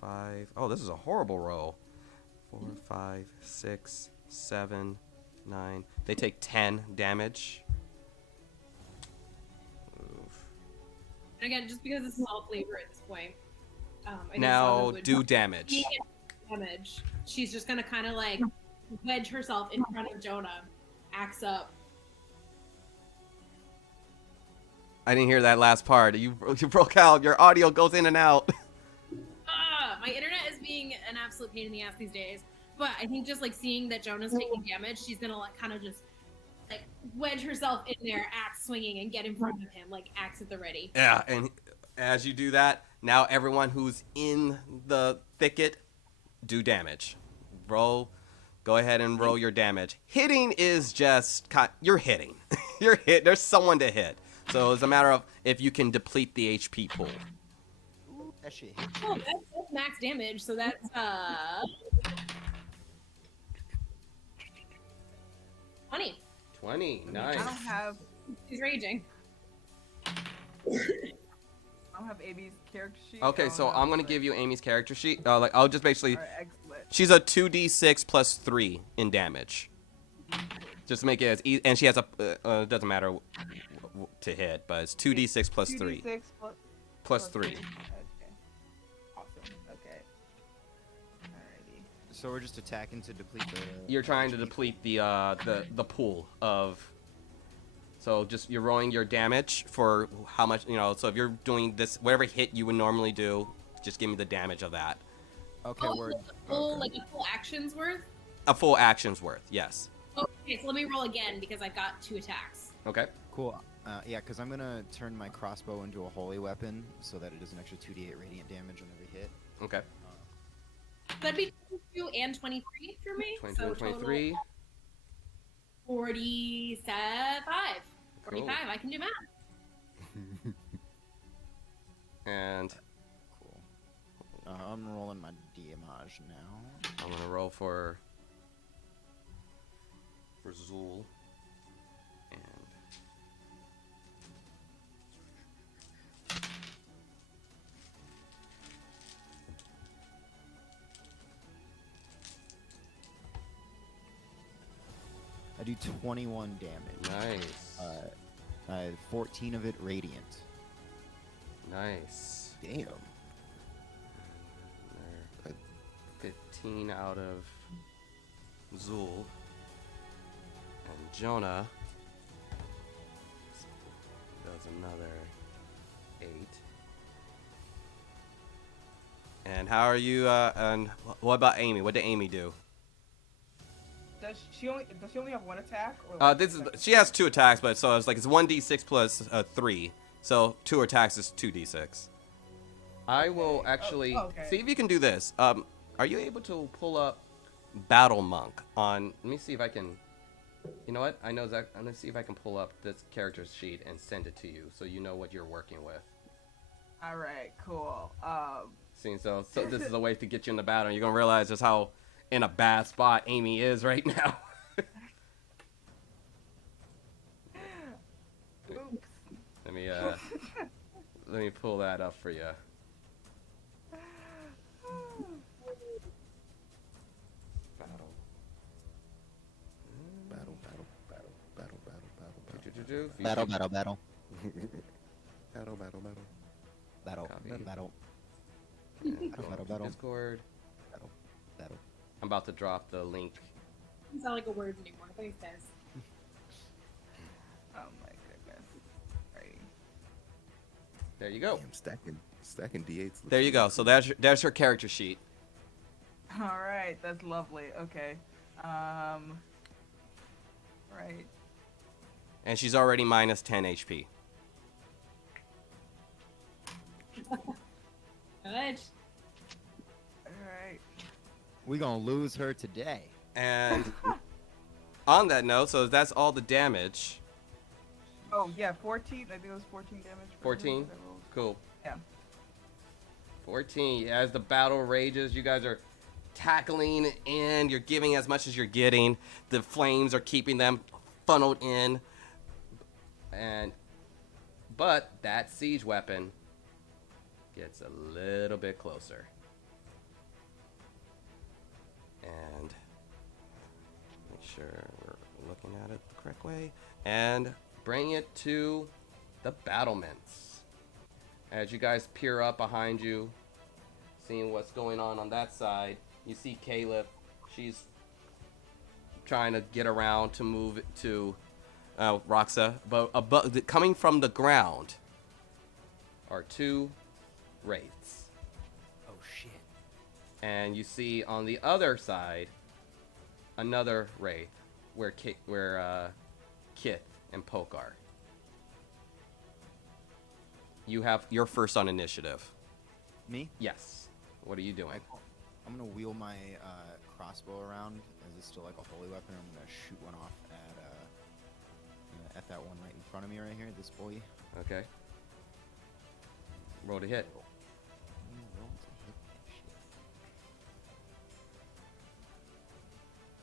5. Oh, this is a horrible roll. 4, 5, 6, 7, 9. They take 10 damage. Oof. And again, just because this is all flavor at this point. I think Now Sandra would do damage. take damage. She's just gonna kind of like wedge herself in front of Jonah, axe up. I didn't hear that last part. You broke out. Your audio goes in and out. My internet is being an absolute pain in the ass these days. But I think just like seeing that Jonah's taking damage, she's gonna like kind of just like wedge herself in there, axe swinging, and get in front of him, like axe at the ready. Yeah, and as you do that, now everyone who's in the thicket do damage. Go ahead and roll your damage. Hitting is just you're hitting. You're hit. There's someone to hit. So it's a matter of if you can deplete the HP pool. Ooh, that shit hit. Oh, that's max damage. So that's 20. 20. Nice. I don't have He's raging. Amy's character sheet. Okay, so I'm gonna give you Amy's character sheet. I'll just basically. Alright, excellent. She's a 2d6 plus 3 in damage. Just to make it as easy, and she has a. It doesn't matter to hit, but it's 2d6 plus 3. 2d6 Plus 3. Okay. Awesome. Okay. Alright. So we're just attacking to deplete the. You're trying to HP? deplete the pool of. So just you're rolling your damage for how much So if you're doing this, whatever hit you would normally do, just give me the damage of that. Okay, Oh, word. like a full action's worth. A full action's worth, yes. Okay, so let me roll again because I've got 2 attacks. Okay. Cool. Yeah, because I'm gonna turn my crossbow into a holy weapon so that it does an extra 2d8 radiant damage on every hit. Okay. That'd be 22 and 23 for me. 22 so and 23. 45. Cool. 45. I can do math. And Cool. I'm rolling my damage now. I'm gonna roll for Zool. And I do 21 damage. nice. 14 of it radiant. Nice. Damn. There. 15 out of Zool. And Jonah does another 8. And how are you, and what about Amy? What did Amy do? Does she only have 1 attack? Or She has 2 attacks, but so it's 1d6 plus 3. So 2 attacks is 2d6. I will actually okay. see if you can do this. Are you able to pull up Battle Monk on? Let me see if I can. You know what? I know Zach. I'm gonna see if I can pull up this character sheet and send it to you, so you know what you're working with. All right, cool. Seeing so this is a way to get you in the battle. You're gonna realize just how in a bad spot Amy is right now. Oops. Let me pull that up for you. Battle. Battle, battle, battle, battle, battle, battle, Do-do-do-do. Battle, battle, battle. battle, battle, battle. Battle, Copy. battle, And Battle, go battle, to battle. Discord. battle, battle. I'm about to drop the link. Doesn't sound like a word anymore. Thanks, guys. Oh my goodness. Right. There you go. Damn, stacking D8s. There you go. So there's her character sheet. All right, that's lovely. Okay. Right. And she's already minus 10 HP. Good. All right. We gonna lose her today. And on that note, so that's all the damage. Oh yeah, 14. I think it was 14 damage. for 14? that I rolled. Cool. Yeah. 14. As the battle rages, you guys are tackling in. You're giving as much as you're getting. The flames are keeping them funneled in. But that siege weapon gets a little bit closer. And make sure we're looking at it the correct way. And bring it to the battlements. As you guys peer up behind you, seeing what's going on that side, you see Caleb. She's trying to get around to move to Roxa, but coming from the ground are 2 wraiths. Oh shit. And you see on the other side another wraith where Kith and Poke are. You're first on initiative. Me? Yes. What are you doing? I'm gonna wheel my crossbow around as it's still like a holy weapon. I'm gonna shoot one off at that one right in front of me right here, this boy. Okay. Roll to hit. Roll to hit that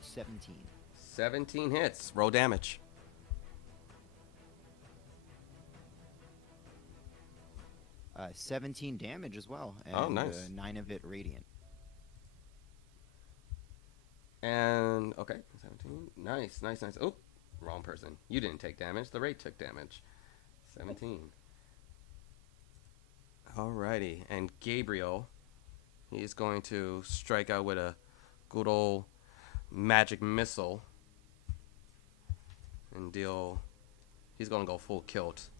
shit. 17. 17 hits. Roll damage. Uh, 17 damage as well. And, Oh, nice. 9 of it radiant. And okay, 17. Nice. Oh, wrong person. You didn't take damage. The wraith took damage. 17. Alrighty, and Gabriel, he's going to strike out with a good old magic missile and deal. He's gonna go full kilt.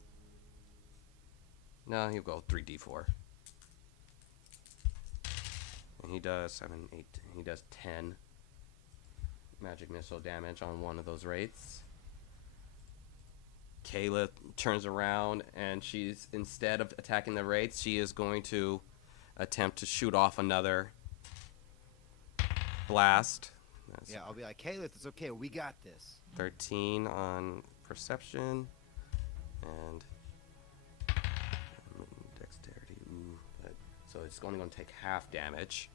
No, he'll go 3d4. And he does 7, 8. He does 10 magic missile damage on one of those wraiths. Kayla turns around and she's, instead of attacking the wraiths, she is going to attempt to shoot off another blast. That's Yeah, I'll be like, Caleb, it's okay. We got this. 13 on perception and dexterity. Ooh, so it's only going to take half damage.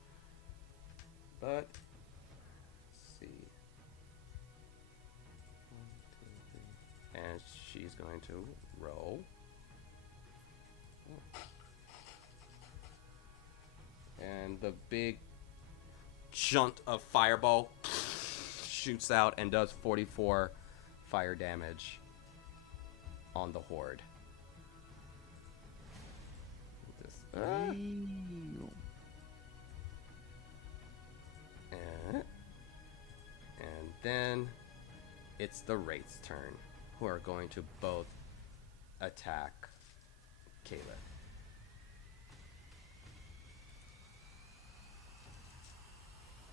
But let's see. 1, 2, 3. And she's going to roll. And the big chunt of fireball shoots out and does 44 fire damage on the horde. And then it's the Wraith's turn, who are going to both attack Kayla.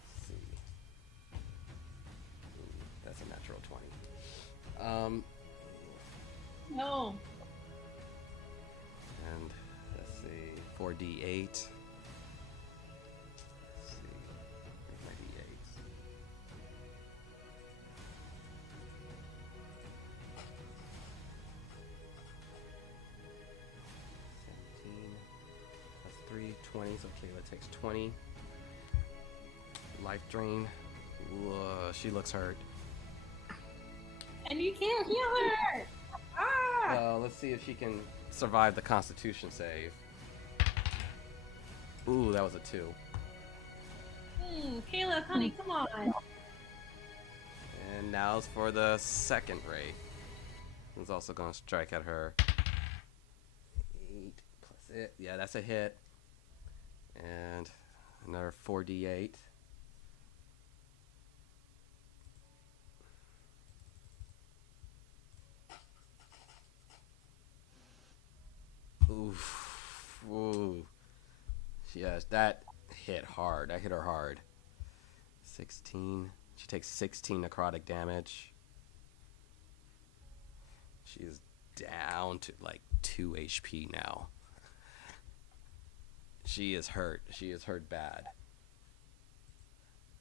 Let's see. Ooh, that's a natural 20. No. And let's see, 4d8. Let's see, where's my d8s? 17 plus 3, 20. So Kayla takes 20. Life drain. She looks hurt. And you can't heal her. Ah! Well, let's see if she can survive the Constitution save. Ooh, that was a 2. Caleb, honey, come on. And now's for the second Wraith. It's also going to strike at her. 8 plus it. Yeah, that's a hit. And another 4d8. Oof. Ooh. Yes, that hit hard. That hit her hard. 16. She takes 16 necrotic damage. She is down to like 2 HP now. She is hurt. She is hurt bad.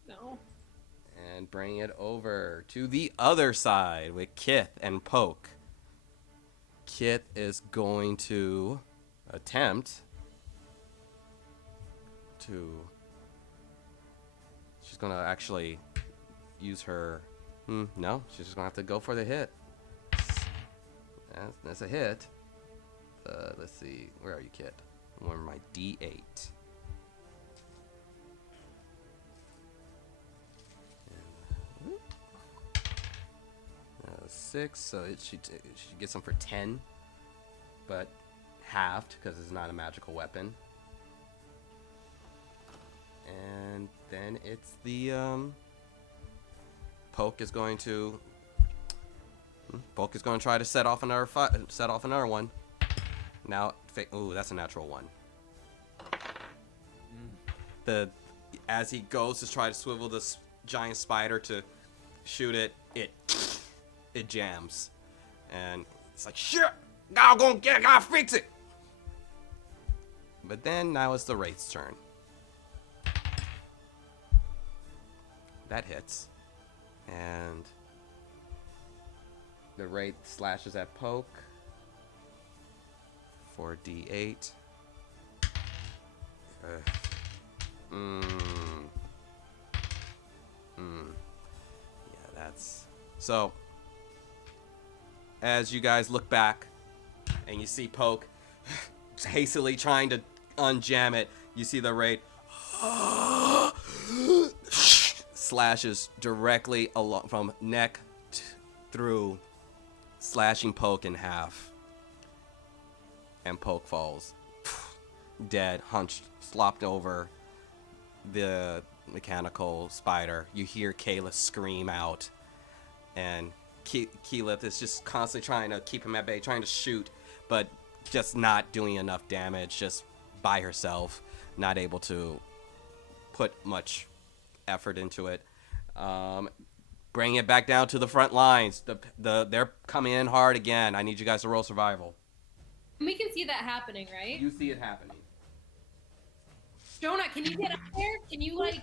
No. And bring it over to the other side with Kith and Poke. Kith is going to attempt to... She's going to actually use her... no, she's just going to have to go for the hit. That's a hit. Let's see. Where are you, Kith? Where are my D8? 6, so she gets them for 10, but halved because it's not a magical weapon. And then it's the Poke is going to try to set off another one. Now, ooh, that's a natural 1. As he goes to try to swivel this giant spider to shoot it, it jams, and it's like, shit, God gonna get it, gotta fix it. But then now it's the Wraith's turn. That hits, and the Wraith slashes at Poke. 4d8. Yeah, that's so. As you guys look back and you see Poke hastily trying to unjam it, you see the Wraith slashes directly along from neck through, slashing Poke in half. And Poke falls dead, hunched, slopped over. The mechanical spider. You hear Kayla scream out, and Keyleth is just constantly trying to keep him at bay, trying to shoot, but just not doing enough damage, just by herself, not able to put much effort into it. Bring it back down to the front lines. They're coming in hard again. I need you guys to roll survival. We can see that happening, right? You see it happening. Jonah, can you get up there? Can you like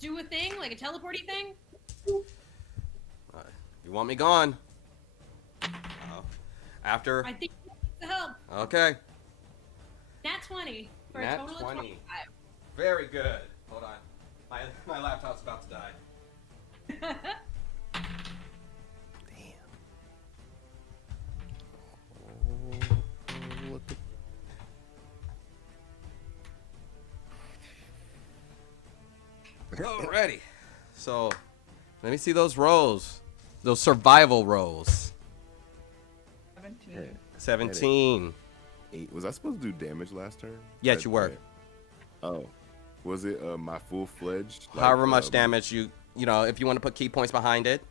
do a thing, like a teleporty thing? You want me gone? After. I think you need the help. Okay. Nat 20 for Nat a total 20. of 25. Very good. Hold on. My laptop's about to die. Look at Alrighty. So, let me see those rolls. Those survival rolls. 17. 17. 8. Was I supposed to do damage last turn? Yes, you were. Oh. Was it my full-fledged? However much damage you know, if you want to put key points behind it,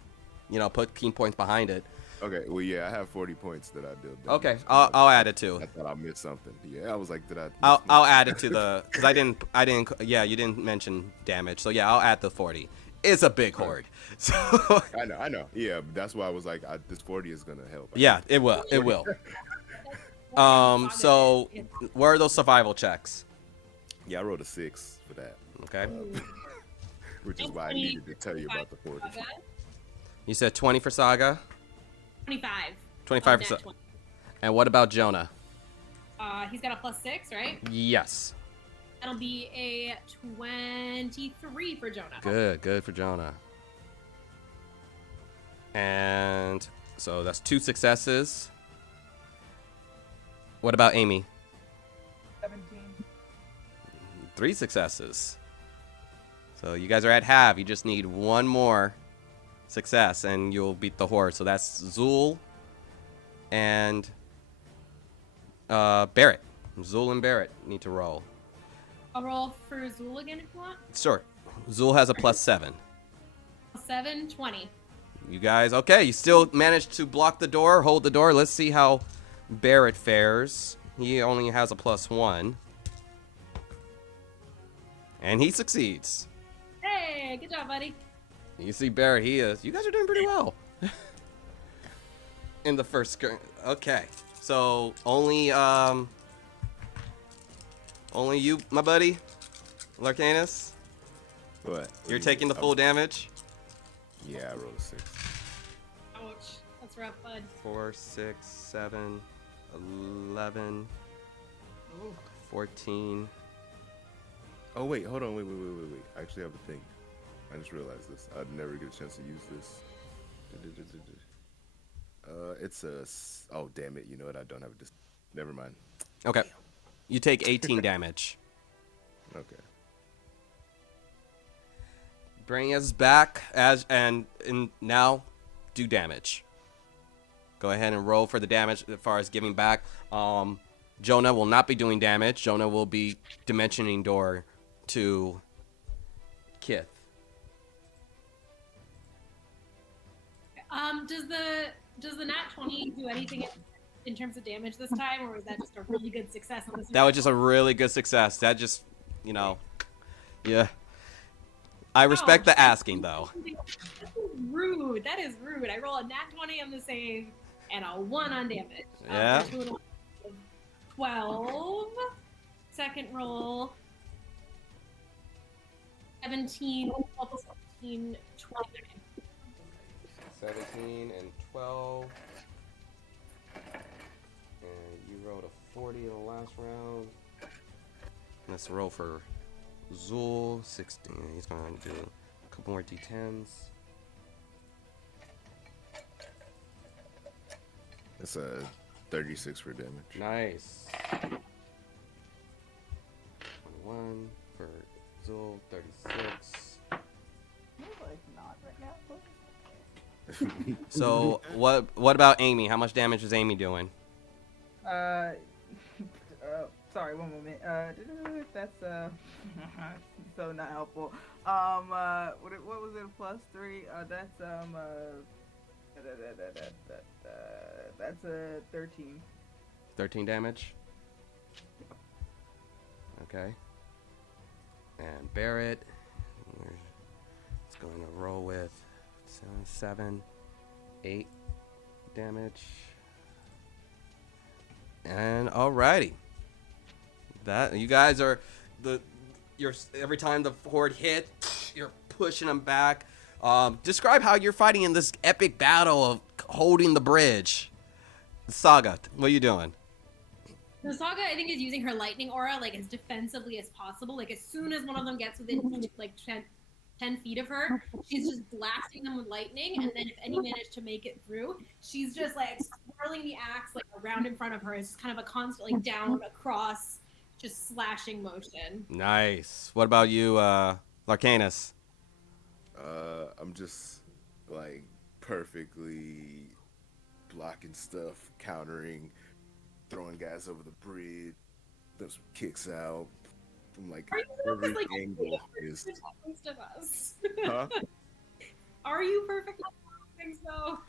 put key points behind it. Okay, well, yeah, I have 40 points that I did. Okay, I'll add it too. I thought I missed something. Yeah, I was like, did I? I'll add it to the, because I didn't. Yeah, you didn't mention damage, so yeah, I'll add the 40. It's a big horde, so. I know. Yeah, that's why I was like, this 40 is gonna help. Yeah, it will. It will. So where are those survival checks? Yeah, I rolled a 6 for that. Okay. Which is why I needed to tell you about the 40. You said 20 for Saga. 25. 25 Nat for Saga. 20. And what about Jonah? He's got a +6, right? Yes. That'll be a 23 for Jonah. Good for Jonah. And so that's 2 successes. What about Amy? 17. 3 successes. So you guys are at half. You just need one more success and you'll beat the horde. So that's Zool and Barrett. Zool and Barrett need to roll. I'll roll for Zool again if you want. Sure. Zool has a +7. 7, 20. You guys, okay, you still managed to block the door, hold the door. Let's see how Barrett fares. He only has a +1. And he succeeds. Hey, good job, buddy. You see Barrett, you guys are doing pretty well. In the first okay. So only you, my buddy, Larcanus. What? You're taking the full damage. Yeah, I rolled a 6. Ouch. That's rough, bud. 4, 6, 7, 11, 14. Oh wait, hold on, wait. I actually have a thing. I just realized this. I'd never get a chance to use this. It's a. Oh damn it! You know what? I don't have this. Never mind. Okay. You take 18 damage. Okay. Bring us back and now do damage. Go ahead and roll for the damage as far as giving back. Jonah will not be doing damage. Jonah will be dimensioning door to Kith. Does the nat 20 do anything in terms of damage this time, or was that just a really good success on this? That was just a really good success. That just, yeah. I respect the asking though. That is rude. That is rude. I roll a nat 20 on the save and a 1 on damage. Yeah. For a total of 12. Second roll. 17, 12, 17, 29. 17 and 12. And you rolled a 40 in the last round. Let's roll for Zool. 16. He's going to do a couple more d10s. It's a 36 for damage. Nice. 21 for Zool. 36. Like not right now. So what about Amy? How much damage is Amy doing? sorry, one moment. That's so not helpful. What was it? +3. That's a 13. 13 damage. Okay. And Barrett, it's going to roll with 7, 8 damage. And alrighty. That you guys are you're every time the horde hit, you're pushing them back. Describe how you're fighting in this epic battle of holding the bridge. Saga, what are you doing? The Saga, I think, is using her lightning aura like as defensively as possible. Like as soon as one of them gets within like 10 feet of her, she's just blasting them with lightning. And then if any manage to make it through, she's just like swirling the axe like around in front of her. It's just kind of a constant like down, across, just slashing motion. Nice. What about you, Larcanus? I'm just like perfectly blocking stuff, countering, throwing guys over the bridge, those kicks out from like Are you every like angle is. most of us? Huh? Are you perfectly? I think so.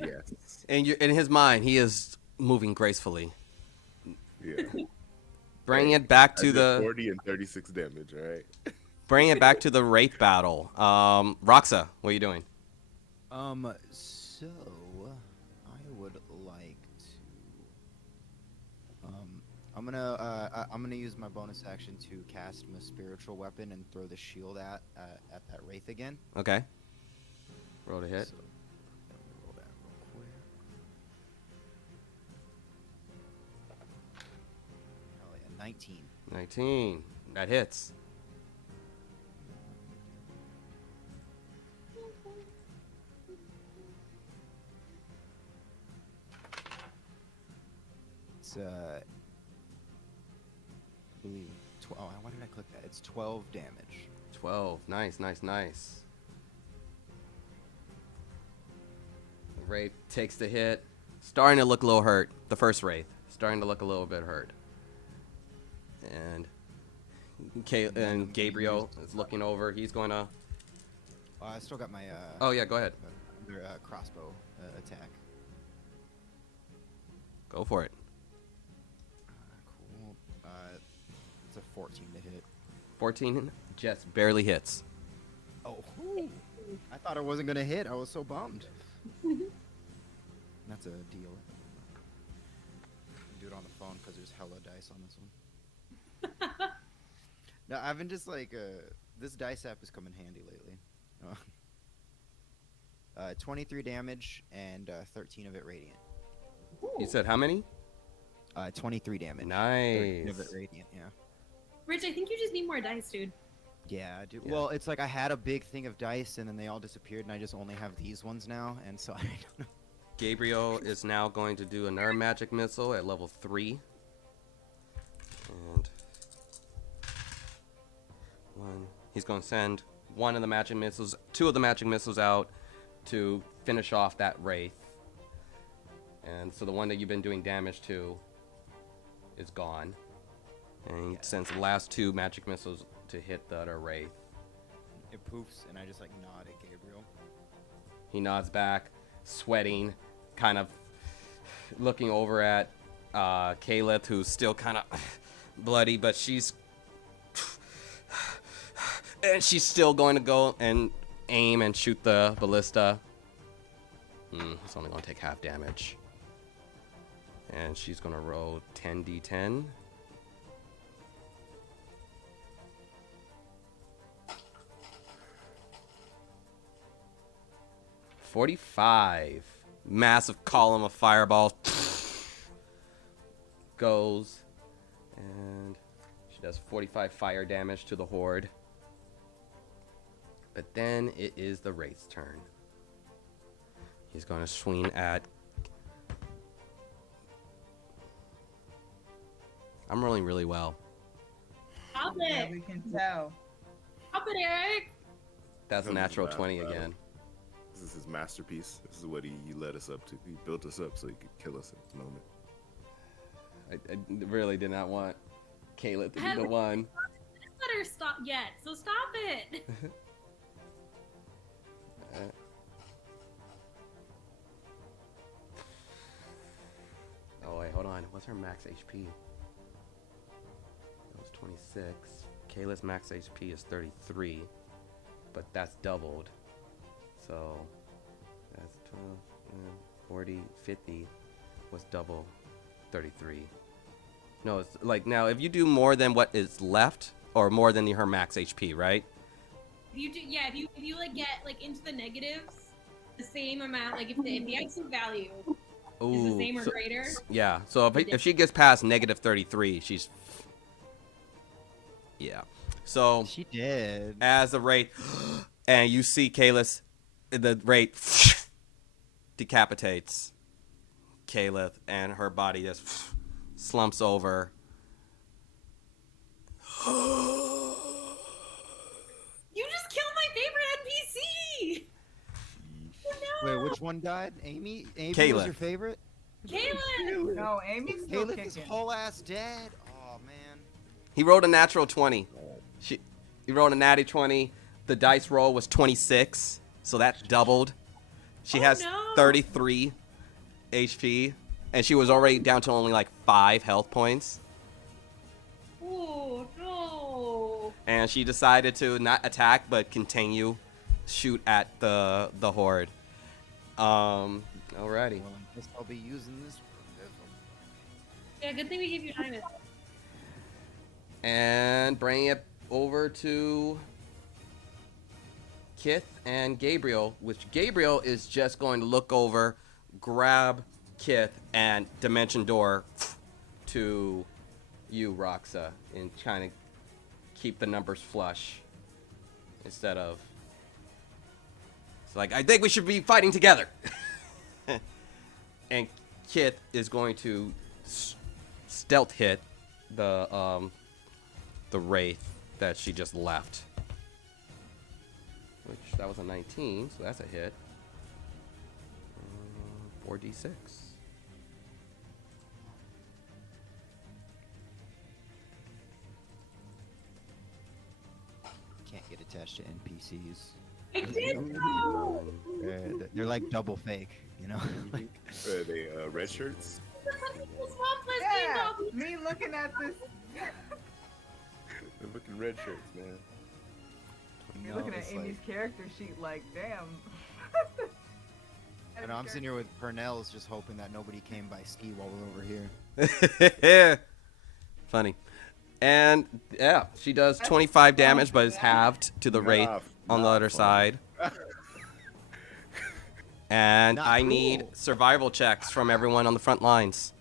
Yes. And in his mind, he is moving gracefully. Yeah. Bring it back I to did the 40 and 36 damage, all right? bring it back to the wraith battle. Roxa, what are you doing? So I would like to. I'm gonna use my bonus action to cast my spiritual weapon and throw the shield at that wraith again. Okay. Roll to hit. So, let me roll that real quick. Oh yeah, 19. 19. That hits. It's I believe why did I click that? It's 12 damage. 12. Nice, nice, nice. The Wraith takes the hit. Starting to look a little hurt. The first Wraith. Starting to look a little bit hurt. And Gabriel is looking over. He's going to... I still got my Oh, yeah, go ahead. crossbow attack. Go for it. Cool. It's a 14 to hit. 14 just barely hits. Oh, I thought it wasn't gonna hit. I was so bummed. That's a deal. Do it on the phone because there's hella dice on this one. No, I've been just like this dice app has come in handy lately. 23 damage and 13 of it radiant. You said how many? 23 damage. 13 Nice. of it radiant. Yeah. Rich, I think you just need more dice, dude. Yeah, I do. Yeah. Well, it's like I had a big thing of dice and then they all disappeared and I just only have these ones now, and so I don't know. Gabriel is now going to do another magic missile at level 3. And he's going to send one of the magic missiles, 2 of the magic missiles out to finish off that wraith. And so the one that you've been doing damage to is gone. And he sends the last 2 magic missiles to hit the other wraith. It poofs and I just like nod at Gabriel. He nods back, sweating, kind of looking over at Caleb, who's still kind of bloody, but she's still going to go and aim and shoot the ballista. It's only going to take half damage. And she's going to roll 10d10. $45. Massive column of fireballs goes, and she does 45 fire damage to the horde. But then it is the Wraith's turn. He's going to swing at... I'm rolling really well. Stop Yeah, it. we can tell. Stop it, Eric. That's a natural 20 again. This is his masterpiece. This is what he led us up to. He built us up so he could kill us at this moment. I really did not want Kayla to be the one. Just let her stop yet, so stop it. Oh wait, hold on. What's her max HP? That was 26. Kayla's max HP is 33, but that's doubled. So that's 12, 40, 50 was double 33. No, it's like now if you do more than what is left or more than her max HP, right? If you do, yeah, if you like get like into the negatives, the same amount, like if the absolute value is the same or greater. Yeah. So if she gets past negative 33, she's yeah. So She did. as the rate, and you see Kalis, the rate decapitates Kalith, and her body just slumps over. You just killed my favorite NPC. Oh, no. Wait, which one died? Amy? Amy Kayla. was your favorite? Kaylin! No, Amy's still Caleb is kicking. whole ass dead. Oh man. He rolled a natural 20. He rolled a natty 20. The dice roll was 26, so that doubled. She has no. 33 HP, and she was already down to only like 5 health points. Oh no! And she decided to not attack, but continue shoot at the horde. Alrighty. Well, I guess I'll be using this. Yeah, good thing we gave you time. And bring it over to Kith and Gabriel, which Gabriel is just going to look over, grab Kith, and Dimension Door to you, Roxa, and kind of keep the numbers flush instead of. It's like, I think we should be fighting together. And Kith is going to stealth hit the wraith that she just left. Which, that was a 19, so that's a hit. 4d6. Can't get attached to NPCs. I did know. They're like double fake, you know? Like, Are they red shirts? Yeah, me looking at this. They're looking red shirts, man. You're no, looking at it's Amy's like, character sheet like, damn. I know, I'm sitting here with Purnell's just hoping that nobody came by ski while we're over here. Funny. And yeah, she does 25 damage, but is halved to the wraith on the other side. And Not I cool. need survival checks from everyone on the front lines.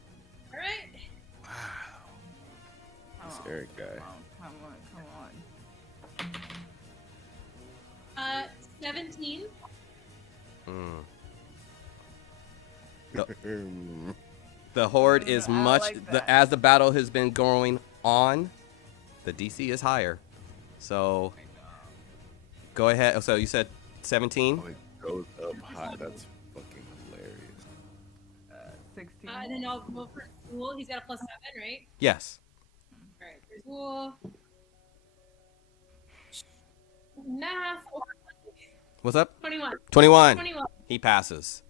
All right. This Eric guy. Come on. 17. The horde is I much like that. as the battle has been going on. The DC is higher, so go ahead. So you said 17. Oh, it goes up high. That's fucking hilarious. 16. And then I'll go for Zool. He's got a +7, right? Yes. All right, for Zool. Math. What's up? 21. 21. 21. He passes.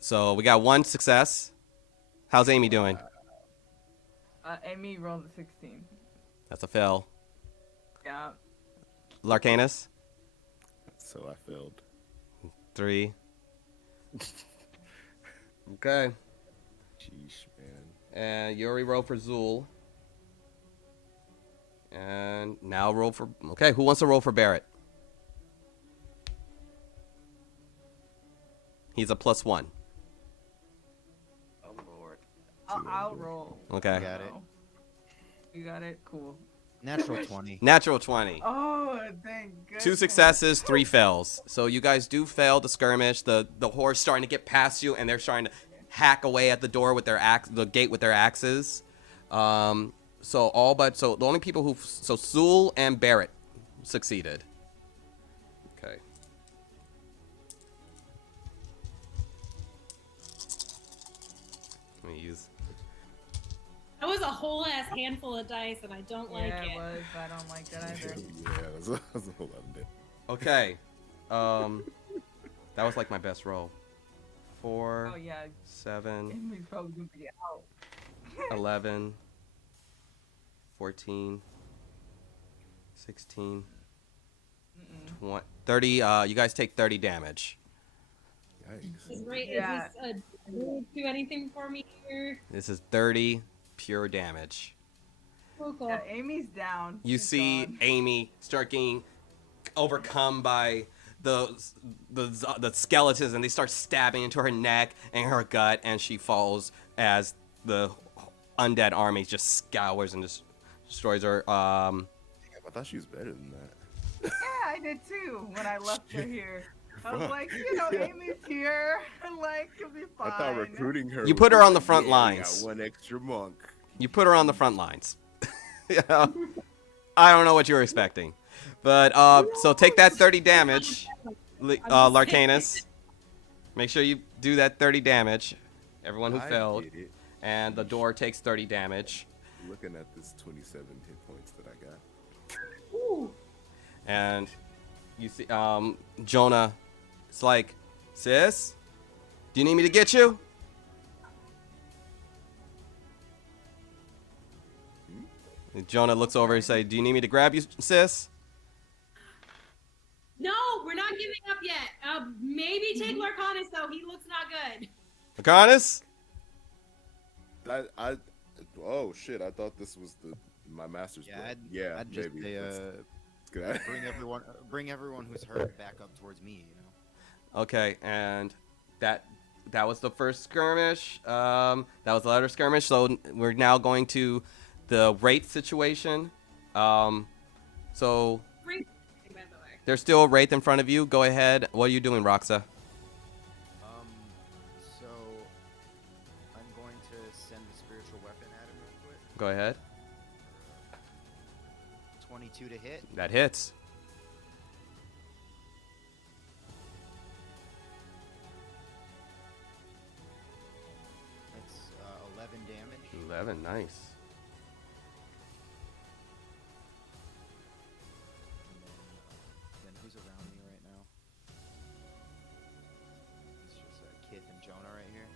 So we got one success. How's Amy doing? Amy rolled a 16. That's a fail. Yeah. Larcanus, So I failed. 3. Okay. Sheesh, man. And Yuri roll for Zool. And now roll for. Okay, who wants to roll for Barrett? He's a +1. Oh lord. I'll roll. Okay. Got it. You got it? Cool. Natural 20. Natural 20. Oh, thank goodness. 2 successes, 3 fails. So you guys do fail the skirmish. The horde's starting to get past you, and they're starting to hack away at the door with their the gate with their axes. So the only people who Zool and Barrett succeeded. Okay. Let me use That was a whole ass handful of dice, and I don't like Yeah, it. it was. I don't like that either. Yeah, that's a whole lot of damage. Okay. That was like my best roll. 4, Oh yeah, 7, Amy's probably gonna be out. 11, 14, 16, 20, 30. You guys take 30 damage. Yikes. Is Yeah. this do anything for me here? This is 30 pure damage. Oh, cool. Yeah, Amy's down. You She's see gone. Amy start getting overcome by the skeletons, and they start stabbing into her neck and her gut, and she falls as the undead army just scours and destroys her. Damn, I thought she was better than that. Yeah, I did too when I left her here. I was Fuck. like, Yeah. Amy's here. Like, it'll be fine. I thought recruiting her. You would put be her on the like, front yeah, we lines. got one extra monk. You put her on the front lines. Yeah. I don't know what you were expecting, but so take that 30 damage, Larcanus. Make sure you do that 30 damage. Everyone who I failed, get it. and the door takes 30 damage. Looking at this 27 hit points that I got. Ooh. And you see Jonah, it's like, sis, do you need me to get you? And Jonah looks over and say, do you need me to grab you, sis? No, we're not giving up yet. Maybe take Larcanus though. He looks not good. Laconis? Oh shit! I thought this was my master's. Yeah, I'd just maybe. say, Let's get out. bring everyone who's hurt back up towards me. You know. Okay, and that was the first skirmish. That was the latter skirmish. So we're now going to the wraith situation. So Bring by the way. there's still a wraith in front of you. Go ahead. What are you doing, Roxa? So I'm going to send the spiritual weapon at him real quick. Go ahead. 22 to hit. That hits. That's 11 damage. 11, nice. Then who's around me right now? It's just Kith and Jonah right here.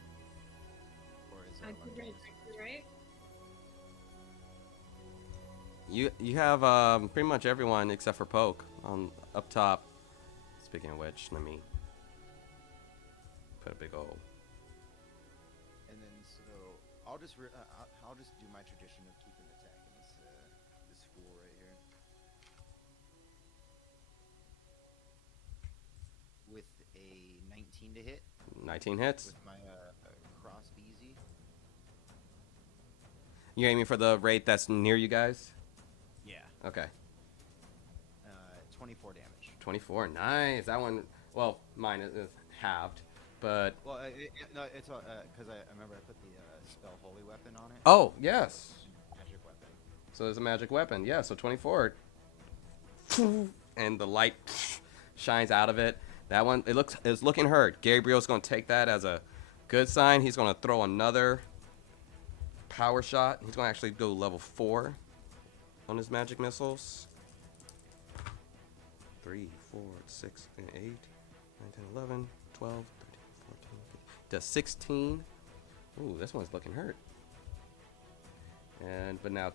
Or is I that could read right? You have pretty much everyone except for Poke on up top. Speaking of which, let me put a big old. And then so I'll just do my tradition of keeping attacking this fool right here. With a 19 to hit 19 hits. with my cross BZ. You're aiming for the wraith that's near you guys. Yeah. Okay. 24 damage. 24, nice. That one. Well, mine is halved, but Well, no, it's because I remember I put the spell holy weapon on it. oh yes. Magic weapon. So there's a magic weapon. Yeah. So 24. And the light shines out of it. That one, it's looking hurt. Gabriel's going to take that as a good sign. He's going to throw another power shot. He's going to actually go level 4 on his magic missiles. 3, 4, 6, 8, 9, 10, 11, 12, 13, 14, 15. Does 16. Ooh, this one's looking hurt. But now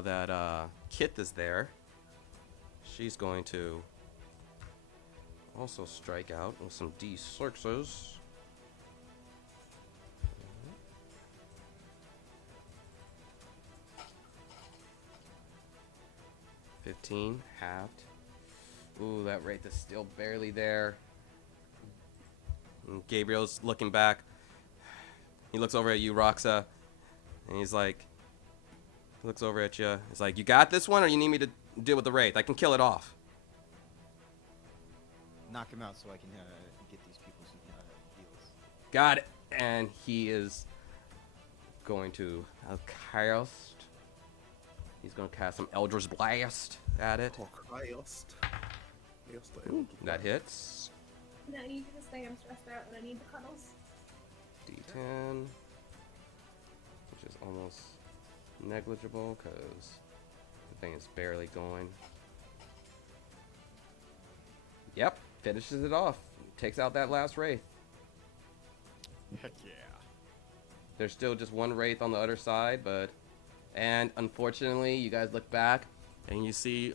that Kith is there, she's going to also strike out with some D6s. 15, halved. Ooh, that rate is still barely there. And Gabriel's looking back. He looks over at you, Roxa, and he's like, looks over at you. He's like, you got this one, or you need me to deal with the wraith? I can kill it off. Knock him out so I can get these people's heals. Got it. And he is going to cast. He's going to cast some Eldritch Blast at it. Oh, Christ. Ooh, that hits. No, you can just say I'm stressed out and I need the cuddles. D10. which is almost negligible because the thing is barely going. Yep, finishes it off. Takes out that last wraith. Heck yeah. There's still just one wraith on the other side, and unfortunately, you guys look back and you see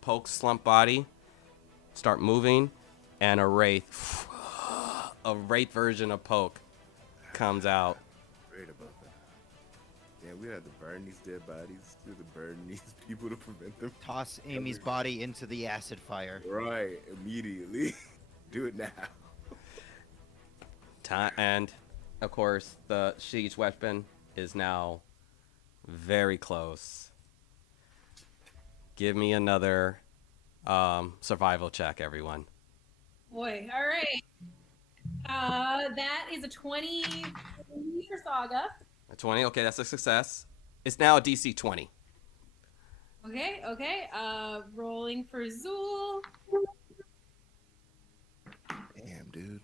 Poke's slump body start moving, and a wraith, a wraith version of Poke, comes out. Great about that. Yeah, we had to burn these dead bodies. We had to burn these people to prevent them. Toss Amy's body into the acid fire. Right, immediately. Do it now. And of course, the siege weapon is now very close. Give me another survival check, everyone. Boy, all right. That is a 20 for Saga. A 20, okay, that's a success. It's now a DC 20. Okay. Rolling for Zool. Damn, dude.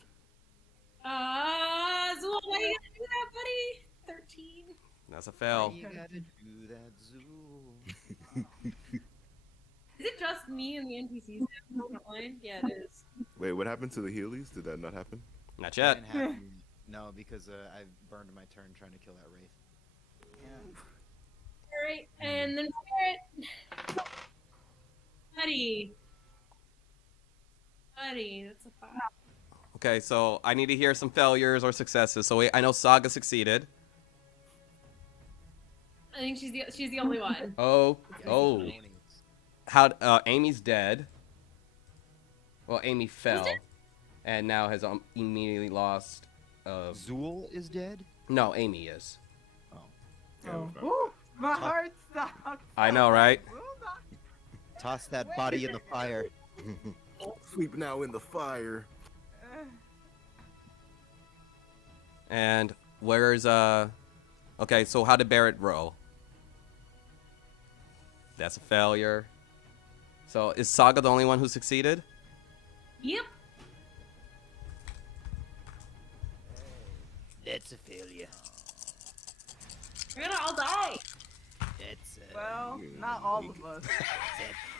Zool, why you gotta do that, buddy? 13. That's a fail. You gotta do that, Zool. Is it just me and the NPCs now on the line? Yeah, it is. Wait, what happened to the Heelys? Did that not happen? Not yet. Mine happened- No, because I burned my turn trying to kill that wraith. All right, and then Spirit. Buddy, that's a 5. Okay, so I need to hear some failures or successes. So wait, I know Saga succeeded. I think she's the only one. Oh. How? Amy's dead. Well, Amy fell, and now has immediately lost. Zool is dead? No, Amy is. Oh. Ooh, my heart stopped. I know, right? Toss that body in the fire. Sleep now in the fire. And where's Okay, so how did Barrett roll? That's a failure. So is Saga the only one who succeeded? Yep. That's a failure. We're gonna all die. That's a Well, not all of us.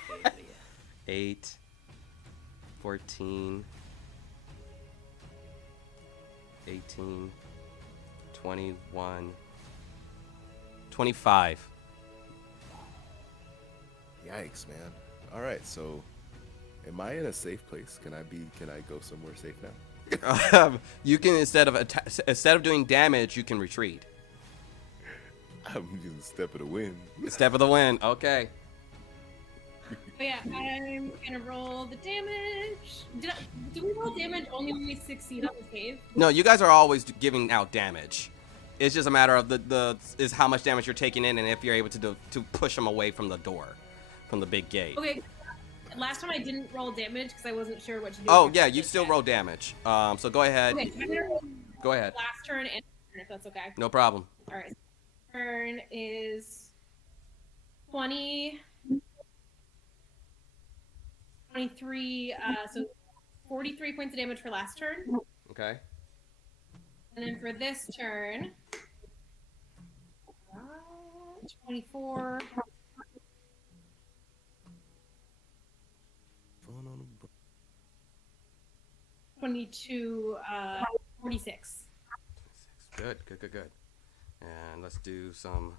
failure. 8, 14, 18, 21, 25. Yikes, man. All right, so am I in a safe place? Can I go somewhere safe now? You can instead of doing damage, you can retreat. I'm using Step of the Wind. Step of the wind. Okay. But yeah, I'm gonna roll the damage. Do we roll damage only when we succeed on the save? No, you guys are always giving out damage. It's just a matter of is how much damage you're taking in, and if you're able to push them away from the door, from the big gate. Okay. Last time I didn't roll damage because I wasn't sure what to do. Oh yeah, you still roll damage. So go ahead. Okay, so I'm gonna roll Go ahead. last turn and turn if that's okay. No problem. All right. Turn is 20, 23. So 43 points of damage for last turn, Okay. and then for this turn, 24. 22, 46. Good. And let's do some.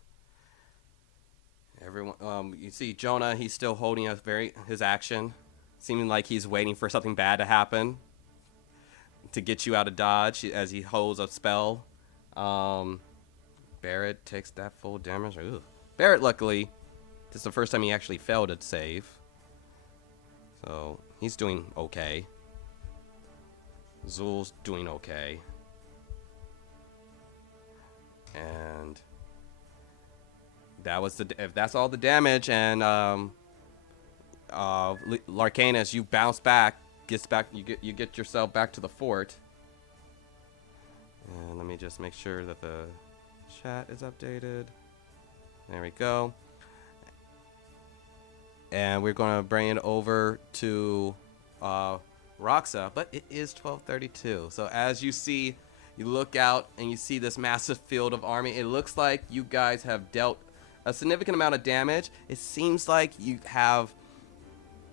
Everyone, you see Jonah. He's still holding his action, seeming like he's waiting for something bad to happen to get you out of dodge as he holds a spell. Barrett takes that full damage. Ooh. Barrett, luckily, this is the first time he actually failed a save, so he's doing okay. Zul's doing okay. And if that's all the damage, and Larcanus, you bounce back, you get yourself back to the fort. And let me just make sure that the chat is updated. There we go. And we're gonna bring it over to Roxa, but it is 12:32. So as you see You look out and you see this massive field of army. It looks like you guys have dealt a significant amount of damage. It seems like you have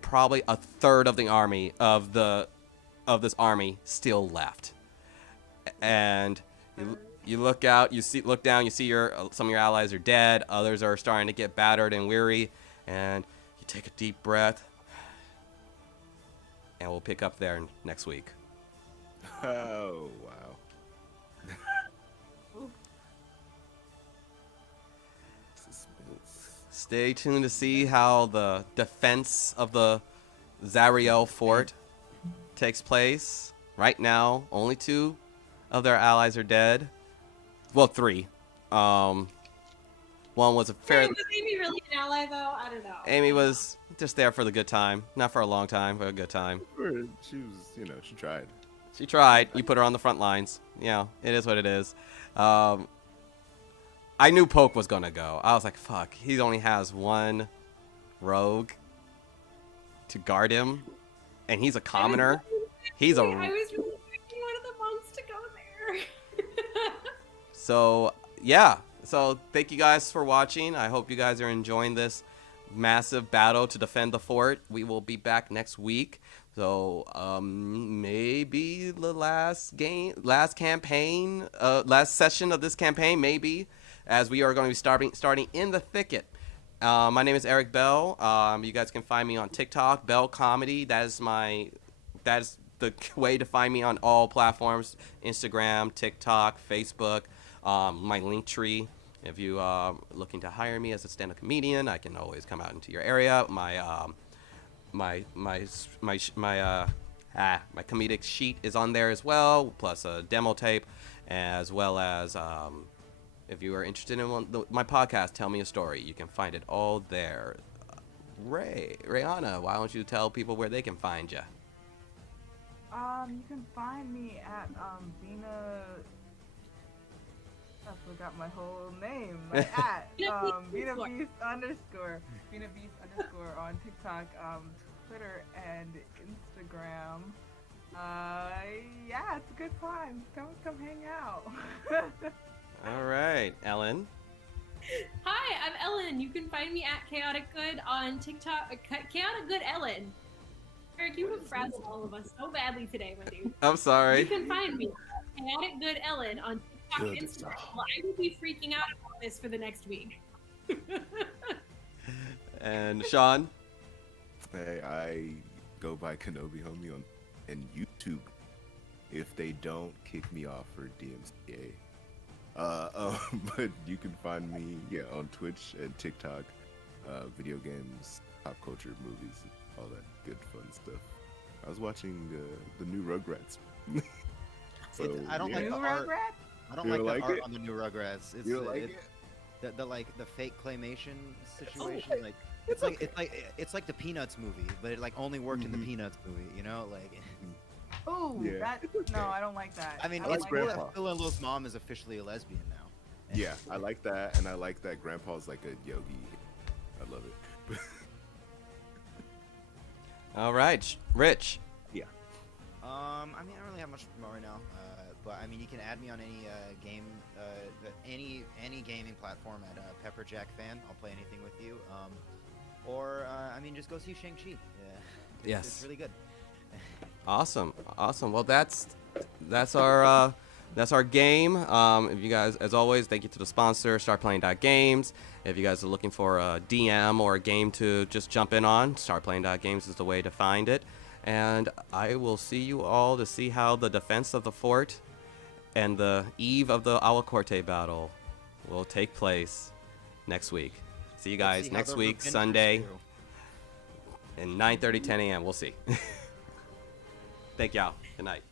probably a third of the army of this army still left. And you look out, look down, you see some of your allies are dead, others are starting to get battered and weary, and you take a deep breath. And we'll pick up there next week. Oh, wow. Suspense. Stay tuned to see how the defense of the Zariel fort takes place. Right now, only 2 of their allies are dead. Well, 3. One was a fair. Was Amy really an ally though? I don't know. Amy was just there for the good time. Not for a long time, but a good time. She was, she tried. She tried. You put her on the front lines. It is what it is. I knew Poke was going to go. I was like, fuck, he only has 1 rogue to guard him, and he's a commoner. I was really expecting one of the monks to go there. So, yeah. So, thank you guys for watching. I hope you guys are enjoying this massive battle to defend the fort. We will be back next week. So, maybe the last campaign, last session of this campaign, maybe, as we are going to be starting in the thicket. My name is Eric Bell. You guys can find me on TikTok, Bell Comedy. That is the way to find me on all platforms: Instagram, TikTok, Facebook, my link tree. If you are looking to hire me as a stand-up comedian, I can always come out into your area. My comedic sheet is on there as well, plus a demo tape, as well as if you are interested in my podcast, Tell Me a Story, you can find it all there. Rihanna, why don't you tell people where they can find you? You can find me at Vina. I forgot my whole name. My at Vina Beast underscore on TikTok, Twitter, and Instagram. Yeah, it's a good time. Come hang out. All right, Ellen. Hi, I'm Ellen. You can find me at Chaotic Good on TikTok. Chaotic Good Ellen. Eric, you have frazzled all of us so badly today, my dude. I'm You sorry. can find me at Chaotic Good Ellen on TikTok and Instagram. Well, I will be freaking out about this for the next week. And Sean. Hey, I go by Kenobi Homie on YouTube. If they don't kick me off for DMCA. But you can find me on Twitch and TikTok, video games, pop culture, movies, all that good fun stuff. I was watching the new Rugrats. I don't like New the art. Rugrats? I don't You like don't the like art it? on the new Rugrats. It's You don't like it? the fake claymation situation. Like it's like the Peanuts movie, but it like only worked in the Peanuts movie. Like. Ooh, Yeah. no, I don't like that. I mean, I like it's cool Grandpa. that Phil and Lil's mom is officially a lesbian now. Yeah, I like that, and I like that Grandpa's like a yogi. I love it. All right, Rich. I mean, I don't really have much to promote right now, but I mean, you can add me on any gaming platform at Pepperjack Fan. I'll play anything with you. Or I mean, just go see Shang-Chi. Yes. It's really good. Awesome. Well, that's our game. If you guys, as always, thank you to the sponsor, StartPlaying.Games. If you guys are looking for a DM or a game to just jump in on, StartPlaying.Games is the way to find it. And I will see you all to see how the defense of the fort and the eve of the Alacorte battle will take place next week. See you Let's guys see how next the week, Revengers Sunday, do. at 9:30, 10 a.m. We'll see. Thank y'all. Good night.